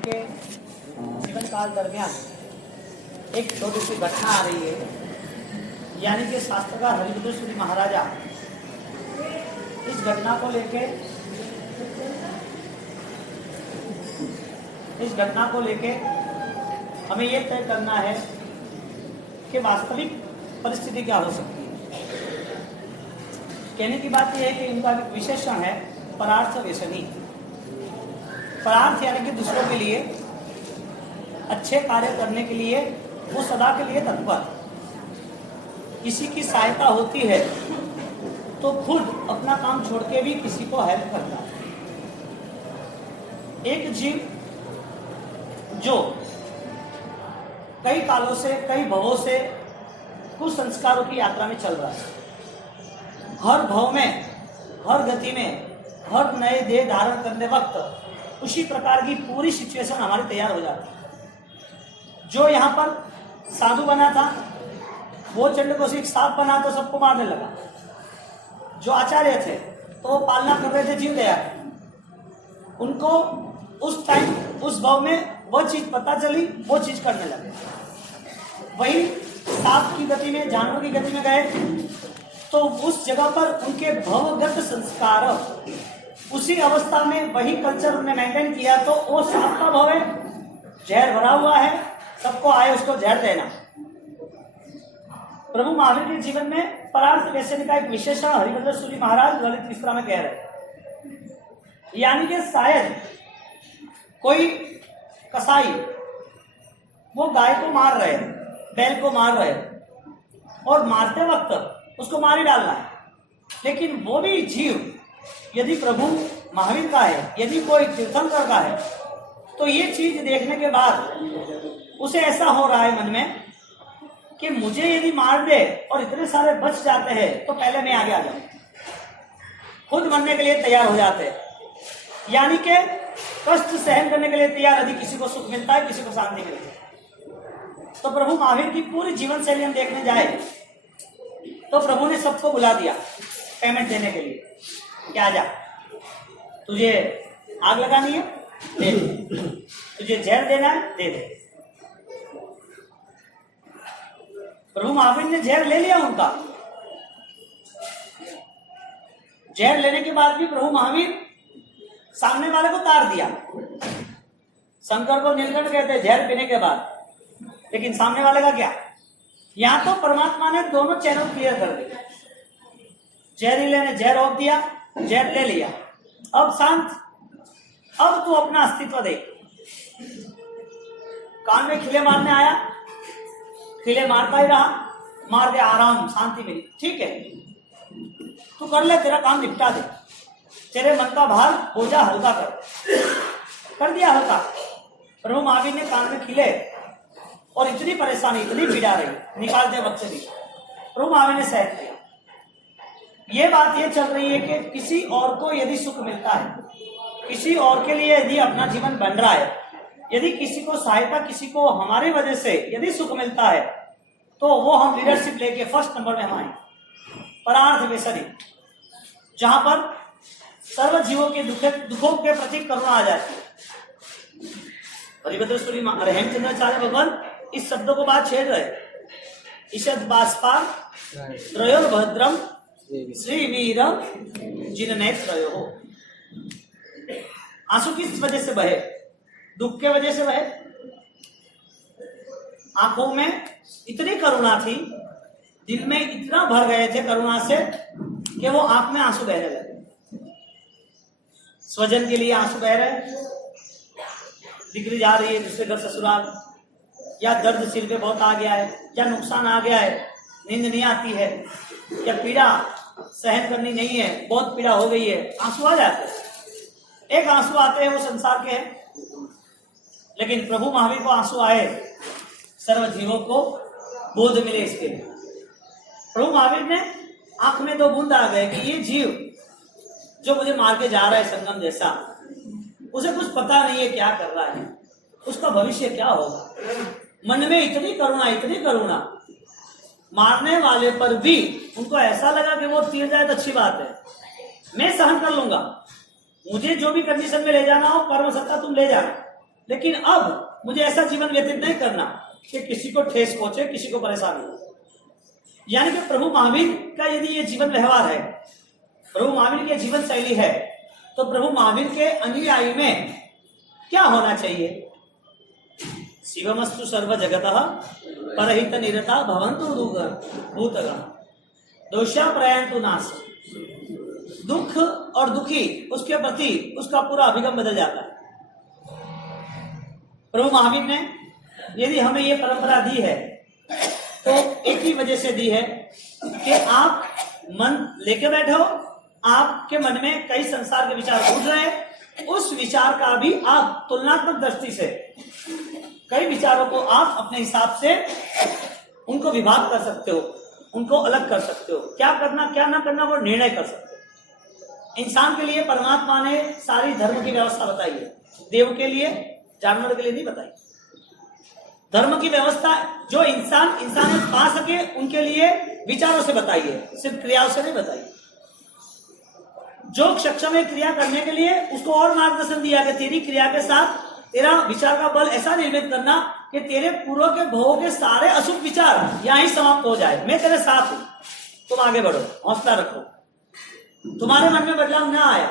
के जीवन काल दरमियान एक छोटी सी घटना आ रही है, यानी कि शास्त्रकार हरिभद्र सूरी महाराजा इस घटना को लेके हमें ये तय करना है कि वास्तविक परिस्थिति क्या हो सकती है। कहने की बात यह है कि इनका विशेषण है परार्थ व्यसनी। परार्थ यानी कि दूसरों के लिए अच्छे कार्य करने के लिए वो सदा के लिए तत्पर, किसी की सहायता होती है तो खुद अपना काम छोड़ के भी किसी को हेल्प करता है। एक जीव जो कई कालों से, कई भवों से कुछ संस्कारों की यात्रा में चल रहा है, हर भव में, हर गति में, हर नए देह धारण करने वक्त उसी प्रकार की पूरी सिचुएशन हमारी तैयार हो जाती है। जो यहाँ पर साधु बना था वो चंड को सिर्फ सांप बना तो सबको मारने लगा। जो आचार्य थे तो वो पालना कर रहे थे जीव दया, उनको उस टाइम उस भाव में वो चीज पता चली, वो चीज करने लगे। वही सांप की गति में, जानवर की गति में गए तो उस जगह पर उनके भवगत संस्कार, उसी अवस्था में वही कल्चर उन्होंने मेंटेन किया। तो वो सांप का भव है, जहर भरा हुआ है, सबको आए उसको जहर देना। प्रभु महावीर के जीवन में परार्थ व्यसनी का एक विशेषण हरिभद्र सूरी महाराज ललित विस्तार में कह रहे, यानी कि शायद कोई कसाई वो गाय को मार रहे, बैल को मार रहे और मारते वक्त उसको मार ही डालना है, लेकिन वो भी जीव यदि प्रभु महावीर का है, यदि कोई तीर्थंकर का है, तो ये चीज देखने के बाद उसे ऐसा हो रहा है मन में कि मुझे यदि मार दे और इतने सारे बच जाते हैं तो पहले मैं आगे आ जाऊं। खुद मरने के लिए तैयार हो जाते हैं, यानी कि कष्ट सहन करने के लिए तैयार। यदि किसी को सुख मिलता है, किसी को शांति मिलती है। तो प्रभु महावीर की पूरी जीवन शैली हम देखने जाए तो प्रभु ने सबको बुला दिया पेमेंट देने के लिए, क्या जा, तुझे आग लगानी है दे दे, तुझे जहर देना है दे दे। प्रभु महावीर ने जहर ले लिया उनका। जहर लेने के बाद भी प्रभु महावीर सामने वाले को तार दिया। शंकर को नीलकंठ कहते हैं जहर पीने के बाद, लेकिन सामने वाले का क्या। यहां तो परमात्मा ने दोनों चैनल क्लियर कर दिए। जहरीले ने जहर रोक दिया, जहर ले लिया, अब शांत, अब तू अपना अस्तित्व देख। कान में खिले मारने आया, खिले मारता ही रहा, मार दे, आराम, शांति मिली, ठीक है, तू कर ले, तेरा काम निपटा दे, तेरे मन का भार बोझा हल्का कर दिया हल्का। प्रभु महावीर ने कान में खिले और इतनी परेशानी, इतनी पीड़ा रही, निकालते वक्त भी प्रभु महावीर ने सहन किया। ये बात ये चल रही है कि किसी और को यदि सुख मिलता है, किसी और के लिए यदि अपना जीवन बन रहा है, यदि किसी को सहायता, किसी को हमारी वजह से यदि सुख मिलता है, तो वो हम लीडरशिप लेके फर्स्ट नंबर में हम आए। परार्थ व्यसनी, जहां पर सर्व जीवों के दुखों के प्रति करुणा आ जाती है। हरिभद्र सूरी हेमचंद्राचार्य भगवान इस शब्दों को बात छेड़ रहे, ईशद बाष्पा त्रयोर्भद्रम श्री वीरम जिनने त्रयो। आंसू किस वजह से बहे? दुख के वजह से बहे। आंखों में इतनी करुणा थी, दिल में इतना भर गए थे करुणा से कि वो आंख में आंसू बहने लगे। स्वजन के लिए आंसू बह रहे, दिकरी जा रही है दूसरे घर ससुराल, या दर्द सिर पे बहुत आ गया है, या नुकसान आ गया है, नींद नहीं आती है, या पीड़ा सहन करनी नहीं है, बहुत पीड़ा हो गई है, आंसू आ जाते हैं। एक आंसू आते हैं वो संसार के हैं, लेकिन प्रभु महावीर को आंसू आए सर्व जीवों को बोध मिले इसके लिए। प्रभु महावीर ने आंख में दो बूंद आ गए कि ये जीव जो मुझे मार के जा रहा है संगम जैसा, उसे कुछ पता नहीं है क्या कर रहा है, उसका भविष्य क्या होगा। मन में इतनी करुणा, इतनी करुणा, मारने वाले पर भी उनको ऐसा लगा कि वो तीर जाए तो अच्छी बात है, मैं सहन कर लूंगा, मुझे जो भी कंडीशन में ले जाना हो कर्म सत्ता तुम ले जाना, लेकिन अब मुझे ऐसा जीवन व्यतीत नहीं करना कि किसी को ठेस पहुंचे, किसी को परेशानी हो। यानी कि प्रभु महावीर का यदि ये जीवन व्यवहार है, प्रभु महावीर की जीवन शैली है, तो प्रभु महावीर के अनुयायी में क्या होना चाहिए? शिवमस्तु सर्व जगतः परहित निरता भवन्तु भूतगण दोषा प्रयान्तु नाश। दुख और दुखी उसके प्रति उसका पूरा अभिगम बदल जाता है। प्रभु महावीर ने यदि हमें ये परंपरा दी है तो एक ही वजह से दी है कि आप मन लेके बैठो, आपके मन में कई संसार के विचार उठ रहे हैं, उस विचार का भी आप तुलनात्मक दृष्टि से कई विचारों को आप अपने हिसाब से उनको विभाग कर सकते हो, उनको अलग कर सकते हो, क्या करना क्या ना करना वो निर्णय कर सकते हो। इंसान के लिए परमात्मा ने सारी धर्म की व्यवस्था बताई है, देव के लिए जानवर के लिए नहीं बताई। धर्म की व्यवस्था जो इंसानियत पा सके उनके लिए विचारों से बताई है, सिर्फ क्रियाओं से नहीं बताई। जो सक्षम है क्रिया करने के लिए उसको और मार्गदर्शन दिया कि तेरी क्रिया के साथ तेरा विचार का बल ऐसा निर्मित करना कि तेरे पूर्व के भवों के सारे अशुभ विचार यहां ही समाप्त हो जाए। मैं तेरे साथ हूं, तुम आगे बढ़ो, हौसला रखो। तुम्हारे मन में बदलाव न आया,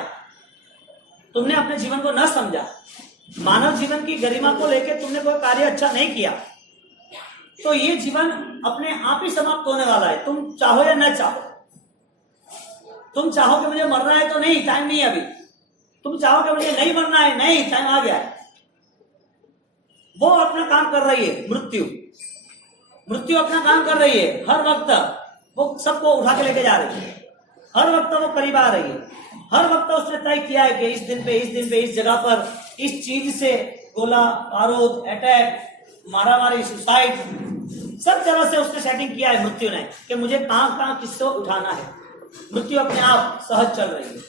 तुमने अपने जीवन को न समझा, मानव जीवन की गरिमा को लेकर तुमने कोई कार्य अच्छा नहीं किया, तो ये जीवन अपने आप ही समाप्त होने वाला है, तुम चाहो या न चाहो। तुम चाहो कि मुझे मरना है तो नहीं, टाइम नहीं है अभी। तुम चाहो कि मुझे नहीं मरना है, नहीं, टाइम आ गया है। वो अपना काम कर रही है, मृत्यु अपना काम कर रही है। हर वक्त वो सबको उठा के लेके जा रही है, हर वक्त वो करीब आ रही है, हर वक्त उसने तय किया है कि इस दिन पे इस जगह पर इस चीज से गोला बारूद अटैक मारामारी सुसाइड सब तरह से उसने सेटिंग किया है मृत्यु ने कि मुझे कहां किससे उठाना है। मृत्यु अपने आप सहज चल रही है,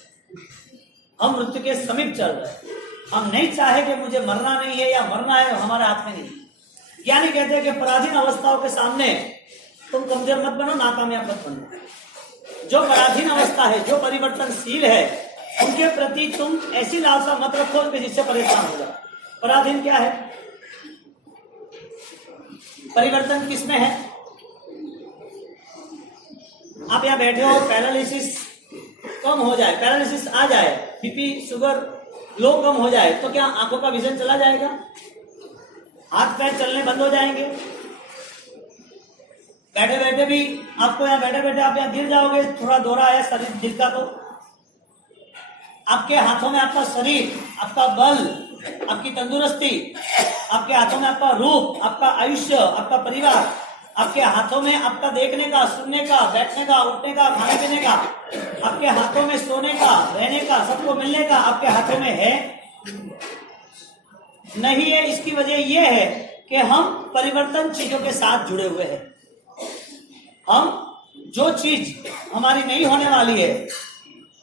हम मृत्यु के समीप चल रहे हैं। हम नहीं चाहे कि मुझे मरना नहीं है या मरना है, हमारे हाथ में नहीं। ज्ञानी कहते हैं कि पराधीन अवस्थाओं के सामने तुम कमजोर मत बनो, नाकामयाब मत बनो। जो पराधीन अवस्था है, जो परिवर्तनशील है, उनके प्रति तुम ऐसी लालसा मत रखो कि जिससे परेशान हो जाओ। पराधीन क्या है? परिवर्तन किसमें है? आप यहाँ बैठे हो, पैरालिसिस कम हो जाए, पैरालिसिस आ जाए, बीपी शुगर लो कम हो जाए, तो क्या आंखों का विजन चला जाएगा? हाथ पैर चलने बंद हो जाएंगे? बैठे बैठे भी आपको यहाँ बैठे बैठे आप यहाँ गिर जाओगे, थोड़ा दौरा आया शरीर दिल का, तो आपके हाथों में आपका शरीर, आपका बल, आपकी तंदुरुस्ती, आपके हाथों में आपका रूप, आपका आयुष्य, आपका परिवार, आपके हाथों में आपका देखने का, सुनने का, बैठने का, उठने का, खाने पीने का, आपके हाथों में सोने का, रहने का, सबको मिलने का आपके हाथों में है नहीं है। इसकी वजह यह है कि हम परिवर्तन चीजों के साथ जुड़े हुए हैं। हम जो चीज हमारी नहीं होने वाली है,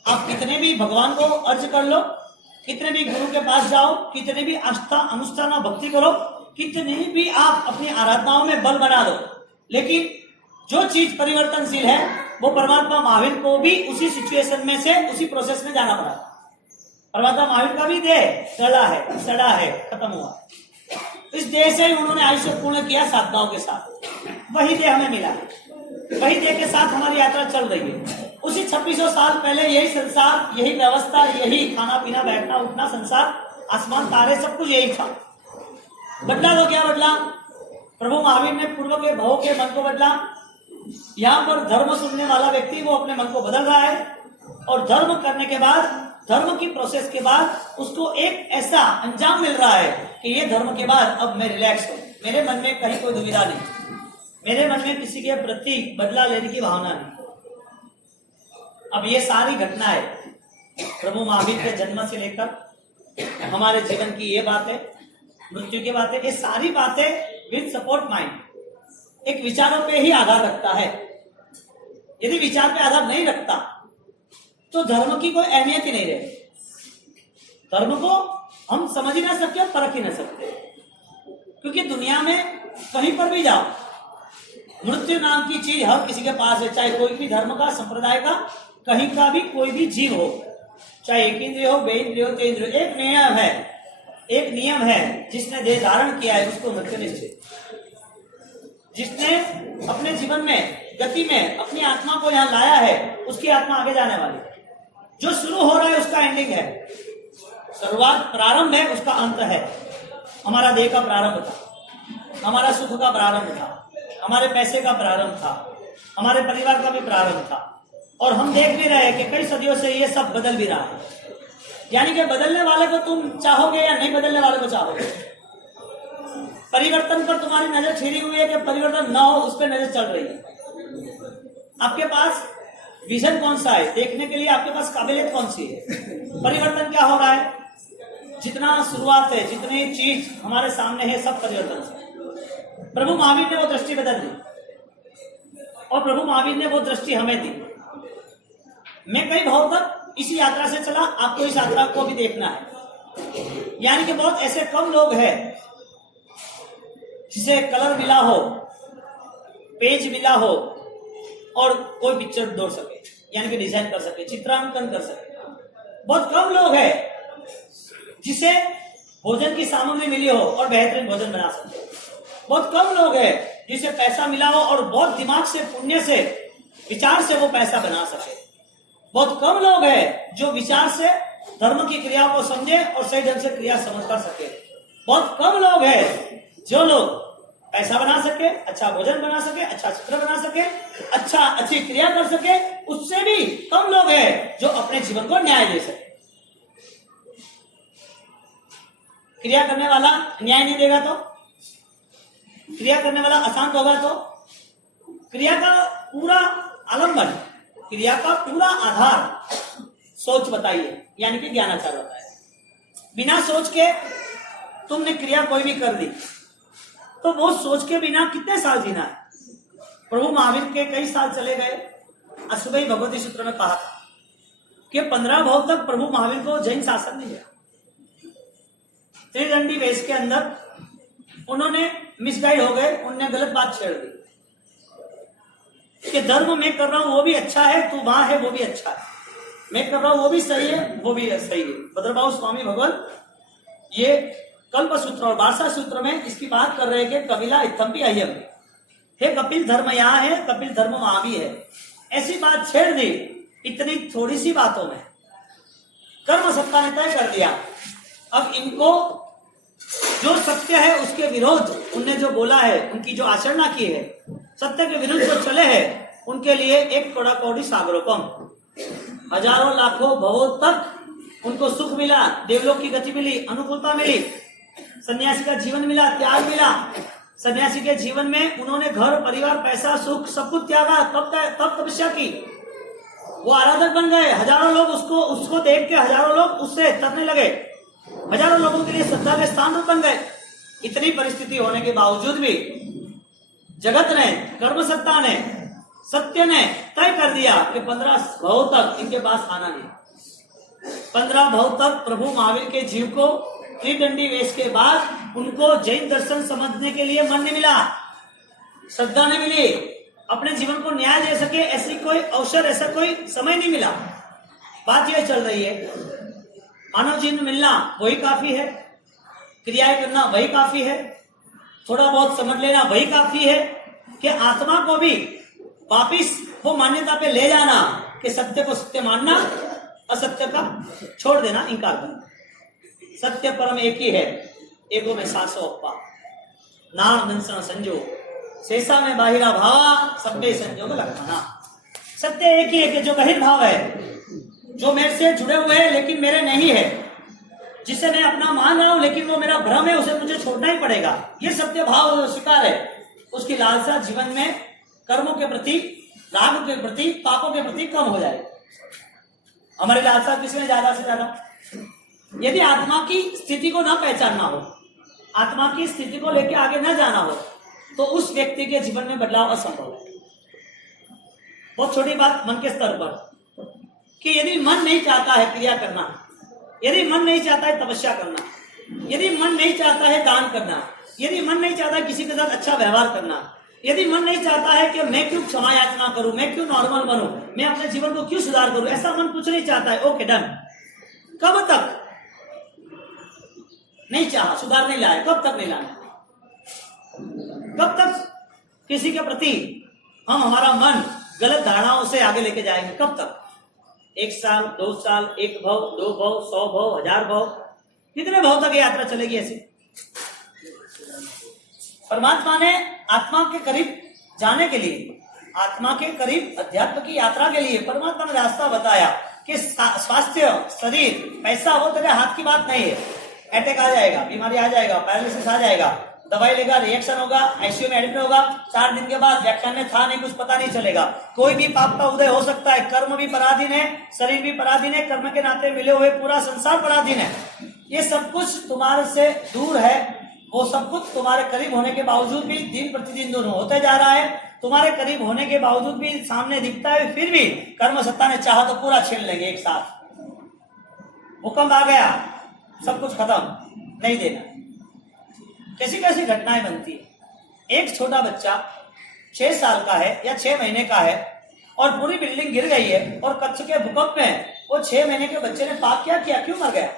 आप कितने भी भगवान को अर्ज कर लो, कितने भी गुरु के पास जाओ, कितने भी आस्था अनुष्ठान भक्ति करो, कितनी भी आप अपनी आराधनाओं में बल बना दो, लेकिन जो चीज परिवर्तनशील है वो परमात्मा महावीर को भी उसी सिचुएशन में से उसी प्रोसेस में जाना पड़ा। परमात्मा महावीर का भी देह सड़ा है, खत्म हुआ। इस देह से ही उन्होंने आयुष्य पूर्ण किया साधनाओं के साथ, वही देह हमें मिला, वही देह के साथ हमारी यात्रा चल रही है। उसी 2600 साल पहले यही संसार, यही व्यवस्था, यही खाना पीना बैठना उठना, संसार, आसमान, तारे, सब कुछ यही था। बदला तो क्या बदला? प्रभु महावीर ने पूर्व के भवों के मन को बदला। यहाँ पर धर्म सुनने वाला व्यक्ति वो अपने मन को बदल रहा है, और धर्म करने के बाद, धर्म की प्रोसेस के बाद उसको एक ऐसा अंजाम मिल रहा है कि ये धर्म के बाद अब मैं रिलैक्स हूँ, मेरे मन में कहीं कोई दुविधा नहीं, मेरे मन में किसी के प्रति बदला लेने की भावना नहीं। अब ये सारी घटनाएं प्रभु महावीर के जन्म से लेकर हमारे जीवन की ये बातें, मृत्यु की बातें, ये सारी बातें विद सपोर्ट माइंड एक विचारों पे ही आधार रखता है। यदि विचार पे आधार नहीं रखता तो धर्म की कोई अहमियत ही नहीं रहे। धर्म को हम समझ ही ना सकते, परख ही ना सकते, क्योंकि दुनिया में कहीं पर भी जाओ, मृत्यु नाम की चीज हर किसी के पास है, चाहे कोई भी धर्म का, संप्रदाय का, कहीं का भी कोई भी जीव हो, चाहे एक इंद्रिय हो, बे इंद्रिय हो, तेन्द्रिय, एक नियम है एक नियम है, जिसने देह धारण किया है उसको मृत्यु निश्चित। जिसने अपने जीवन में गति में अपनी आत्मा को यहाँ लाया है उसकी आत्मा आगे जाने वाली है। जो शुरू हो रहा है उसका एंडिंग है, शुरुआत प्रारंभ है, उसका अंत है। हमारा देह का प्रारंभ था, हमारा सुख का प्रारंभ था, हमारे पैसे का प्रारंभ था, हमारे परिवार का भी प्रारंभ था, और हम देख भी रहे हैं कि कई सदियों से ये सब बदल भी रहा है। यानी कि बदलने वाले को तुम चाहोगे या नहीं बदलने वाले को चाहोगे। परिवर्तन पर तुम्हारी नजर छिड़ी हुई है कि परिवर्तन ना हो, उस पर नजर चल रही है। आपके पास विजन कौन सा है, देखने के लिए आपके पास काबिलियत कौन सी है। परिवर्तन क्या हो रहा है, जितना शुरुआत है, जितनी चीज हमारे सामने है, सब परिवर्तन से। प्रभु महावीर ने वो दृष्टि बदल दी और प्रभु महावीर ने वो दृष्टि हमें दी। मैं कई भाव तक इसी यात्रा से चला, आपको इस यात्रा को भी देखना है। यानी कि बहुत ऐसे कम लोग हैं जिसे कलर मिला हो, पेज मिला हो और कोई पिक्चर दौड़ सके, यानी कि डिजाइन कर सके, चित्रांकन कर सके। बहुत कम लोग हैं जिसे भोजन की सामग्री मिली हो और बेहतरीन भोजन बना सके। बहुत कम लोग हैं जिसे पैसा मिला हो और बहुत दिमाग से, पुण्य से, विचार से वो पैसा बना सके। बहुत कम लोग हैं जो विचार से धर्म की क्रिया को समझे और सही ढंग से क्रिया समझ कर सके। बहुत कम लोग हैं जो लोग पैसा बना सके, अच्छा भोजन बना सके, अच्छा चित्र बना सके, अच्छी क्रिया कर सके। उससे भी कम लोग हैं जो अपने जीवन को न्याय दे सके। क्रिया करने वाला न्याय नहीं देगा तो, क्रिया करने वाला अशांत होगा तो, क्रिया का पूरा आलंबन, क्रिया का पूरा आधार सोच बताइए, यानी कि ज्ञानाचार बताए। बिना सोच के तुमने क्रिया कोई भी कर दी तो वो सोच के बिना कितने साल जीना है। प्रभु महावीर के कई साल चले गए। आज सुबह ही भगवती सूत्र में कहा था कि 15 भाव तक प्रभु महावीर को जैन शासन नहीं मिला। त्रिदंडी वेश के अंदर उन्होंने मिसगाइड हो गए, उन्होंने गलत बात छेड़ दी कि धर्म मैं कर रहा हूं वो भी अच्छा है, तू वहां है वो भी अच्छा है, मैं कर रहा हूं वो भी सही है, वो भी सही है। भद्रभाव स्वामी भगवान ये कल्प सूत्र और वार्षा सूत्र में इसकी बात कर रहे हैं कि कपिला इत्थम्पि अय्यम, हे कपिल धर्म यहाँ है, कपिल धर्म वहां भी है। ऐसी बात छेड़ दी इतनी थोड़ी सी बातों में। कर्म सत्ता ने तय कर दिया। अब इनको जो सत्य है उसके विरोध उनने जो बोला है, उनकी जो आचरणा की है, सत्य के विरुद्ध जो चले हैं, उनके लिए एक कौड़ा कौड़ी सागरोपम, हजारों लाखों भवों तक उनको सुख मिला, देवलोक की गति मिली, अनुकूलता मिली, सन्यासी का जीवन मिला, त्याग मिला। सन्यासी के जीवन में उन्होंने घर, परिवार, पैसा, सुख सब कुछ त्यागा, तब तपस्या की। वो आराधक बन गए। हजारों लोग उसको देख के हजारों लोग उससे तरने लगे, हजारों लोगों के लिए श्रद्धा के स्थान बन गए। इतनी परिस्थिति होने के बावजूद भी जगत ने, कर्म सत्ता ने, सत्य ने तय कर दिया कि 15 भाव तक इनके पास आना नहीं। 15 भाव तक प्रभु महावीर के जीव को त्रिदंडी वेश के बाद उनको जैन दर्शन समझने के लिए मन नहीं मिला, श्रद्धा नहीं मिली, अपने जीवन को न्याय दे सके ऐसी कोई अवसर, ऐसा कोई समय नहीं मिला। बात यह चल रही है, मानव जीवन मिलना वही काफी है, क्रियाएं करना वही काफी है, थोड़ा बहुत समझ लेना वही काफी है कि आत्मा को भी वापिस वो मान्यता पे ले जाना कि सत्य को सत्य मानना, असत्य का छोड़ देना, इनकार करना। सत्य परम एक ही है, एगो में सासो अप्पा, नाम दंसन संजो, शेषा में बाहिरा भावा, सबके संजोग लक्षणा। सत्य एक ही है कि जो बहिर्भाव है, जो मेरे से जुड़े हुए हैं लेकिन मेरे नहीं है, जिसे मैं अपना मान रहा हूं लेकिन वो मेरा भ्रम है, उसे मुझे छोड़ना ही पड़ेगा, ये सत्य भाव स्वीकार है। उसकी लालसा जीवन में कर्मों के प्रति, राग के प्रति, पापों के प्रति कम हो जाए। हमारी लालसा किसमें ज्यादा से ज्यादा? यदि आत्मा की स्थिति को ना पहचानना हो, आत्मा की स्थिति को लेकर आगे न जाना हो, तो उस व्यक्ति के जीवन में बदलाव असंभव है। बहुत छोटी बात मन के स्तर पर, कि यदि मन नहीं चाहता है क्रिया करना, यदि मन नहीं चाहता है तपस्या करना, यदि मन नहीं चाहता है दान करना, यदि मन नहीं चाहता है किसी के साथ अच्छा व्यवहार करना, यदि मन नहीं चाहता है कि मैं क्यों क्षमा याचना करूं, मैं क्यों नॉर्मल बनूं, मैं अपने जीवन को क्यों सुधार करूं, ऐसा मन कुछ नहीं चाहता है, ओके डन। कब तक? नहीं चाहा, सुधार नहीं लाया, कब तक नहीं लाना? कब तक किसी के प्रति हम हमारा मन गलत धारणाओं से आगे लेके जाएंगे? कब तक? 1 साल, 2 साल, 1 भव, 2 भव, 100 भव, 1000 भव, कितने भव तक यात्रा चलेगी ऐसी? परमात्मा ने आत्मा के करीब जाने के लिए, आत्मा के करीब अध्यात्म की यात्रा के लिए परमात्मा ने रास्ता बताया कि स्वास्थ्य, शरीर, पैसा वो तेरे हाथ की बात नहीं है। अटैक आ जाएगा, बीमारी आ जाएगा, पैरालिसिस आ जाएगा, दवाई लेगा, रिएक्शन होगा, आईसीयू में एडमिट होगा, 4 दिन के बाद व्याख्यान में था नहीं, कुछ पता नहीं चलेगा। कोई भी पाप का उदय हो सकता है। कर्म भी पराधीन है, शरीर भी पराधीन है, कर्म के नाते मिले हुए पूरा संसार पराधीन है। ये सब कुछ तुम्हारे से दूर है, वो सब कुछ तुम्हारे करीब होने के बावजूद भी दिन प्रतिदिन दूर होते जा रहा है। तुम्हारे करीब होने के बावजूद भी सामने दिखता है, फिर भी कर्म सत्ता ने चाहा तो पूरा छीन लेंगे एक साथ। भूकंप आ गया, सब कुछ खत्म, नहीं देना। कैसी कैसी घटनाएं बनती है। एक छोटा बच्चा 6 साल का है या 6 महीने का है और पूरी बिल्डिंग गिर गई है और कच्छ के भूकंप में वो 6 महीने के बच्चे ने पाप क्या किया, क्यों मर गया?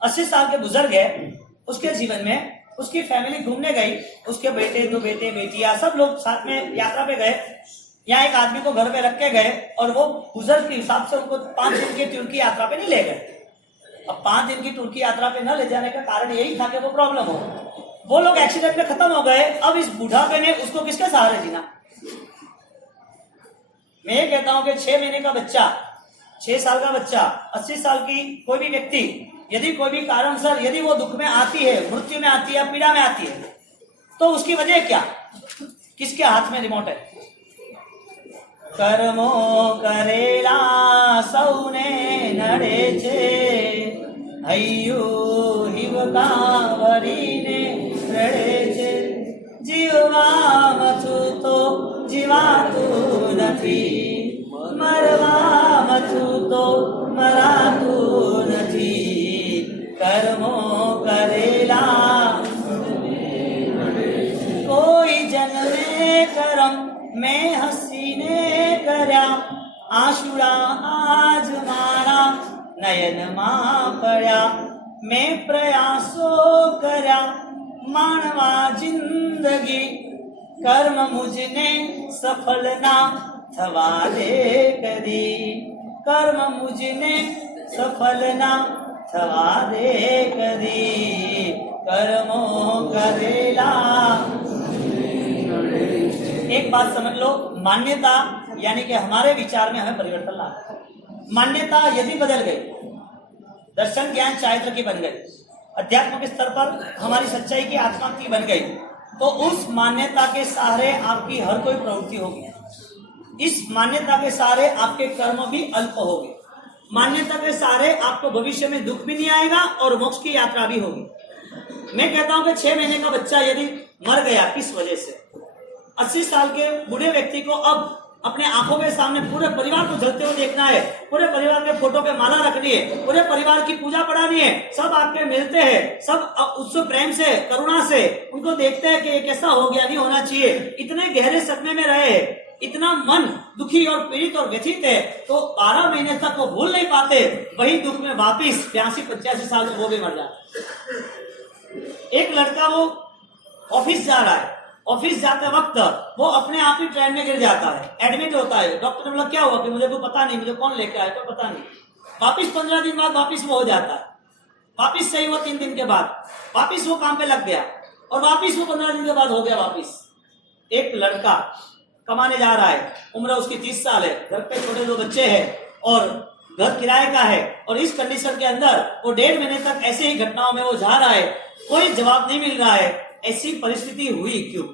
80 साल के बुजुर्ग है, उसके जीवन में उसकी फैमिली घूमने गई, उसके बेटे, 2 बेटे, बेटियां, सब लोग साथ में यात्रा पे गए। यहाँ एक आदमी को घर पे रख के गए और वो बुजुर्ग के हिसाब से उनको 5 दिन की टूर की यात्रा पे नहीं ले गए। अब 5 दिन की टूर की यात्रा पे न ले जाने का कारण यही था कि वो प्रॉब्लम हो, वो लोग एक्सीडेंट में खत्म हो गए। अब इस बुढ़ापे में उसको किसके सहारे जीना? मैं ये कहता हूं कि 6 महीने का बच्चा, 6 साल का बच्चा, 80 साल की कोई भी व्यक्ति यदि कोई भी कारण सर यदि वो दुख में आती है, मृत्यु में आती है, पीड़ा में आती है, तो उसकी वजह क्या? किसके हाथ में रिमोट है? कर्मो करेला सौने नड़े छे, हय्यू हिवकावरीने रड़े छे, जीववामथु तो जीवातु नथी, मरवामथु तो मरातु नथी, कर्मो करेला कोई जन्मे करम मैं हसीने कर्या, आशुड़ा आज मारा नयन मां पड़ा, मैं प्रयासो कर्या मानवा जिंदगी, कर्म मुझने सफल ना थवा दे कदी, कर्म मुझने सफल ना थवा दे कदी, कर्मो करेला। एक बात समझ लो, मान्यता यानी कि हमारे विचार में हमें परिवर्तन लाना। मान्यता यदि बदल गई, दर्शन ज्ञान चारित्र की बन गई, अध्यात्म के स्तर पर हमारी सच्चाई की आत्मा की बन गई, तो उस मान्यता के सहारे आपकी हर कोई प्रवृत्ति होगी। इस मान्यता के सहारे आपके कर्म भी अल्प होंगे। मान्यता के सहारे आपको भविष्य में दुख भी नहीं आएगा और मोक्ष की यात्रा भी होगी। मैं कहता हूं कि 6 महीने का बच्चा यदि मर गया किस वजह से, 80 साल के बूढ़े व्यक्ति को अब अपने आंखों के सामने पूरे परिवार को जलते हुए देखना है, पूरे परिवार के फोटो पे माला रखनी है, पूरे परिवार की पूजा पढ़ानी है, सब आपके मिलते हैं, सब उससे प्रेम से, करुणा से उनको देखते हैं कि ये कैसा हो गया, नहीं होना चाहिए। इतने गहरे सदमे में रहे, इतना मन दुखी और पीड़ित और व्यथित है, तो 12 महीने तक वो भूल नहीं पाते। वही दुख में वापिस 82-85 साल में वो भी मर जाते। एक लड़का वो ऑफिस जा रहा है, ऑफिस जाते वक्त वो अपने आप ही ट्रेन में गिर जाता है, एडमिट होता है। डॉक्टर ने बोला क्या हुआ? कि मुझे को पता नहीं, मुझे कौन लेके आया, कोई पता नहीं। वापिस 15 दिन बाद वापिस वो हो जाता है, वापिस सही हुआ 3 दिन के बाद, वापिस वो काम पे लग गया और वापिस वो 15 दिन के बाद हो गया वापिस। एक लड़का कमाने जा रहा है, उम्र उसकी 30 साल है, घर पे छोटे 2 बच्चे हैं और घर किराए का है, और इस कंडीशन के अंदर वो 1.5 महीने तक ऐसे ही घटनाओं में वो जा रहा है, कोई जवाब नहीं मिल रहा है। ऐसी परिस्थिति हुई क्यों?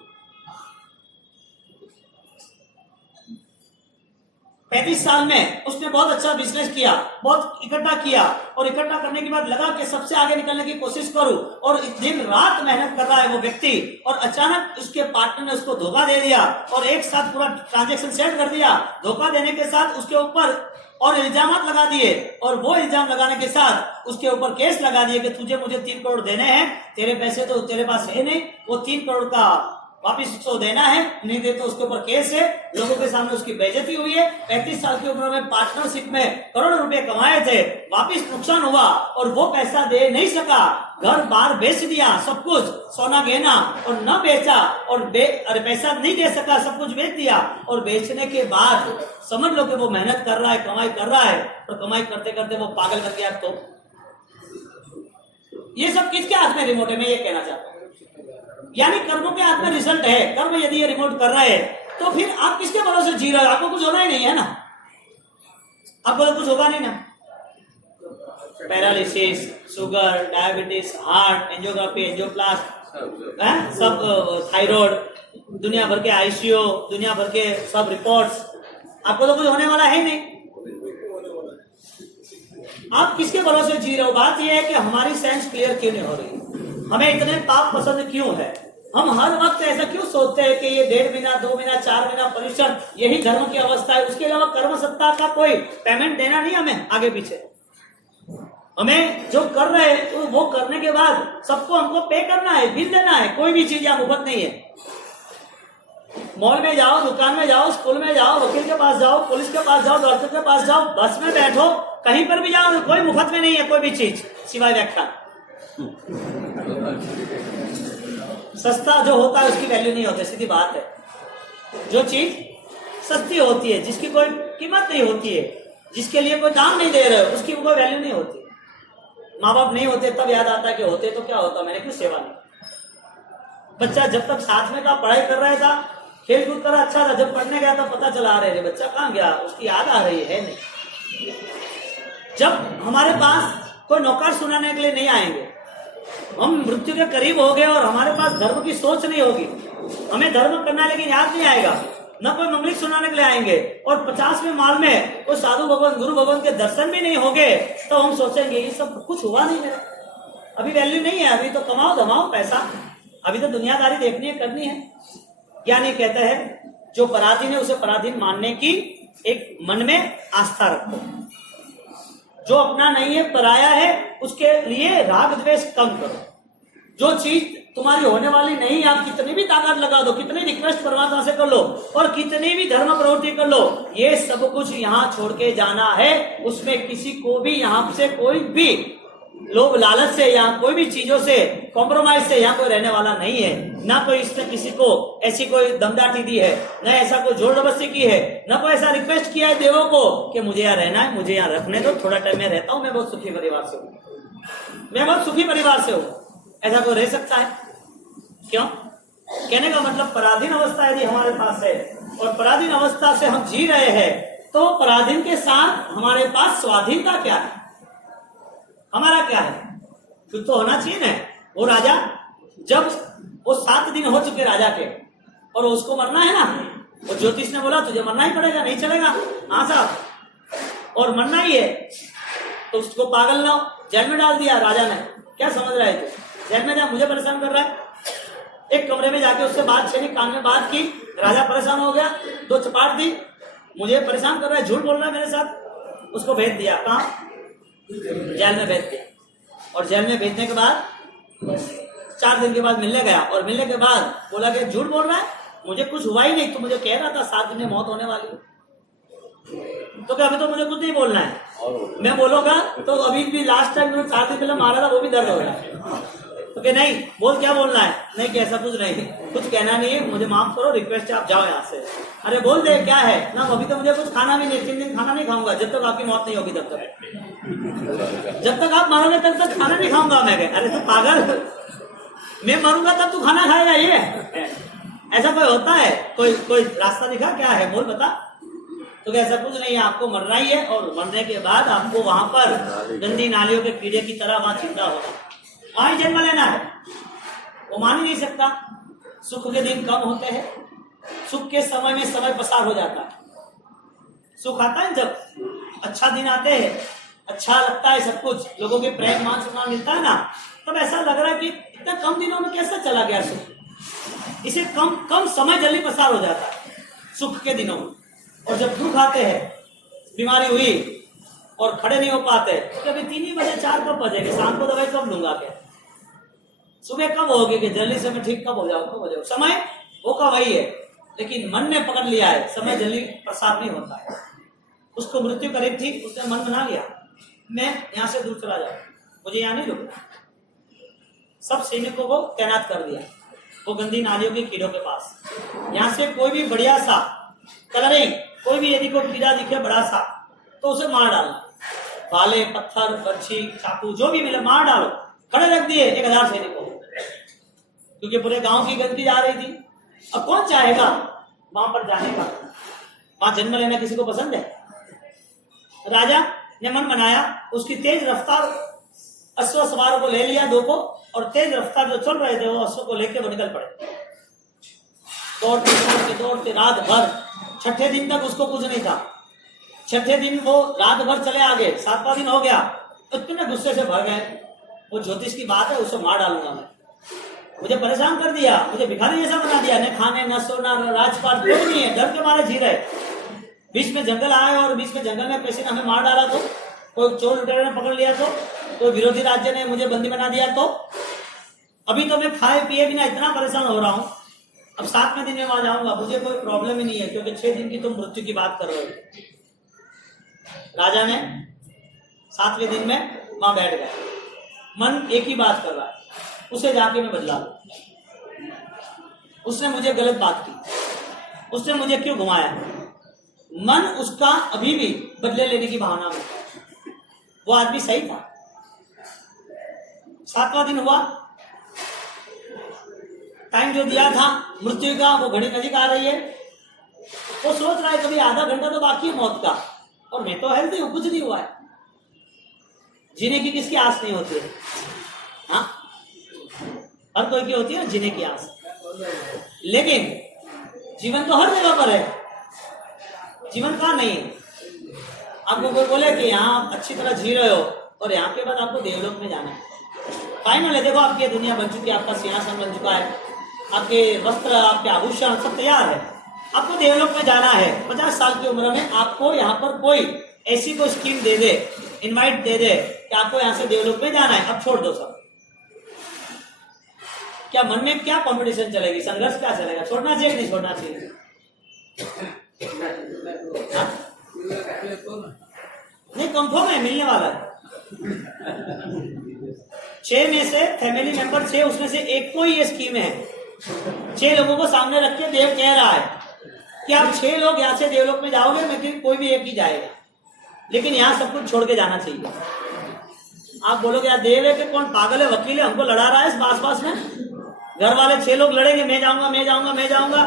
35 साल में उसने बहुत अच्छा बिजनेस किया, बहुत इकट्ठा किया, और इकट्ठा करने के बाद लगा कि सबसे आगे निकलने की कोशिश करूं, और दिन रात मेहनत कर रहा है वो व्यक्ति, और अचानक उसके पार्टनर ने उसको धोखा दे दिया और एक साथ पूरा ट्रांजैक्शन सेट कर दिया। धोखा देने के साथ उसके ऊपर और इल्जामात लगा दिए, और वो इल्जाम लगाने के साथ उसके ऊपर केस लगा दिए कि तुझे मुझे 3 करोड़ देने हैं, तेरे पैसे तो तेरे पास है नहीं। वो 3 करोड़ का वापिस उसको देना है, नहीं दे तो उसके ऊपर केस है, लोगों के सामने उसकी बेइज्जती हुई है। 35 साल की उम्र में पार्टनरशिप में करोड़ों रुपए कमाए थे, वापिस नुकसान हुआ और वो पैसा दे नहीं सका, घर बार बेच दिया, सब कुछ सोना गहना और न बेचा और पैसा नहीं दे सका, सब कुछ बेच दिया और बेचने के बाद समझ लो कि वो मेहनत कर रहा है, कमाई कर रहा है और कमाई करते करते वो पागल कर गया। तो ये सब किसके हाथ में रिमोट है, मैं ये कहना चाहता हूँ। यानी कर्मों के हाथ में रिजल्ट है। कर्म यदि ये रिमोट कर रहे हैं तो फिर आप किसके भरोसे जी रहे हो? आपको कुछ होना ही नहीं है ना, आपको तो कुछ होगा नहीं ना। Paralysis, sugar, diabetes, heart, angiography, angioplasty, सब थायराइड, दुनिया भर के आईसीयू, दुनिया भर के सब रिपोर्ट्स, आपको तो कुछ होने वाला है नहीं। आप किसके भरोसे जी रहे हो? बात यह है कि हमारी साइंस क्लियर क्यों नहीं हो रही, हमें इतने पाप पसंद क्यों है, हम हर वक्त ऐसा क्यों सोचते हैं कि ये 1.5 महीना 2 महीना 4 महीना परिश्रम यही धर्म की अवस्था है, उसके अलावा कर्म सत्ता का कोई पेमेंट देना नहीं हमें आगे पीछे। हमें जो कर रहे हैं तो वो करने के बाद सबको हमको पे करना है, बिल देना है। कोई भी चीज यहाँ मुफ्त नहीं है। मॉल में जाओ, दुकान में जाओ, स्कूल में जाओ, वकील के पास जाओ, पुलिस के पास जाओ, डॉक्टर के पास जाओ, बस में बैठो, कहीं पर भी जाओ, कोई मुफ्त में नहीं है कोई भी चीज सिवाय व्याख्या। सस्ता जो होता है उसकी वैल्यू नहीं होती, सीधी बात है। जो चीज सस्ती होती है, जिसकी कोई कीमत नहीं होती है, जिसके लिए कोई दाम नहीं दे रहे हो, उसकी कोई वैल्यू नहीं होती। माँ बाप नहीं होते तब याद आता है कि होते तो क्या होता, मैंने क्यों सेवा नहीं। बच्चा जब तक साथ में का पढ़ाई कर रहा था, खेल कूद कर अच्छा था, जब पढ़ने गया तो पता चला रहे बच्चा कहाँ गया, उसकी याद आ रही है नहीं। जब हमारे पास कोई नौकर सुनाने के लिए नहीं आएंगे, हम मृत्यु के करीब हो गए और हमारे पास धर्म की सोच नहीं होगी, हमें धर्म करना लेकिन याद नहीं आएगा, न कोई मंगलिक सुनाने के लिए आएंगे और 50वें माल में कोई साधु भगवान गुरु भगवान के दर्शन भी नहीं होंगे, तो हम सोचेंगे ये सब कुछ हुआ नहीं मेरा, अभी वैल्यू नहीं है, अभी तो कमाओ धमाओ पैसा, अभी तो दुनियादारी देखनी है करनी है। ज्ञानी कहते हैं जो पराधीन है उसे पराधीन मानने की एक मन में आस्था रखो, जो अपना नहीं है पराया है उसके लिए राग द्वेष कम करो। जो चीज तुम्हारी होने वाली नहीं, आप कितनी भी ताकत लगा दो, कितनी रिक्वेस्ट परमात्मा से कर लो और कितनी भी धर्म प्रवृत्ति कर लो, ये सब कुछ यहाँ छोड़ के जाना है। उसमें किसी को भी यहाँ से कोई भी लोभ लालच से या कोई भी चीजों से कॉम्प्रोमाइज से यहाँ कोई रहने वाला नहीं है। ना कोई इसने किसी को ऐसी कोई दमदाटी दी है, न ऐसा कोई जोर जबरदस्ती की है, न कोई ऐसा रिक्वेस्ट किया है देवों को कि मुझे यहाँ रहना है, मुझे यहाँ रखने दो, थोड़ा टाइम में रहता हूँ, मैं बहुत सुखी परिवार से हूँ, मैं बहुत सुखी परिवार से हूँ। ऐसा कोई रह सकता है? क्यों? कहने का मतलब पराधीन अवस्था यदि हमारे पास है और पराधीन अवस्था से हम जी रहे हैं, तो पराधीन के साथ हमारे पास स्वाधीनता क्या है, हमारा क्या है? कुछ तो होना चाहिए ना। वो राजा जब वो 7 दिन हो चुके राजा के और उसको मरना है ना, वो ज्योतिष ने बोला तुझे मरना ही पड़ेगा, नहीं चलेगा, हाँ साहब, और मरना ही है, तो उसको पागल ना जेल में डाल दिया राजा ने। क्या समझ रहा है तू? जेल में जा, मुझे परेशान कर रहा है। एक कमरे में जाके उससे बात छीनी, कान में बात की, राजा परेशान हो गया, 2 चपाट दी, मुझे परेशान कर रहा है, झूठ बोल रहा है मेरे साथ। उसको भेज दिया, कहाँ? जेल में भेज दिया। और जेल में भेजने के बाद 4 दिन के बाद मिलने गया और मिलने के बाद बोला कि झूठ बोल रहा है, मुझे कुछ हुआ ही नहीं, तो मुझे कह रहा था 7 दिन में मौत होने वाली है, तो क्या अभी तो मुझे कुछ नहीं बोलना है, मैं बोलूंगा तो अभी भी लास्ट टाइम मैंने 4 दिन पहले मारा था वो भी दर्द हो रहा है, तो क्या नहीं बोल, क्या बोलना है? नहीं कि ऐसा कुछ नहीं, कुछ कहना नहीं है, मुझे माफ करो, रिक्वेस्ट है आप जाओ यहाँ से। अरे बोल दे क्या है ना, अभी तो मुझे कुछ खाना भी नहीं, 3 दिन खाना नहीं खाऊंगा, जब तक आपकी मौत नहीं होगी, तब तक, जब तक आप मारोगे तब तक खाना नहीं खाऊंगा मैं। अरे तू पागल, मैं मरूंगा तब तू खाना खाएगा? ये ऐसा कोई होता है? कोई रास्ता दिखा क्या है, बोल बता। तो ऐसा कुछ नहीं है, आपको मरना ही है और मरने के बाद आपको वहां पर गंदी नालियों के कीड़े की तरह वहां जिंदा होगा, वहां ही जन्म लेना है। वो मान ही नहीं सकता। सुख के दिन कम होते हैं, सुख के समय में समय पसार हो जाता है। सुख आता है जब अच्छा दिन आते हैं, अच्छा लगता है सब कुछ, लोगों के प्रेम मान सम्मान मिलता है ना, तब ऐसा लग रहा है कि इतना कम दिनों में कैसे चला गया सुख। इसे कम समय जल्दी पसार हो जाता है सुख के दिनों में। और जब दुख आते हैं, बीमारी हुई और खड़े नहीं हो पाते, तो अभी 3 बजे 4 कब बजेंगे, शाम को दवाई कब लूंगा, क्या सुबह कब होगी कि जल्दी से मैं ठीक कब हो जाऊँ, समय वो का वही है, लेकिन मन ने पकड़ लिया है, समय जल्दी प्रसार नहीं होता है। उसको मृत्यु करीब थी, उसने मन बना लिया मैं यहाँ से दूर चला जाऊं, मुझे यहाँ नहीं रुकना। सब सैनिकों को तैनात कर दिया वो गंदी नालियों के कीड़ों के पास। यहाँ से कोई भी बढ़िया सा कलरिंग, कोई भी यदि कोई कीड़ा दिखे बड़ा सा तो उसे मार डालो, भाले पत्थर बर्छी चाकू जो भी मिले मार डालो। खड़े रख दिए 1000 सैनिकों, क्योंकि पूरे गांव की गंदगी जा रही थी। अब कौन चाहेगा वहां पर जाने का, वहां जन्म लेना किसी को पसंद है? राजा ने मन बनाया, उसकी तेज रफ्तार अश्व सवारों को ले लिया 2 को, और तेज रफ्तार जो चल रहे थे वो अश्व को लेके वो निकल पड़े। दौड़ते दौड़ते दौड़ते रात भर, 6ठे दिन तक उसको कुछ नहीं था। 6ठे दिन वो रात भर चले आगे, 7वां दिन हो गया, इतने गुस्से से भर गए, वो ज्योतिष की बात है उसको मार डालूंगा मैं, मुझे परेशान कर दिया, मुझे भिखारी जैसा बना दिया, न खाने न सोना न राजपाट कोई नहीं है, डर के मारे जी रहे। बीच में जंगल आए और बीच में जंगल में किसी ने हमें मार डाला तो, कोई चोर लुटेरे ने पकड़ लिया तो, कोई विरोधी राज्य ने मुझे बंदी बना दिया तो, अभी तो मैं खाए पिए बिना इतना परेशान हो रहा हूं, अब 7वें दिन में वहां जाऊंगा, मुझे कोई प्रॉब्लम ही नहीं है, क्योंकि 6 दिन की तुम मृत्यु की बात कर रहे हो। राजा ने 7वें दिन में वहां बैठ गया, मन एक ही बात कर रहा है, उसे जाके मैं बदला लूं। उसने मुझे गलत बात की, उसने मुझे क्यों घुमाया? मन उसका अभी भी बदले लेने की भावना में, वो आदमी सही था। 7वां दिन हुआ, टाइम जो दिया था मृत्यु का वो घड़ी नजीक आ रही है, वो सोच रहा है कभी आधा घंटा तो बाकी है मौत का, और मैं तो हेल्थी हूं, कुछ नहीं हुआ है, जीने की किसकी आस नहीं होती है? हाँ, हर कोई की होती है जीने की आस, लेकिन जीवन तो हर जगह पर है, जीवन कहाँ नहीं है? आपको कोई बोले कि यहाँ अच्छी तरह जी रहे हो और यहाँ के बाद आपको देवलोक में जाना है, फाइनल है, देखो आपकी दुनिया बन चुकी है, आपका सिंहासन बन चुका है, आपके वस्त्र आपके आभूषण सब तैयार है, आपको देवलोक में जाना है। 50 साल की उम्र में आपको यहाँ पर कोई ऐसी कोई स्कीम दे दे, इनवाइट दे दे कि आपको यहाँ से देवलोक में जाना है, अब छोड़ दो सब। क्या मन में क्या कंपटीशन चलेगी, संघर्ष क्या चलेगा? छोड़ना चाहिए नहीं छोड़ना चाहिए? नहीं, कंफर्म है, मिलने वाला है। 6 में से फैमिली मेंबर 6, उसमें से एक को ही ये स्कीम है। 6 लोगों को सामने रख के देव कह रहा है कि आप 6 लोग यहाँ से देवलोक में जाओगे, लेकिन कोई भी एक ही जाएगा, लेकिन यहाँ सब कुछ छोड़ के जाना चाहिए। आप बोलोगे यार देव है कि कौन पागल है, वकील है, हमको लड़ा रहा है इस पास में, घर वाले 6 लोग लड़ेंगे, मैं जाऊंगा मैं जाऊंगा मैं जाऊंगा,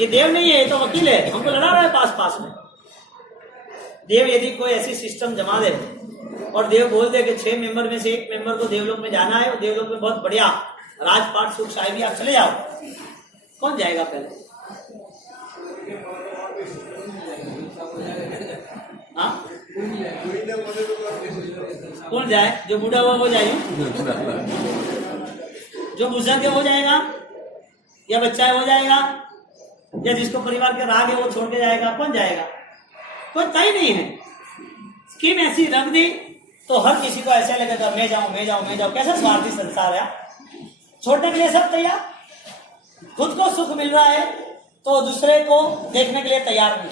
ये देव नहीं है, ये तो वकील है, हमको लड़ा रहा है पास में। देव यदि कोई ऐसी सिस्टम जमा दे और देव बोल दे कि 6 मेंबर में से एक मेंबर को देवलोक में जाना है और देवलोक में बहुत बढ़िया राजपाट सुख शाही, आप चले जाओ, कौन जाएगा पहले? हाँ, कौन जाए? जो बूढ़ा हुआ वो जाए, जो बुजुर्ग है वो जाएगा, या बच्चा है वो जाएगा, या जिसको परिवार के राग है वो छोड़ के जाएगा? कौन जाएगा? कोई तय नहीं है। स्कीम ऐसी रख दी तो हर किसी को ऐसा लगेगा मैं जाऊं मैं जाऊं मैं जाऊं। कैसा स्वार्थी संसार है, छोड़ने के लिए सब तैयार, खुद को सुख मिल रहा है तो दूसरे को देखने के लिए तैयार नहीं,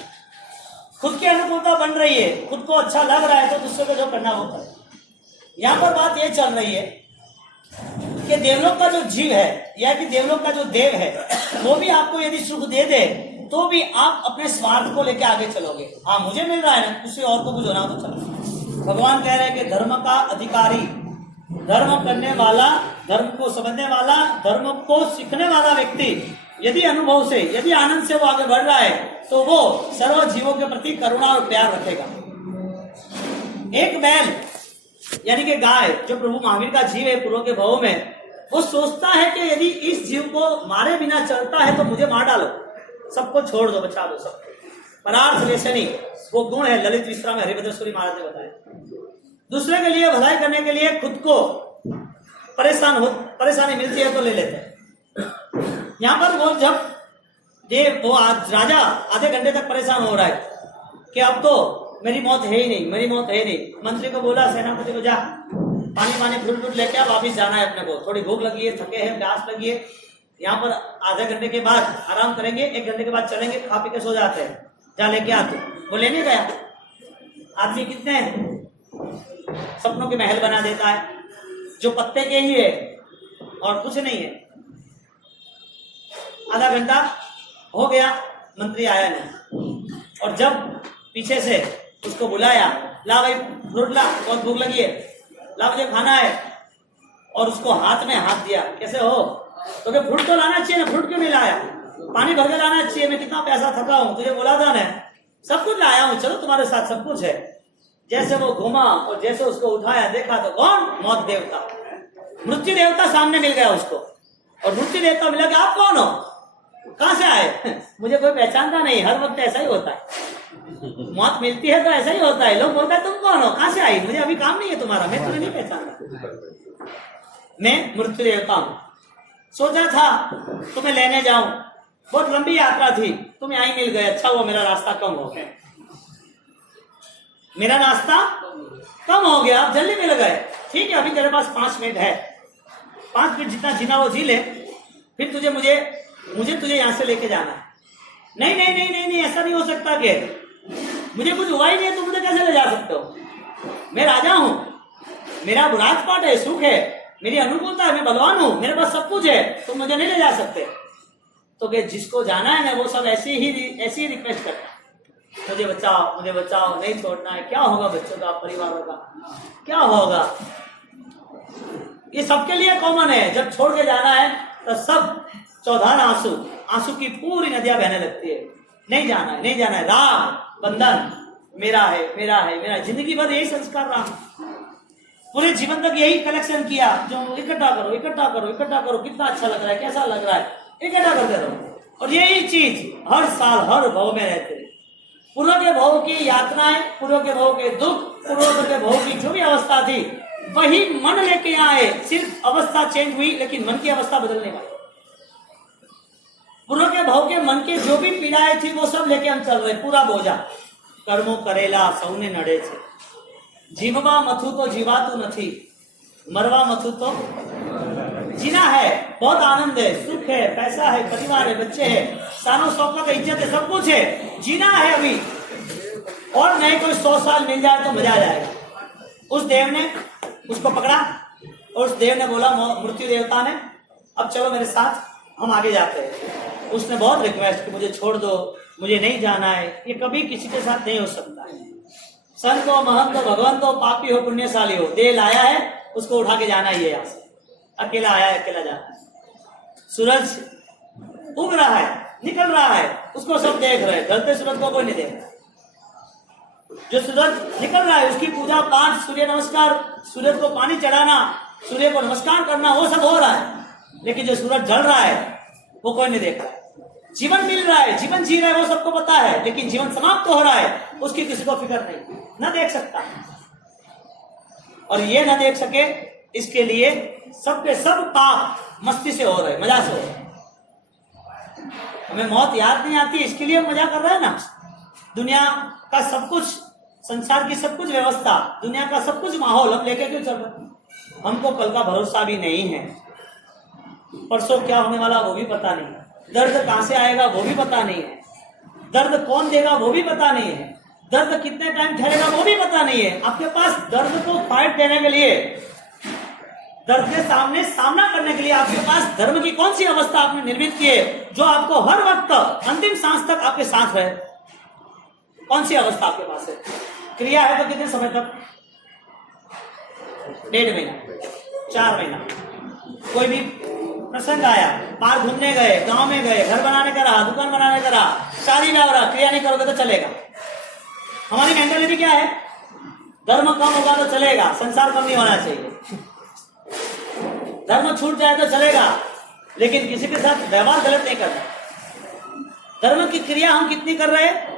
खुद की अनुकूलता बन रही है, खुद को अच्छा लग रहा है तो दूसरे को जो करना वो करे। यहाँ पर बात ये चल रही है कि देवलोक का जो जीव है या कि देवलोक का जो देव है वो भी आपको यदि सुख दे दे तो भी आप अपने स्वार्थ को लेकर आगे चलोगे। हाँ, मुझे मिल रहा है ना, किसी और को कुछ होना तो चलो। भगवान कह रहे हैं कि धर्म का अधिकारी, धर्म करने वाला, धर्म को समझने वाला, धर्म को सीखने वाला व्यक्ति यदि अनुभव से, यदि आनंद से वो आगे बढ़ रहा है तो वो सर्व जीवों के प्रति करुणा और प्यार रखेगा। एक बैल यानी कि गाय जो प्रभु महावीर का जीव है पूर्व के भाव में, वो सोचता है कि यदि इस जीव को मारे बिना चलता है तो मुझे मार डालो, सबको छोड़ दो, बचा दो सब। परार्थ लेसनी वो गुण है, ललित विश्राम में हरिभद्रेश्वरी महाराज ने बताया। दूसरे के लिए भलाई करने के लिए खुद को परेशानी मिलती है तो ले लेते हैं। यहाँ पर वो जब वो राजा आधे घंटे तक परेशान हो रहा है कि अब तो मेरी मौत है ही नहीं, मेरी मौत है नहीं। मंत्री को बोला सेनापति को जा पानी फ्रूट लेके आ, वापिस जाना है अपने को, थोड़ी भूख लगी है, थके हैं, प्यास लगी है, यहाँ पर आधे घंटे के बाद आराम करेंगे, 1 घंटे के बाद चलेंगे, खा पी के सो जाते हैं, जा लेके आते, वो लेने गया। आदमी कितने हैं, सपनों के महल बना देता है जो पत्ते के ही है और कुछ नहीं है। आधा घंटा हो गया, मंत्री आया नहीं, और जब पीछे से उसको बुलाया, ला भाई फ्रूट ला, बहुत भूख लगी है, ला मुझे खाना है, और उसको हाथ में हाथ दिया, कैसे हो, तो क्या फ्रूट तो लाना चाहिए ना, फ्रूट क्यों नहीं लाया, पानी भर के लाना चाहिए, मैं कितना पैसा थका हूं, तुझे बोला था ना, सब कुछ लाया हूं, चलो तुम्हारे साथ सब कुछ है। जैसे वो घुमा और जैसे उसको उठाया, देखा तो कौन, मौत देवता, मृत्यु देवता सामने मिल गया उसको। और मृत्यु देवता मिला कि आप कौन हो, कहां से आए, मुझे कोई पहचानता नहीं, हर वक्त ऐसा ही होता है, मौत मिलती है तो ऐसा ही होता है, लोग बोलते हैं तुम कौन हो, कहां से आई, मुझे अभी काम नहीं है तुम्हारा, मैं तुम्हें नहीं पहचानता, मैं मृत्यु देवता हूं। सोचा था तुम्हें लेने जाऊं, बहुत लंबी यात्रा थी, तुम यहीं मिल गए, अच्छा हुआ मेरा रास्ता कम हो गया, मेरा रास्ता कम हो गया, आप जल्दी मिल गए, ठीक है अभी तेरे पास 5 मिनट है, 5 मिनट जितना जीना वो जी ले, फिर मुझे तुझे यहां से लेके जाना है। नहीं नहीं नहीं नहीं नहीं, ऐसा नहीं हो सकता कि मुझे कुछ हुआ ही नहीं है, तुम मुझे कैसे ले जा सकते हो, मैं राजा हूं, मेरा राजपाट है, सुख है, मेरी अनुकूलता है, मैं बलवान हूं, मेरे पास सब कुछ है, तुम मुझे नहीं ले जा सकते। तो कि जिसको जाना है ना वो सब ऐसी ही रिक्वेस्ट करता है, मुझे बचाओ, नहीं छोड़ना है, क्या होगा बच्चों का, परिवारों का क्या होगा, ये सबके लिए कॉमन है। जब छोड़ के जाना है तो सब चौधार आंसू की पूरी नदियां बहने लगती है, नहीं जाना है, राग बंधन मेरा है, जिंदगी भर यही संस्कार रहा, पूरे जीवन तक यही कलेक्शन किया, जो इकट्ठा करो, कितना अच्छा लग रहा है, कैसा लग रहा है, इकट्ठा करते रहो, और यही चीज हर साल हर भाव में रहते हैं। पूर्व के भाव की यातनाएं, पूर्व के भाव के दुख, पूर्व के भाव की जो भी अवस्था थी वही मन लेके आए, सिर्फ अवस्था चेंज हुई लेकिन मन की अवस्था बदलने वाली। पूर्व के भाव के मन की जो भी पीड़ाएं थी वो सब लेके हम चल रहे, पूरा बोझा कर्मो करेला सौने नड़े छे, जीववा मथु तो जीवातु नहीं, मरवा मथु तो जीना है, बहुत आनंद है, सुख है, पैसा है, परिवार है, बच्चे है, सानो शौकत है, इज्जत है, सब कुछ है, जीना है अभी, और नहीं कोई 100 साल मिल जाए तो मजा आ जाएगा। उस देव ने उसको पकड़ा और उस देव ने बोला, मृत्यु देवता ने, अब चलो मेरे साथ, हम आगे जाते हैं। उसने बहुत रिक्वेस्ट की, मुझे छोड़ दो, मुझे नहीं जाना है, ये कभी किसी के साथ नहीं हो सकता है, संत हो, महंत हो, भगवंत हो, पापी हो, पुण्यशाली हो, देह लाया है उसको उठा के जाना ही है, यहाँ से अकेला आया है, अकेला जाना है। सूरज उग रहा है, निकल रहा है, उसको सब देख रहे हैं, ढलते सूरज को कोई नहीं देख रहा, जो सूरज निकल रहा है उसकी पूजा पाठ, सूर्य नमस्कार, सूरज को पानी चढ़ाना, सूर्य को नमस्कार करना, वो सब हो रहा है, लेकिन जो सूरज जल रहा है वो कोई नहीं देख रहा है। जीवन मिल रहा है, जीवन जी रहा है, वो सबको पता है, लेकिन जीवन समाप्त हो रहा है उसकी किसी को फिक्र नहीं, न देख सकता, और ये न देख सके इसके लिए सबके सब पाप मस्ती से हो रहे, मजा से हो रहे। हमें मौत याद नहीं आती, इसके लिए मजा कर रहे हैं ना, दुनिया का सब कुछ, संसार की सब कुछ व्यवस्था, दुनिया का सब कुछ माहौल हम लेके क्यों चल रहे, हमको कल का भरोसा भी नहीं है, परसों क्या होने वाला वो भी पता नहीं, दर्द कहां से आएगा वो भी पता नहीं है, दर्द कौन देगा वो भी पता नहीं है, दर्द कितने टाइम ठहरेगा वो भी पता नहीं है। आपके पास दर्द को फाइट देने के लिए, दर्द के सामने सामना करने के लिए आपके पास धर्म की कौन सी अवस्था आपने निर्मित की है, जो आपको हर वक्त अंतिम सांस तक आपके साथ रहे, कौन सी अवस्था आपके पास है? क्रिया है तो कितने समय तक, 1.5 महीना, 4 महीना, कोई भी प्रसंग आया, बाहर घूमने गए, गांव में गए, घर बनाने का रहा, दुकान बनाने का रहा, शादी ब्याह रहा, क्रिया नहीं करोगे तो चलेगा। हमारी मेंटालिटी क्या है, धर्म कम होगा तो चलेगा, संसार कम नहीं होना चाहिए, धर्म छूट जाए तो चलेगा, लेकिन किसी के साथ व्यवहार गलत नहीं करना। धर्म की क्रिया हम कितनी कर रहे हैं,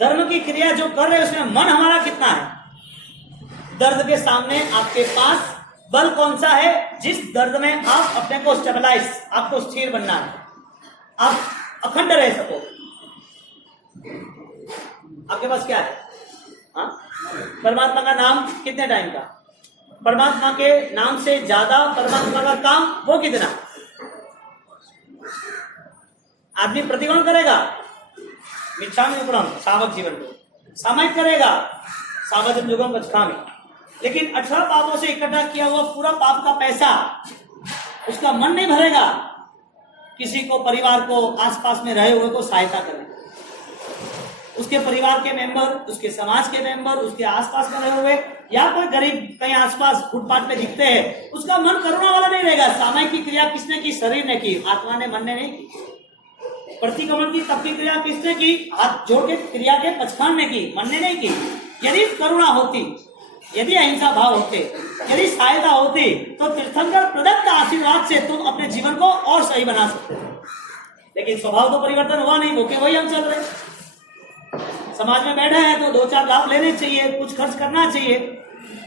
धर्म की क्रिया जो कर रहे हैं उसमें मन हमारा कितना है। दर्द के सामने आपके पास बल कौन सा है, जिस दर्द में आप अपने को स्टेबलाइज, आपको स्थिर बनना है, आप अखंड रह सको, आपके पास क्या है? हाँ, परमात्मा का नाम कितने टाइम का, परमात्मा के नाम से ज्यादा परमात्मा का काम वो कितना, आदमी प्रतिक्रमण करेगा, मिच्छामि दुक्कडम सामक जीवन को, सामयिक करेगा, सावजन युगम गच्छामि। लेकिन 18 पापों से इकट्ठा किया हुआ पूरा पाप का पैसा उसका मन नहीं भरेगा किसी को, परिवार को, आसपास में रहे हुए को सहायता करें, उसके परिवार के मेंबर, उसके समाज के मेंबर, उसके आसपास में रहे हुए, या कोई गरीब कहीं आसपास फुटपाथ पे दिखते हैं, उसका मन करुणा वाला नहीं रहेगा। सामयिक की क्रिया किसने की? शरीर ने की, आत्मा ने, मन ने नहीं की। प्रतिक्रमण की तब की क्रिया किसने की? हाथ जोड़ के क्रिया के पचखान ने की, मन ने नहीं की। यदि करुणा होती, यदि अहिंसा भाव होते, यदि सहायता होती, तो तीर्थंकर प्रदत्त आशीर्वाद से तुम अपने जीवन को और सही बना सकते हो। लेकिन स्वभाव तो परिवर्तन हुआ नहीं, भूखे वही हम चल रहे। समाज में बैठे हैं तो 2-4 लाभ लेने चाहिए, कुछ खर्च करना चाहिए।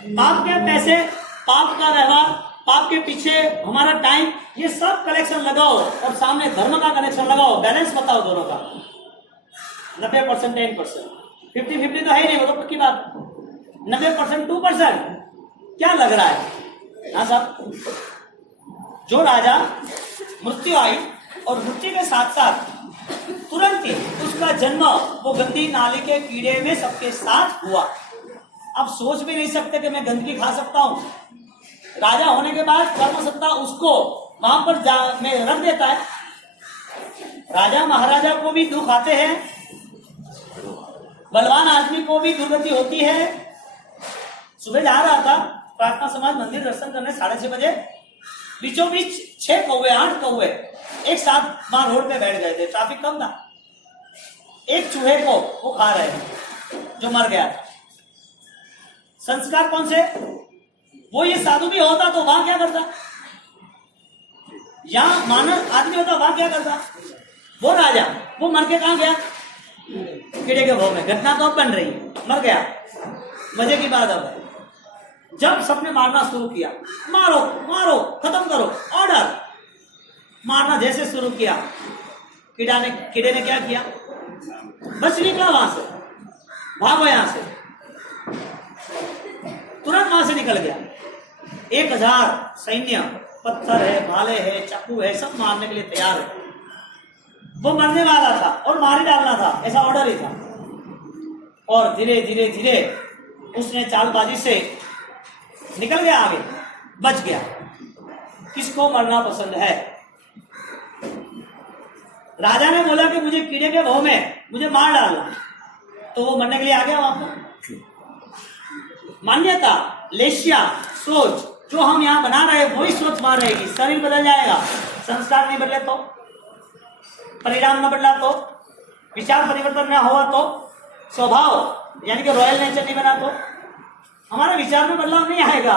पाप के पैसे, पाप का व्यवहार, पाप के पीछे हमारा टाइम, ये सब कलेक्शन लगाओ और सामने धर्म का कनेक्शन लगाओ, बैलेंस बताओ दोनों का। 90% 10%, 50-50 तो है ही नहीं, वो तो पक्की बात। 90% 2% क्या लग रहा है? हाँ साहब, जो राजा मृत्यु आई और मृत्यु के साथ साथ तुरंत ही उसका जन्म वो गंदी नाली के कीड़े में सबके साथ हुआ। आप सोच भी नहीं सकते कि मैं गंदगी खा सकता हूं। राजा होने के बाद कर्म सत्ता उसको वहां पर में रख देता है। राजा महाराजा को भी दुख आते हैं, बलवान आदमी को भी दुर्गति होती है। सुबह जा रहा था प्रार्थना समाज मंदिर दर्शन करने 6:30 बजे, बीचों बीच 6 कौवे 8 कौवे एक साथ वहां रोड पे बैठ गए थे, ट्रैफिक कम था। एक चूहे को वो खा रहे हैं जो मर गया था। संस्कार कौन से? वो ये साधु भी होता तो वहां क्या करता? यहां मानव आदमी होता वहां क्या करता? वो राजा वो मर के कहां गया? कीड़े के भोग में। घटना तो अब बन रही है, मर गया। मजे की बात अब है, जब सबने मारना शुरू किया, मारो मारो खत्म करो, ऑर्डर, मारना जैसे शुरू किया, कीड़े ने क्या किया? बच निकला वहां से, भागो यहां से, तुरंत वहां से निकल गया। 1000 सैन्य, पत्थर है, भाले है, चाकू है, सब मारने के लिए तैयार है। वो मरने वाला था और मार ही डालना था, ऐसा ऑर्डर ही था। और धीरे धीरे धीरे उसने चालबाजी से निकल गया आगे, बच गया। किसको मरना पसंद है? राजा ने बोला कि मुझे कीड़े के भौं में मुझे मार डालना, तो वो मरने के लिए आ गया वहां पर। मान्यता, लेशिया, सोच जो हम यहाँ बना रहे वही सोच मार रहेगी। शरीर बदल जाएगा, संस्कार नहीं बदले तो, परिणाम न बदला तो, विचार परिवर्तन न हुआ तो, स्वभाव यानी कि रॉयल नेचर नहीं बना तो, हमारे विचार में बदलाव नहीं आएगा,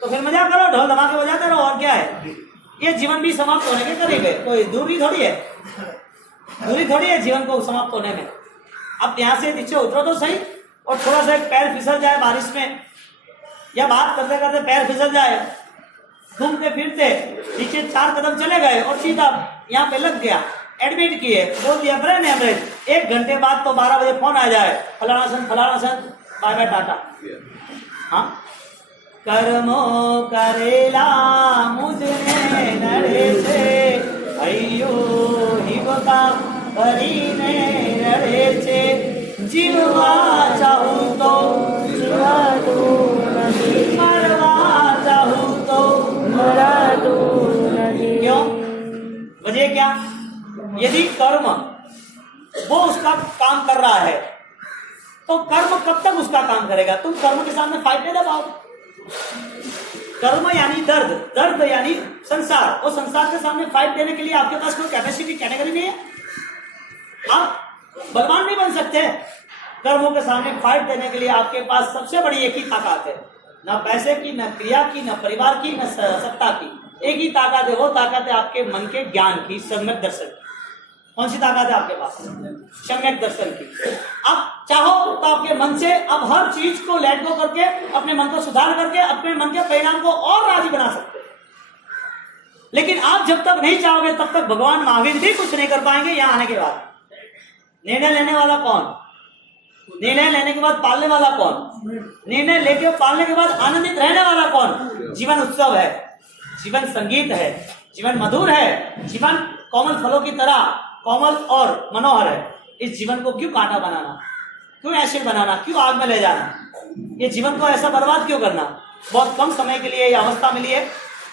तो फिर मजा करो, ढोल धमाके बजाते रहो, और क्या है? ये जीवन भी समाप्त होने के करीब है, कोई दूरी थोड़ी है, दूरी थोड़ी है जीवन को समाप्त होने में। अब यहाँ से नीचे उतरो तो सही, और थोड़ा सा एक पैर फिसल जाए बारिश में, या बात करते करते पैर फिसल जाए, घूमते फिरते नीचे 4 कदम चले गए और सीधा यहाँ पे लग गया, एडमिट किए, बोल दिया ब्रेन हेमरेज। 1 घंटे बाद तो 12 बजे फोन आ जाए, फलाना सन, बाय बाय टाटा। हाँ, कर्मो करेला मुझने नड़े से, अयो ही बता करीने नड़े से, जीवा चाहूं तो जीवा दूं नहीं, मरवा चाहूं तो मरा दूं नहीं। क्यों? वजह क्या? यदि कर्म वो उसका काम कर रहा है, तो कर्म कब तक उसका काम करेगा? तुम कर्म के सामने फाइट नहीं दबाओ। कर्म यानी दर्द, दर्द यानी संसार, और संसार के सामने फाइट देने के लिए आपके पास कोई कैपेसिटी, कैटेगरी नहीं है। आप बलवान नहीं बन सकते। कर्मों के सामने फाइट देने के लिए आपके पास सबसे बड़ी एक ही ताकत है, ना पैसे की, ना क्रिया की, ना परिवार की, ना सत्ता की। एक ही ताकत है, वो ताकत है आपके मन के ज्ञान की, सम्यक दर्शन की। कौन सी ताकत है आपके पास? सम्यक दर्शन की। आप चाहो तो आपके मन से अब हर चीज को लेट गो करके, अपने मन को सुधार करके, अपने मन के परिणाम को और राजी बना सकते हैं। लेकिन आप जब तक नहीं चाहोगे तब तक भगवान महावीर भी कुछ नहीं कर पाएंगे। यहाँ आने के बाद निर्णय लेने वाला कौन? निर्णय लेने के बाद पालने वाला कौन? निर्णय लेके पालने के बाद आनंदित रहने वाला कौन? जीवन उत्सव है, जीवन संगीत है, जीवन मधुर है, जीवन कोमल फलों की तरह कोमल और मनोहर है, इस जीवन को क्यों कांटा बनाना, क्यों एसिड बनाना, क्यों आग में ले जाना, ये जीवन को ऐसा बर्बाद क्यों करना। बहुत कम समय के लिए ये अवस्था मिली है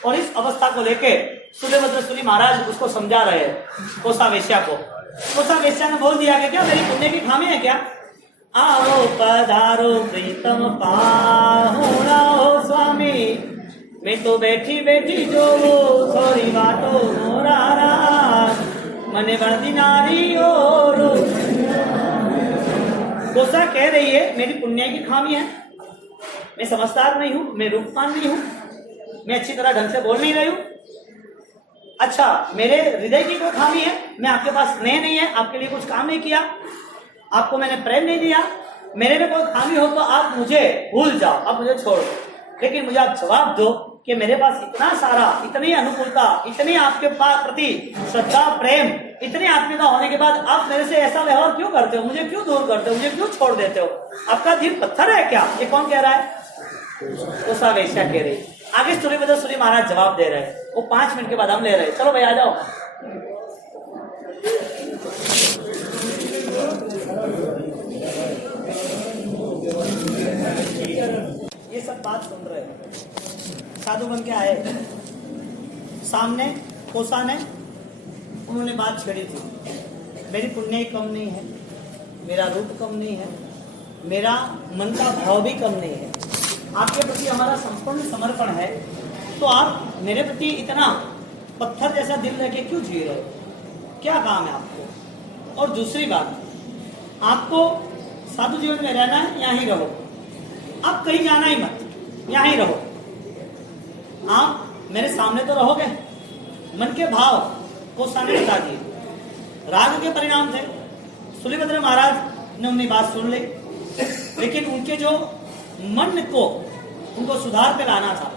और इस अवस्था को लेके सूर्यभद्र सूरी महाराज उसको समझा रहे हैं कोसा वेश्या को। कोसा वेश्या ने बोल दिया कि क्या मेरी पुण्य की खामी है क्या, आओ पधारो प्रीतम पाहुणा हो स्वामी, मैं तो बैठी बैठी जो थोड़ी बातों मोरारा मने बढ़ती नारी और। कोसा कह रही है मेरी पुण्य की खामी है, मैं समझदार नहीं हूं, मैं रूपवान नहीं हूं, मैं अच्छी तरह ढंग से बोल नहीं रही हूं। अच्छा, मेरे हृदय की कोई खामी है, मैं आपके पास स्नेह नहीं है, आपके लिए कुछ काम नहीं किया, आपको मैंने प्रेम नहीं दिया, मेरे में कोई खामी हो तो आप मुझे भूल जाओ, आप मुझे छोड़ दो। लेकिन मुझे आप जवाब दो कि मेरे पास इतना सारा, इतनी अनुकूलता, इतनी आपके पास प्रति श्रद्धा प्रेम, इतनी आत्मीयता होने के बाद आप मेरे से ऐसा व्यवहार क्यों करते हो, मुझे क्यों दूर करते हो, मुझे क्यों छोड़ देते हो, आपका दिल पत्थर है क्या। ये कौन कह रहा है, कोसा वेश्या कह रही। आगे सूर्यभद्र सूरी महाराज जवाब दे रहे हैं, वो 5 मिनट के बाद हम ले रहे हैं। चलो भाई आ जाओ। ये सब बात सुन रहे हैं, साधु बन के आए सामने कोसा ने, उन्होंने बात छेड़ी थी, मेरी पुण्य कम नहीं है, मेरा रूप कम नहीं है, मेरा मन का भाव भी कम नहीं है, आपके प्रति हमारा संपूर्ण समर्पण है, तो आप मेरे प्रति इतना पत्थर जैसा दिल लेके क्यों जी रहे हो, क्या काम है आपको। और दूसरी बात, आपको साधु जीवन में रहना है, यहाँ ही रहो, आप कहीं जाना ही मत, यहाँ ही रहो। आप मेरे सामने तो रहोगे, मन के भाव को सामने बता दिए, राग के परिणाम थे। सूर्यभद्र महाराज ने उनकी बात सुन ली, लेकिन उनके जो मन को उनको सुधार पे लाना था,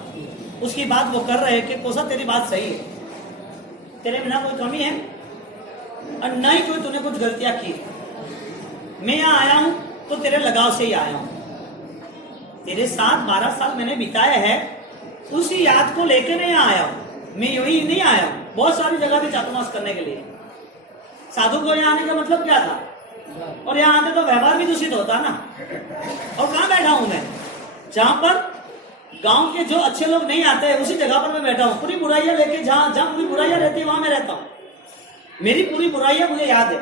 उसकी बात वो कर रहे हैं कि कोसा तेरी बात सही है, तेरे में ना कोई कमी है और न ही कोई तूने कुछ गलतियां की। मैं यहाँ आया हूं तो तेरे लगाव से ही आया हूं, तेरे साथ 12 साल मैंने बिताए हैं, उसी याद को लेके मैं यहाँ आया हूं, मैं यूं ही नहीं आया हूं। बहुत सारी जगह पे चातुर्मास करने के लिए साधु को यहाँ आने का मतलब क्या था, और यहाँ आते तो व्यवहार भी दूषित होता ना। और कहाँ बैठा हूं मैं, जहां पर गांव के जो अच्छे लोग नहीं आते हैं उसी जगह पर मैं बैठा हूं, पूरी बुराइयां लेके, जहां जहां पूरी बुराइयां रहती है वहां मैं रहता हूं। मेरी पूरी बुराइयां मुझे याद है,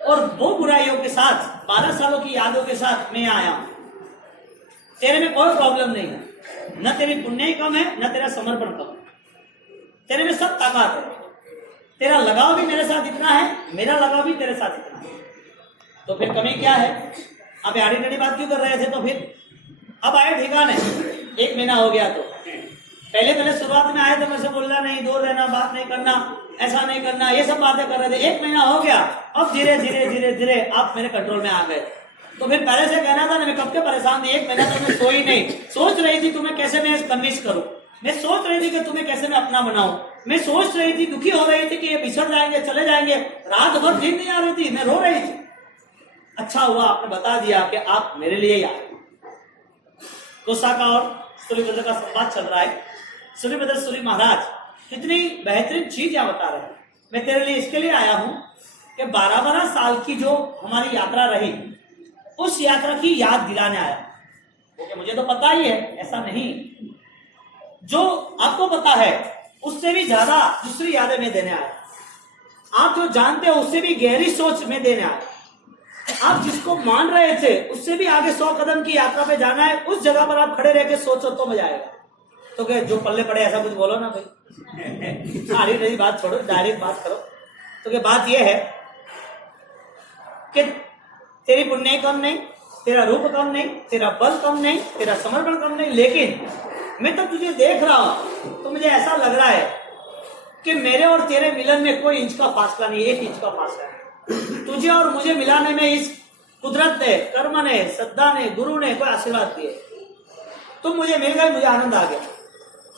और वो बुराइयों के साथ 12 सालों की यादों के साथ मैं आया हूं। तेरे में कोई प्रॉब्लम नहीं है, न तेरी पुण्य कम है, न तेरा समर्पण कम, तेरे में सब ताकत है, तेरा लगाव भी मेरे साथ इतना है, मेरा लगाव भी तेरे साथ इतना है, तो फिर कमी क्या है। अब आड़ी टेढ़ी बात क्यों कर रहे थे, तो फिर अब आए ठिकाने, 1 महीना हो गया, तो पहले शुरुआत में आए थे, मेरे से बोलना नहीं, दूर रहना, बात नहीं करना, ऐसा नहीं करना, ये सब बातें कर रहे थे। 1 महीना हो गया, अब धीरे धीरे धीरे धीरे आप मेरे कंट्रोल में आ गए। तो फिर पहले से कहना था ना, मैं कब के परेशान थी, 1 महीना तो मैं सोई नहीं, सोच रही थी तुम्हें कैसे मैं कन्विंस करूं, मैं सोच रही थी कि तुम्हें कैसे मैं अपना बनाऊं, मैं सोच रही थी, दुखी हो रही थी कि ये बिछड़ जाएंगे, चले जाएंगे, रात भर नींद नहीं आ रही थी, मैं रो रही थी। अच्छा हुआ आपने बता दिया कि आप मेरे लिए ही आए। कोसा का और सूर्यभद्र का संवाद चल रहा है। सूर्यभद्र सूरी महाराज कितनी बेहतरीन चीज यहाँ बता रहे हैं। मैं तेरे लिए इसके लिए आया हूं कि 12 साल की जो हमारी यात्रा रही, उस यात्रा की याद दिलाने आया, क्योंकि मुझे तो पता ही है, ऐसा नहीं, जो आपको पता है उससे भी ज्यादा दूसरी यादें मैं देने आया, आप जो जानते हो उससे भी गहरी सोच में देने आया, आप जिसको मान रहे थे उससे भी आगे 100 कदम की यात्रा पे जाना है, उस जगह पर आप खड़े रह के सोचो तो मजा आएगा। तो क्या जो पल्ले पड़े ऐसा कुछ बोलो ना भाई, सारी रही बात छोड़ो, डायरेक्ट बात करो। तो क्या बात यह है कि तेरी पुण्य कम नहीं, तेरा रूप कम नहीं, तेरा बल कम नहीं, तेरा समर्पण कम नहीं, लेकिन मैं तो तुझे देख रहा हूं तो मुझे ऐसा लग रहा है कि मेरे और तेरे मिलन में कोई इंच का फासला नहीं, 1 इंच का फासला है। तुझे और मुझे मिलाने में इस कुदरत ने, कर्म ने, श्रद्धा ने, गुरु ने कोई आशीर्वाद दिए। तुम मुझे मिल गए, मुझे आनंद आ गया,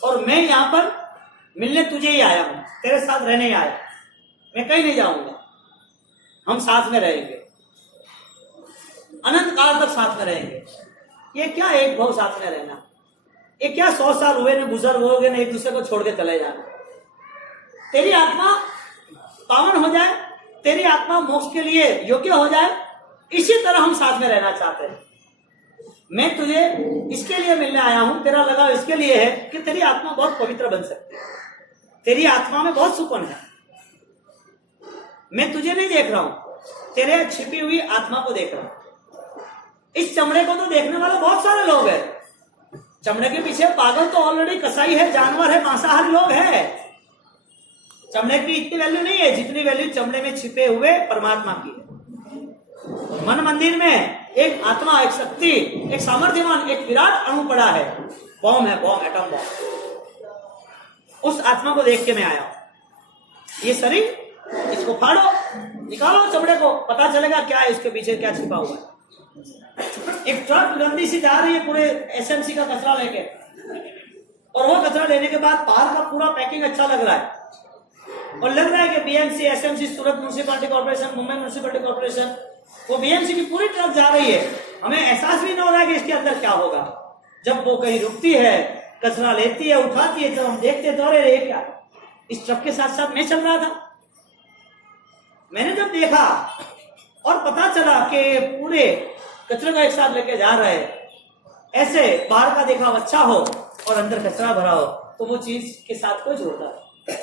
और मैं यहाँ पर मिलने तुझे ही आया हूं, तेरे साथ रहने ही आया, मैं कहीं नहीं जाऊंगा, हम साथ में रहेंगे, अनंत काल तक साथ में रहेंगे। ये क्या एक भाव साथ में रहना, ये क्या 100 साल हुए न गुजर हो गए न एक दूसरे को छोड़ के चले जाना। तेरी आत्मा पावन हो जाए, तेरी आत्मा मोक्ष के लिए योग्य हो जाए, इसी तरह हम साथ में रहना चाहते हैं। मैं तुझे इसके लिए मिलने आया हूं, तेरा लगाव इसके लिए है कि तेरी आत्मा बहुत पवित्र बन सकती है, तेरी आत्मा में बहुत सुकून है। मैं तुझे नहीं देख रहा हूं, तेरे छिपी हुई आत्मा को देख रहा हूं। इस चमड़े को तो देखने वाले बहुत सारे लोग हैं, चमड़े के पीछे पागल तो ऑलरेडी कसाई है, जानवर है, मांसाहारी लोग हैं। चमड़े की इतनी वैल्यू नहीं है जितनी वैल्यू चमड़े में छिपे हुए परमात्मा की है। मन मंदिर में एक आत्मा, एक शक्ति, एक सामर्थ्यवान, एक विराट अणु पड़ा है, बॉम्ब है, बॉम्ब, एटम बॉम्ब। उस आत्मा को देख के मैं आया हूं। ये शरीर, इसको फाड़ो, निकालो चमड़े को, पता चलेगा क्या है इसके पीछे, क्या छिपा हुआ है। एक ट्रक गंदी सी जा रही है पूरे एसएमसी का कचरा लेके, और वो कचरा लेने के बाद बाहर का पूरा पैकिंग अच्छा लग रहा है, और लग रहा है कि BMC, SMC, Surat municipality corporation, Mumbai municipality corporation, वो बीएमसी की पूरी ट्रक जा रही है। हमें एहसास भी नहीं हो रहा है कि इसके अंदर क्या होगा। जब वो कहीं रुकती है, कचरा लेती है, उठाती है, जब हम देखते तो अरे क्या, इस ट्रक के साथ साथ मैं चल रहा था। मैंने जब देखा और पता चला कि पूरे कचरे को एक साथ लेके जा रहे हैं, ऐसे बाहर का देखा अच्छा हो और अंदर कचरा भरा हो, तो वो चीज के साथ कोई जोड़ता है।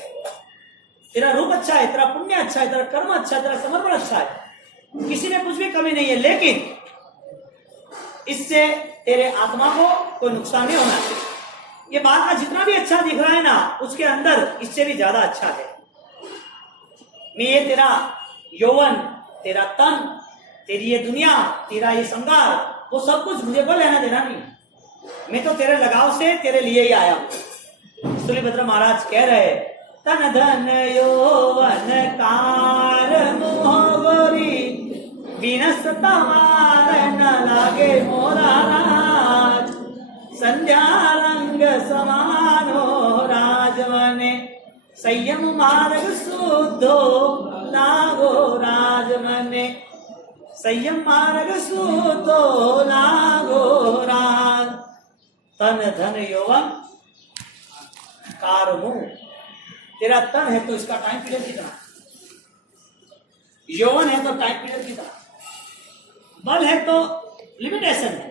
तेरा रूप अच्छा है, तेरा पुण्य अच्छा है, तेरा कर्म अच्छा है, तेरा समर्पण अच्छा है, किसी में कुछ भी कमी नहीं है, लेकिन इससे तेरे आत्मा को कोई नुकसान नहीं होना चाहिए। ये बाहर का जितना भी अच्छा दिख रहा है ना, उसके अंदर इससे भी ज्यादा अच्छा है। मैं ये तेरा यौवन, तेरा तन, तेरी ये दुनिया, तेरा ये श्रृंगार, वो सब कुछ मुझे को लेना देना नहीं। मैं तो तेरे लगाव से तेरे लिए ही आया हूं। सूर्यभद्र महाराज कह रहे, तन धन यौवन कार मोह गोरी, विनस तमार न लागे मोरा राज, संध्या रंग समानो राजवने, संयम मार्ग शुद्धो लागो राजमने, संयम मार्ग शुद्धो लागो राज। तन धन यौवन कार मोह, तेरा तन है तो इसका टाइम पीरियड कितना, यौवन है तो टाइम पीरियड कितना, बल है तो लिमिटेशन है।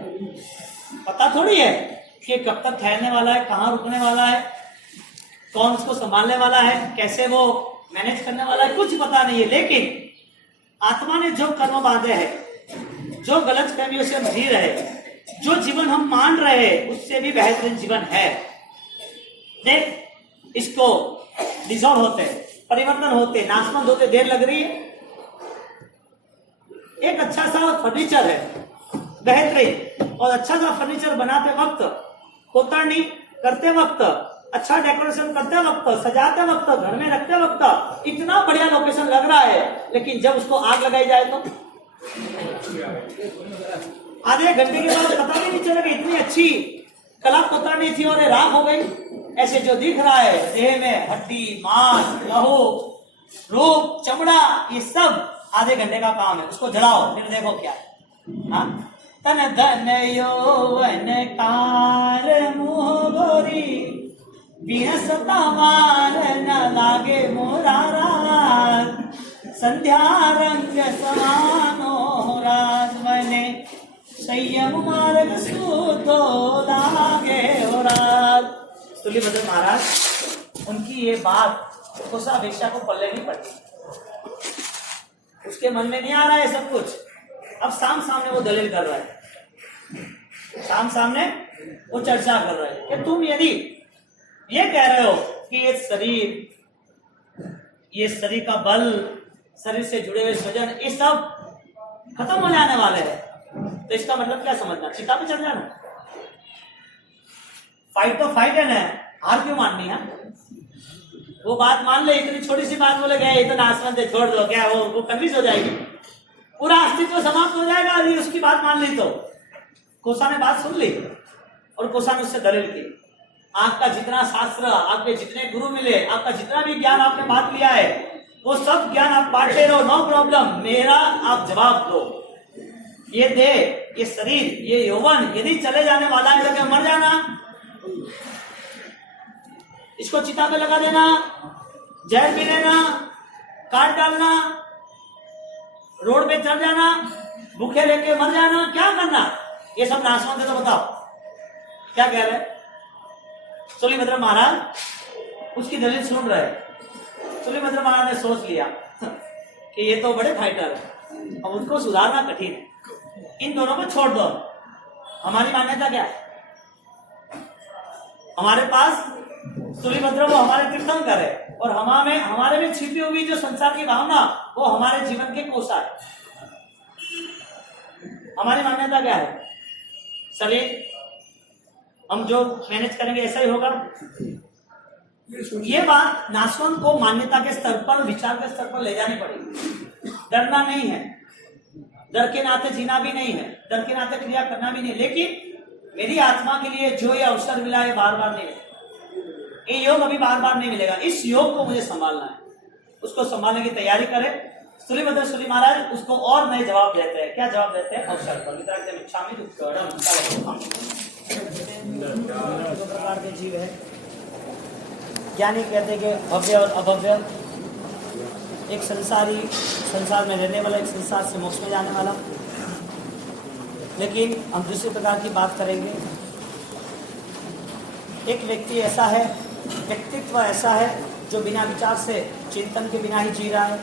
पता थोड़ी है कि कब तक ठहरने वाला है, कहाँ रुकने वाला है, कौन उसको संभालने वाला है, कैसे वो मैनेज करने वाला है, कुछ पता नहीं है। लेकिन आत्मा ने जो कर्म बांधे हैं, जो गलत फहमियों से हम जी रहे, जो जीवन हम मान रहे, उससे भी बेहतरीन जीवन है। देख, इसको डिसॉल्व होते, परिवर्तन होते, नाशवंत होते देर लग रही है। एक अच्छा सा फर्नीचर है, बेहतरीन, और अच्छा सा फर्नीचर बनाते वक्त, कोतरनी करते वक्त, अच्छा डेकोरेशन करते वक्त, सजाते वक्त, घर में रखते वक्त इतना बढ़िया लोकेशन लग रहा है, लेकिन जब उसको आग लगाई जाए तो आधे घंटे के बाद पता भी नहीं चलेगा इतनी अच्छी कला कोतरनी थी और राख हो गई। ऐसे जो दिख रहा है देह में हड्डी, मांस, लहू, रूप, चमड़ा, ये सब आधे घंटे का काम है। उसको जलाओ, फिर देखो क्या है। हाँ, तन धन यौवन कार मोह गोरी, विनस तमार न लागे मोरा राज, संध्या रंग समानो राजवने, संयम मार्ग शुद्धो लागे हो राज। सूर्यभद्र महाराज, उनकी ये बात कोसा वेश्या को पल्ले नहीं पड़ती, उसके मन में नहीं आ रहा है सब कुछ। अब सामने वो दलील कर रहा है, सामने वो चर्चा कर रहा है कि तुम यदि ये कह रहे हो कि ये शरीर का बल, शरीर से जुड़े हुए स्वजन, ये सब खत्म हो जाने वाले हैं, तो इसका मतलब क्या समझना, चिता पे चढ़ जाना। फाइट तो फाइट है ना, हार क्यों माननी है। वो बात मान ले, इतनी छोटी सी बात बोले गए, इतना आसमान से छोड़ दो, क्या वो कन्विंस हो जाएगी, पूरा अस्तित्व समाप्त हो जाएगा। यदि उसकी बात मान ली तो कोसा ने बात सुन ली और कोसा ने उससे दलील की। आपका जितना शास्त्र, आपके जितने गुरु मिले, आपका जितना भी ज्ञान आपने बांट लिया है, वो सब ज्ञान आप बांटते रहो, नो प्रॉब्लम। मेरा आप जवाब दो, ये देह, ये शरीर, ये यौवन यदि चले जाने वाला है तो क्या मर जाना, इसको चिता पे लगा देना, जहर पी लेना, काट डालना, रोड पे चढ़ जाना, भूखे रह के मर जाना, क्या करना, ये सब नासवान थे तो बताओ क्या कह रहे। सूलीभद्र महाराज उसकी दलील सुन रहे। सूलीभद्र महाराज ने सोच लिया कि ये तो बड़े फाइटर है, अब उनको सुधारना कठिन है, इन दोनों को छोड़ दो। हमारी मान्यता क्या है, हमारे पास सूलीभद्र वो हमारे कीर्तन करे और हमारे में छिपी हुई जो संसार की भावना वो हमारे जीवन के कोसा है। हमारी मान्यता क्या है, शरीर हम जो मैनेज करेंगे ऐसा ही होगा। ये बात नासवान को मान्यता के स्तर पर, विचार के स्तर पर ले जानी पड़ेगी। डरना नहीं है, डर के नाते जीना भी नहीं है, डर के नाते क्रिया करना भी नहीं, लेकिन मेरी आत्मा के लिए जो ये अवसर मिला है बार बार नहीं मिलेगा, ये योग अभी बार बार नहीं मिलेगा, इस योग को मुझे संभालना है, उसको संभालने की तैयारी करें। सूलीभद्र सूली महाराज उसको और नए जवाब देते हैं। क्या जवाब देते हैं, अवसर पर दो प्रकार के जीव है। ज्ञानी कहते हैं कि भव्य और अभव्य, एक संसारी, संसार में रहने वाला, एक संसार से मोक्ष में जाने वाला। लेकिन हम दूसरे प्रकार की बात करेंगे। एक व्यक्ति ऐसा है, व्यक्तित्व ऐसा है जो बिना विचार से, चिंतन के बिना ही जी रहा है,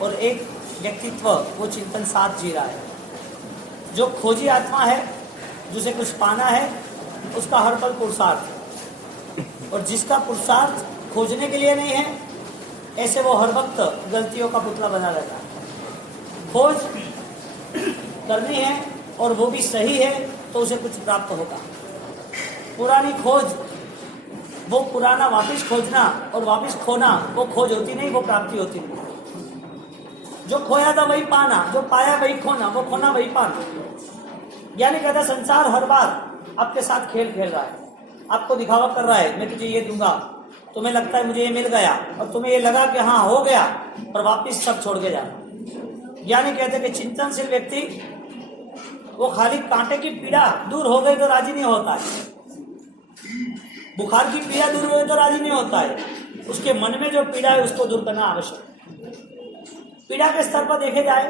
और एक व्यक्तित्व वो चिंतन साथ जी रहा है। जो खोजी आत्मा है, जिसे कुछ पाना है, उसका हर पल पुरुषार्थ, और जिसका पुरुषार्थ खोजने के लिए नहीं है, ऐसे वो हर वक्त गलतियों का पुतला बना रहता है। खोज करनी है और वो भी सही है तो उसे कुछ प्राप्त होगा। पुरानी खोज, वो पुराना वापस खोजना और वापस खोना, वो खोज होती नहीं, वो प्राप्ति होती नहीं। जो खोया था वही पाना, जो पाया वही खोना, वो खोना वही पाना। यानी कहता संसार हर बार आपके साथ खेल खेल रहा है, आपको दिखावा कर रहा है, मैं तुझे ये दूंगा, तुम्हें लगता है मुझे ये मिल गया, और तुम्हें ये लगा कि हाँ हो गया, और वापस सब छोड़ के जाना। यानी कहते कि चिंतनशील व्यक्ति वो खाली कांटे की पीड़ा दूर हो गई तो राजी नहीं होता है, बुखार की पीड़ा दूर हो गई तो राजी नहीं होता है, उसके मन में जो पीड़ा है उसको दूर करना आवश्यक। पीड़ा के स्तर पर देखे जाए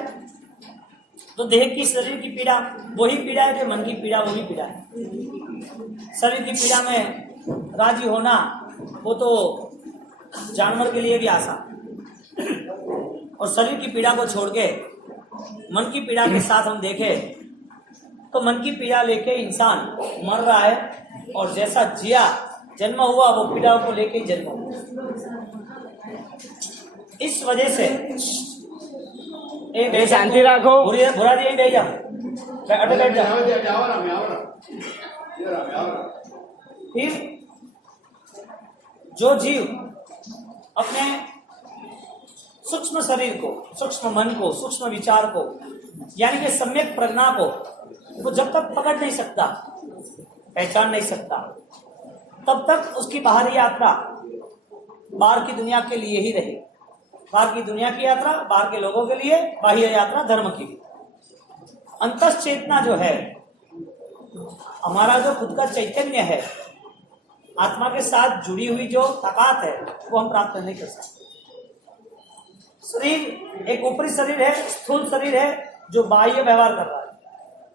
तो देह की, शरीर की पीड़ा वही पीड़ा है कि मन की पीड़ा वही पीड़ा है। शरीर की पीड़ा में राजी होना वो तो जानवर के लिए भी आसान, और शरीर की पीड़ा को छोड़ के मन की पीड़ा के साथ हम देखें तो मन की पीड़ा लेके इंसान मर रहा है, और जैसा जिया जन्म हुआ वो पीड़ा को लेके ही जन्म हुआ। इस वजह से शांति रखो, बुरा जी बैठ जाओ, बैठ जाओ। फिर जो जीव अपने सूक्ष्म शरीर को, सूक्ष्म मन को, सूक्ष्म विचार को, यानी कि सम्यक प्रज्ञा को वो जब तक पकड़ नहीं सकता, पहचान नहीं सकता, तब तक उसकी बाहरी यात्रा बाहर की दुनिया के लिए ही रही। बाहर की दुनिया की यात्रा बाहर के लोगों के लिए, बाह्य यात्रा धर्म की। अंतस चेतना जो है, हमारा जो खुद का चैतन्य है, आत्मा के साथ जुड़ी हुई जो ताकत है, वो हम प्राप्त नहीं कर सकते। शरीर एक ऊपरी शरीर है, स्थूल शरीर है जो बाह्य व्यवहार कर रहा है।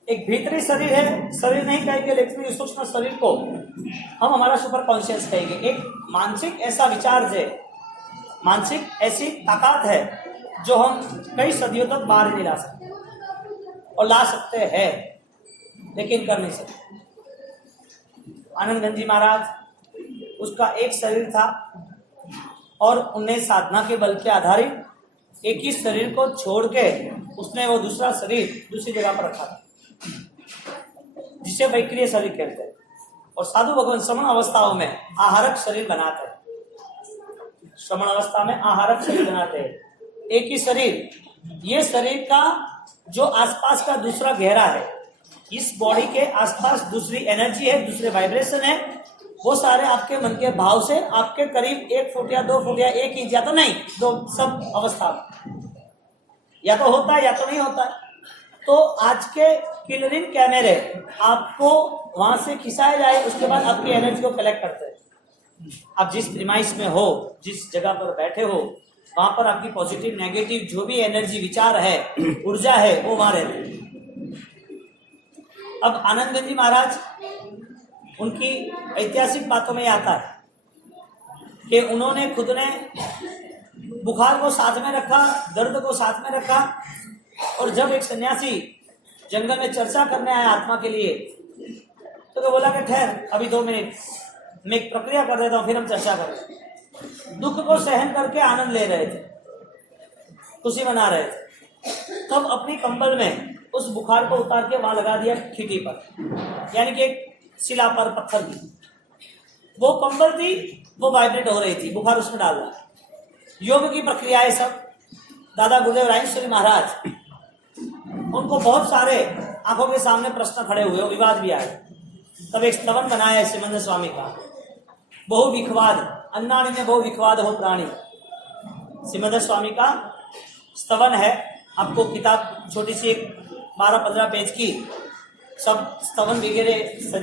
एक भीतरी शरीर है, शरीर नहीं कहेंगे लेकिन सूक्ष्म शरीर को हम हमारा सुपर कॉन्शियस कहेंगे। एक मानसिक ऐसा विचार है, मानसिक ऐसी ताकत है जो हम कई सदियों तक बाहर नहीं ला सकते, और ला सकते हैं लेकिन कर नहीं सकते। आनंदगंज जी महाराज, उसका एक शरीर था और उन्हें साधना के बल के आधारित एक ही शरीर को छोड़ के उसने वो दूसरा शरीर दूसरी जगह पर रखा था, जिसे वैक्रिय शरीर कहते हैं। और साधु भगवान श्रमण अवस्थाओं में आहारक शरीर बनाते हैं, श्रमण अवस्था में आहारक शरीर बनाते हैं। एक ही शरीर, ये शरीर का जो आसपास का दूसरा घेरा है, इस बॉडी के आसपास दूसरी एनर्जी है, दूसरे वाइब्रेशन है, वो सारे आपके मन के भाव से आपके करीब 1 फुट या 2 फुट या 1 इंच, या तो नहीं, तो सब अवस्था या तो होता है या तो नहीं होता है। तो आज के किलरिंग कैमरे आपको वहां से खिंचाए जाए, उसके बाद आपकी एनर्जी को कलेक्ट करते हैं। आप जिस प्रीमाइस में हो, जिस जगह पर बैठे हो, वहां पर आपकी पॉजिटिव नेगेटिव जो भी एनर्जी विचार है, ऊर्जा है, वो वहां रहती है। अब आनंदगंज जी महाराज, उनकी ऐतिहासिक बातों में आता है कि उन्होंने खुद ने बुखार को साथ में रखा, दर्द को साथ में रखा, और जब एक सन्यासी जंगल में चर्चा करने आया आत्मा के लिए, तो बोला कि ठहर अभी 2 मिनट, मैं एक प्रक्रिया कर देता हूं, फिर हम चर्चा करें। दुख को सहन करके आनंद ले रहे थे, खुशी मना रहे थे। तब अपनी कंबल में उस बुखार को उतार के वहां लगा दिया खिड़की पर, यानी कि एक शिला पर, पत्थर की वो कंबल थी, वो वाइब्रेट हो रही थी, बुखार उसमें डाल रहा। योग की प्रक्रियाएं सब दादा गुरुदेव राजेश्वरी महाराज, उनको बहुत सारे आंखों के सामने प्रश्न खड़े हुए, विवाद भी आए। तब एक स्तवन बनाया है सिमंदर स्वामी का, बहु विखवाद, अन्नाणी में बहु विखवाद हो प्राणी, सिमंदर स्वामी का स्तवन है। आपको किताब छोटी सी एक 12-15 पेज की सब स्तवन वगैरह,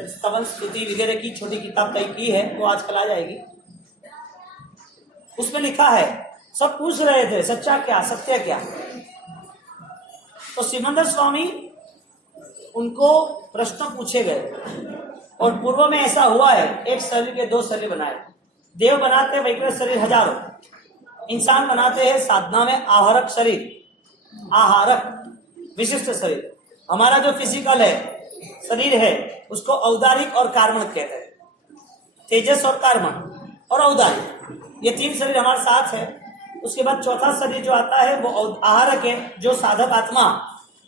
स्तवन स्तुति वगैरह की छोटी किताब तय की है, वो आजकल आ जाएगी। उसमें लिखा है, सब पूछ रहे थे सच्चा क्या, सत्य क्या। तो सिमंदर स्वामी, उनको प्रश्न पूछे गए, और पूर्व में ऐसा हुआ है, एक शरीर के 2 शरीर बनाए। देव बनाते हैं वैकृत शरीर हजारों, इंसान बनाते हैं साधना में आहारक शरीर, आहारक विशिष्ट शरीर। हमारा जो फिजिकल है, शरीर है, उसको औदारिक और कार्मण कहते हैं, तेजस और कार्मण और औदारिक, ये 3 शरीर हमारे साथ है। उसके बाद चौथा शरीर जो आता है वो आहारक है, जो साधक आत्मा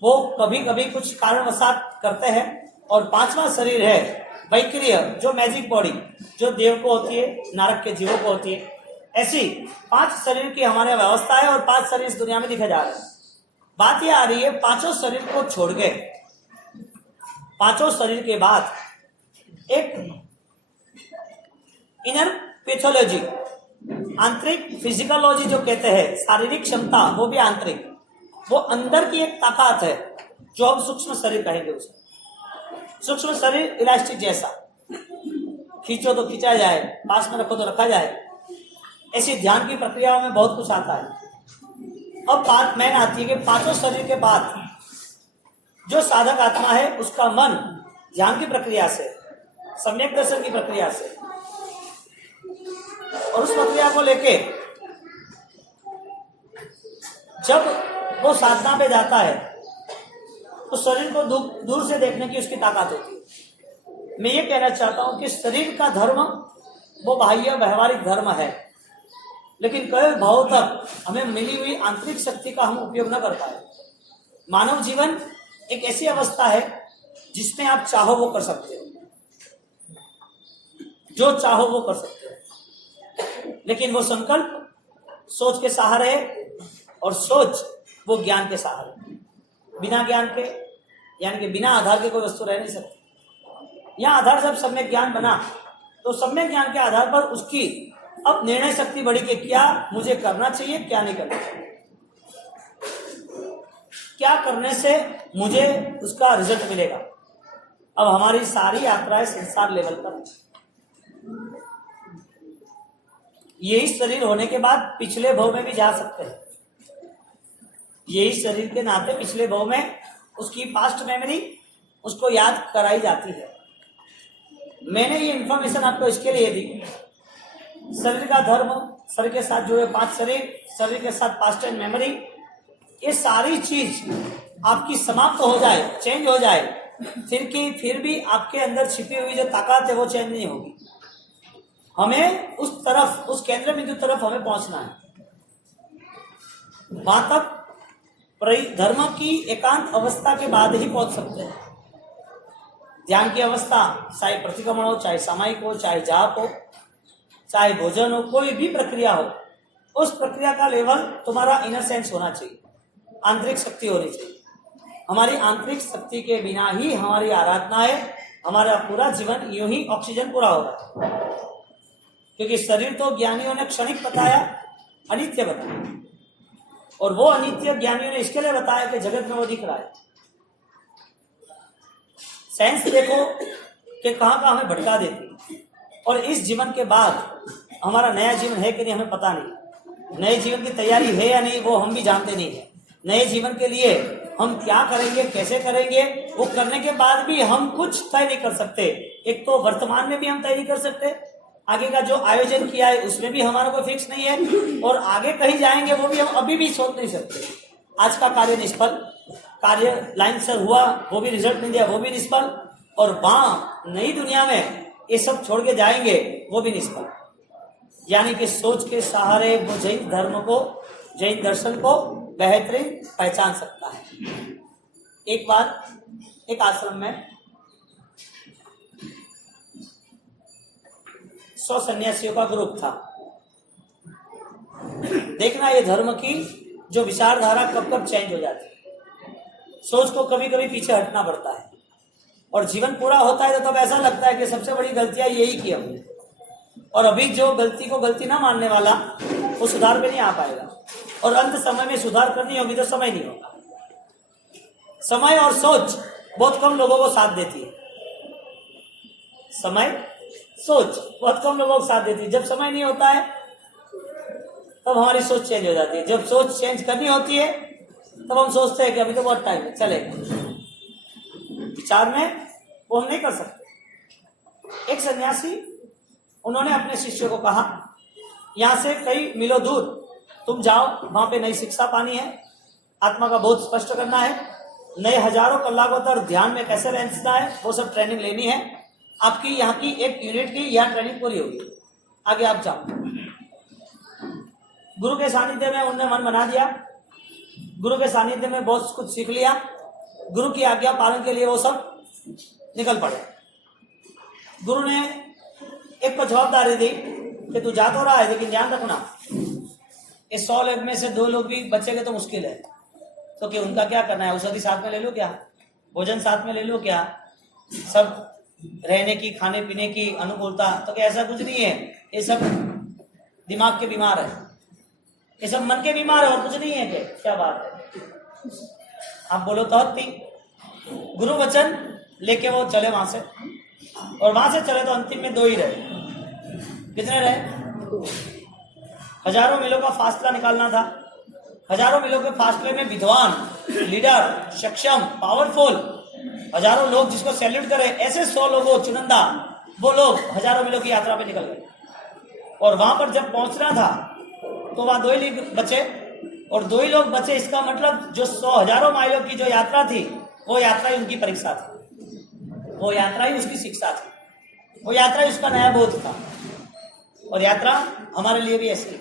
वो कभी कभी कुछ कारणवशात करते हैं। और 5वां शरीर है वैक्रिय, जो मैजिक बॉडी, जो देव को होती है, नारक के जीवों को होती है। ऐसी 5 शरीर की हमारे व्यवस्था है, और 5 शरीर इस दुनिया में दिखे जा रहे हैं। बात यह आ रही है, 5 शरीर को छोड़ के 5 शरीर के बाद एक इनर पैथोलॉजी, आंतरिक फिजिकोलॉजी जो कहते हैं, शारीरिक क्षमता, वो भी आंतरिक, वो अंदर की एक ताकत है, जो हम सूक्ष्म शरीर कहेंगे उसे। सूक्ष्म शरीर इलास्टिक जैसा, खींचो तो खींचा जाए, पास में रखो तो रखा जाए। ऐसी ध्यान की प्रक्रियाओं में बहुत कुछ आता है। अब बात मैन आती है कि 5 शरीर के बाद जो साधक आत्मा है, उसका मन ध्यान की प्रक्रिया से, सम्यक दर्शन की प्रक्रिया से, और उस प्रक्रिया को लेके जब वो साधना पे जाता है, तो शरीर को दूर से देखने की उसकी ताकत होती है। मैं ये कहना चाहता हूं कि शरीर का धर्म वो बाह्य व्यवहारिक धर्म है, लेकिन कई भाव तक हमें मिली हुई आंतरिक शक्ति का हम उपयोग न कर पाए। मानव जीवन एक ऐसी अवस्था है जिसमें आप चाहो वो कर सकते हो, जो चाहो वो कर सकते हो, लेकिन वो संकल्प सोच के सहारे है, और सोच वो ज्ञान के सहारे। बिना ज्ञान के, यानी कि बिना आधार के कोई वस्तु रह नहीं सकती। यह आधार जब सम्यक ज्ञान बना, तो सम्यक ज्ञान के आधार पर उसकी अब निर्णय शक्ति बढ़ी कि क्या मुझे करना चाहिए, क्या नहीं करना चाहिए, क्या करने से मुझे उसका रिजल्ट मिलेगा। अब हमारी सारी यात्राएं संसार लेवल पर, यही शरीर होने के बाद पिछले भव में भी जा सकते हैं। यही शरीर के नाते पिछले भव में उसकी पास्ट मेमोरी उसको याद कराई जाती है। मैंने ये इंफॉर्मेशन आपको इसके लिए दी, शरीर का धर्म, शरीर के साथ जुड़े 5 शरीर, शरीर के साथ पास्ट एंड मेमोरी, ये सारी चीज आपकी समाप्त हो जाए, चेंज हो जाए, फिर भी आपके अंदर छिपी हुई जो ताकत है वो चेंज नहीं होगी। हमें उस तरफ, उस केंद्र बिंदु तरफ हमें पहुंचना है। वहां तक धर्म की एकांत अवस्था के बाद ही पहुंच सकते हैं। ध्यान की अवस्था, चाहे प्रतिक्रमण हो, चाहे सामायिक हो, चाहे जाप हो, चाहे भोजन हो, कोई भी प्रक्रिया हो, उस प्रक्रिया का लेवल तुम्हारा इनर सेंस होना चाहिए, आंतरिक शक्ति होनी चाहिए। हमारी आंतरिक शक्ति के बिना ही हमारी आराधना है, हमारा पूरा जीवन यूं ही ऑक्सीजन पूरा होगा। क्योंकि शरीर तो ज्ञानियों ने क्षणिक बताया, अनित्य बताया, और वो अनित्य ज्ञानियों ने इसके लिए बताया कि जगत में वो दिख रहा है। साइंस देखो कि कहां कहां हमें भटका देती, और इस जीवन के बाद हमारा नया जीवन है कि नहीं हमें पता नहीं। नए जीवन की तैयारी है या नहीं वो हम भी जानते नहीं है। नए जीवन के लिए हम क्या करेंगे, कैसे करेंगे, वो करने के बाद भी हम कुछ तय नहीं कर सकते। एक तो वर्तमान में भी हम तय नहीं कर सकते, आगे का जो आयोजन किया है उसमें भी हमारा कोई फिक्स नहीं है, और आगे कहीं जाएंगे वो भी हम अभी भी सोच नहीं सकते। आज का कार्य निष्फल, कार्य लाइन से हुआ वो भी रिजल्ट नहीं दिया, वो भी निष्फल, और वहां नई दुनिया में ये सब छोड़ के जाएंगे वो भी निष्फल। यानी कि सोच के सहारे वो जैन धर्म को, जैन दर्शन को बेहतरीन पहचान सकता है। एक बार एक आश्रम में 100 सन्यासियों का ग्रुप था। देखना ये धर्म की जो विचारधारा कब कब चेंज हो जाती है। सोच को कभी कभी पीछे हटना पड़ता है, और जीवन पूरा होता है तो तब ऐसा लगता है कि सबसे बड़ी गलतियां यही की हमने, और अभी जो गलती को गलती ना मानने वाला वो सुधार पे नहीं आ पाएगा, और अंत समय में सुधार करनी होगी तो समय नहीं होगा। समय और सोच बहुत कम लोगों को साथ देती है। समय, सोच बहुत कम लोगों को साथ देती है। जब समय नहीं होता है तब हमारी सोच चेंज हो जाती है। जब सोच चेंज करनी होती है तब हम सोचते हैं कि अभी तो बहुत टाइम है, चलेगा। विचार में वो हम नहीं कर सकते। एक सन्यासी, उन्होंने अपने शिष्य को कहा, यहां से कई मीलों दूर तुम जाओ, वहां पे नई शिक्षा पानी है, आत्मा का बोध स्पष्ट करना है, नए हजारों कलाकों तक ध्यान में कैसे रहना है वो सब ट्रेनिंग लेनी है। आपकी यहाँ की 1 यूनिट की यहाँ ट्रेनिंग पूरी होगी, आगे आप जाओ। गुरु के सानिध्य में उन्होंने मन बना दिया, गुरु के सानिध्य में बहुत कुछ सीख लिया। गुरु की आज्ञा पालन के लिए वो सब निकल पड़े। गुरु ने एक को जवाबदारी दी कि तू जा तो रहा है लेकिन ध्यान रखना, इस 100 लोग में से 2 लोग भी बचेंगे तो मुश्किल है, तो कि उनका क्या करना है? औषधि साथ में ले लो क्या, भोजन साथ में ले लो क्या, सब रहने की, खाने पीने की अनुकूलता, तो क्या ऐसा कुछ नहीं है। ये सब दिमाग के बीमार है, ये सब मन के बीमार है, और कुछ नहीं है। क्या बात है, आप बोलो तो हत्ती। गुरु वचन लेके वो चले वहां से, और वहां से चले तो अंतिम में 2 ही रहे। कितने रहे? हजारों मीलों का फासला निकालना था। हजारों मीलों के फासले में विद्वान, लीडर, सक्षम, पावरफुल, हजारों लोग जिसको सैल्यूट करे, ऐसे 100 लोगों चुनिंदा वो लोग हजारों मीलों की यात्रा पे निकल गए। और वहां पर जब पहुंचना था तो वहां 2 ही बचे, और 2 ही लोग बचे। इसका मतलब जो 100 हजारों माइलों की जो यात्रा थी वो यात्रा ही उनकी परीक्षा थी, वो यात्रा ही उसकी शिक्षा थी, वो यात्रा ही उसका नया बोध था। और यात्रा हमारे लिए भी ऐसी।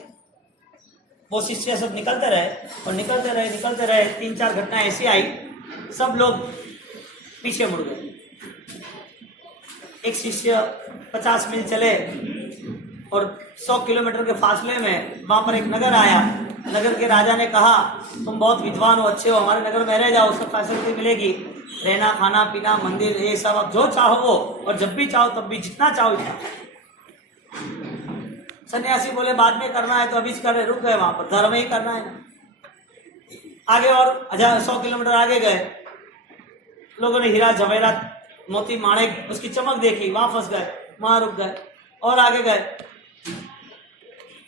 वो शिष्य सब निकलते रहे और निकलते रहे। 3-4 घटनाएं ऐसी आई, सब लोग पीछे मुड़ गए। एक शिष्य 50 मील चले और 100 किलोमीटर के फासले में वहां पर एक नगर आया। नगर के राजा ने कहा, तुम बहुत विद्वान हो, अच्छे हो, हमारे नगर में रह जाओ, सब फैसिलिटी मिलेगी, रहना, खाना पीना, मंदिर, ये सब आप जो चाहो वो, और जब भी चाहो तब भी, जितना चाहो इतना। सन्यासी बोले बाद में करना है तो अभी कर रहे, रुक गए वहां पर, धर्म ही करना है। आगे और 100 किलोमीटर आगे गए, लोगों ने हीरा जवेरात, मोती माणिक, उसकी चमक देखी, वहां फंस गए, वहां रुक गए। और आगे गए,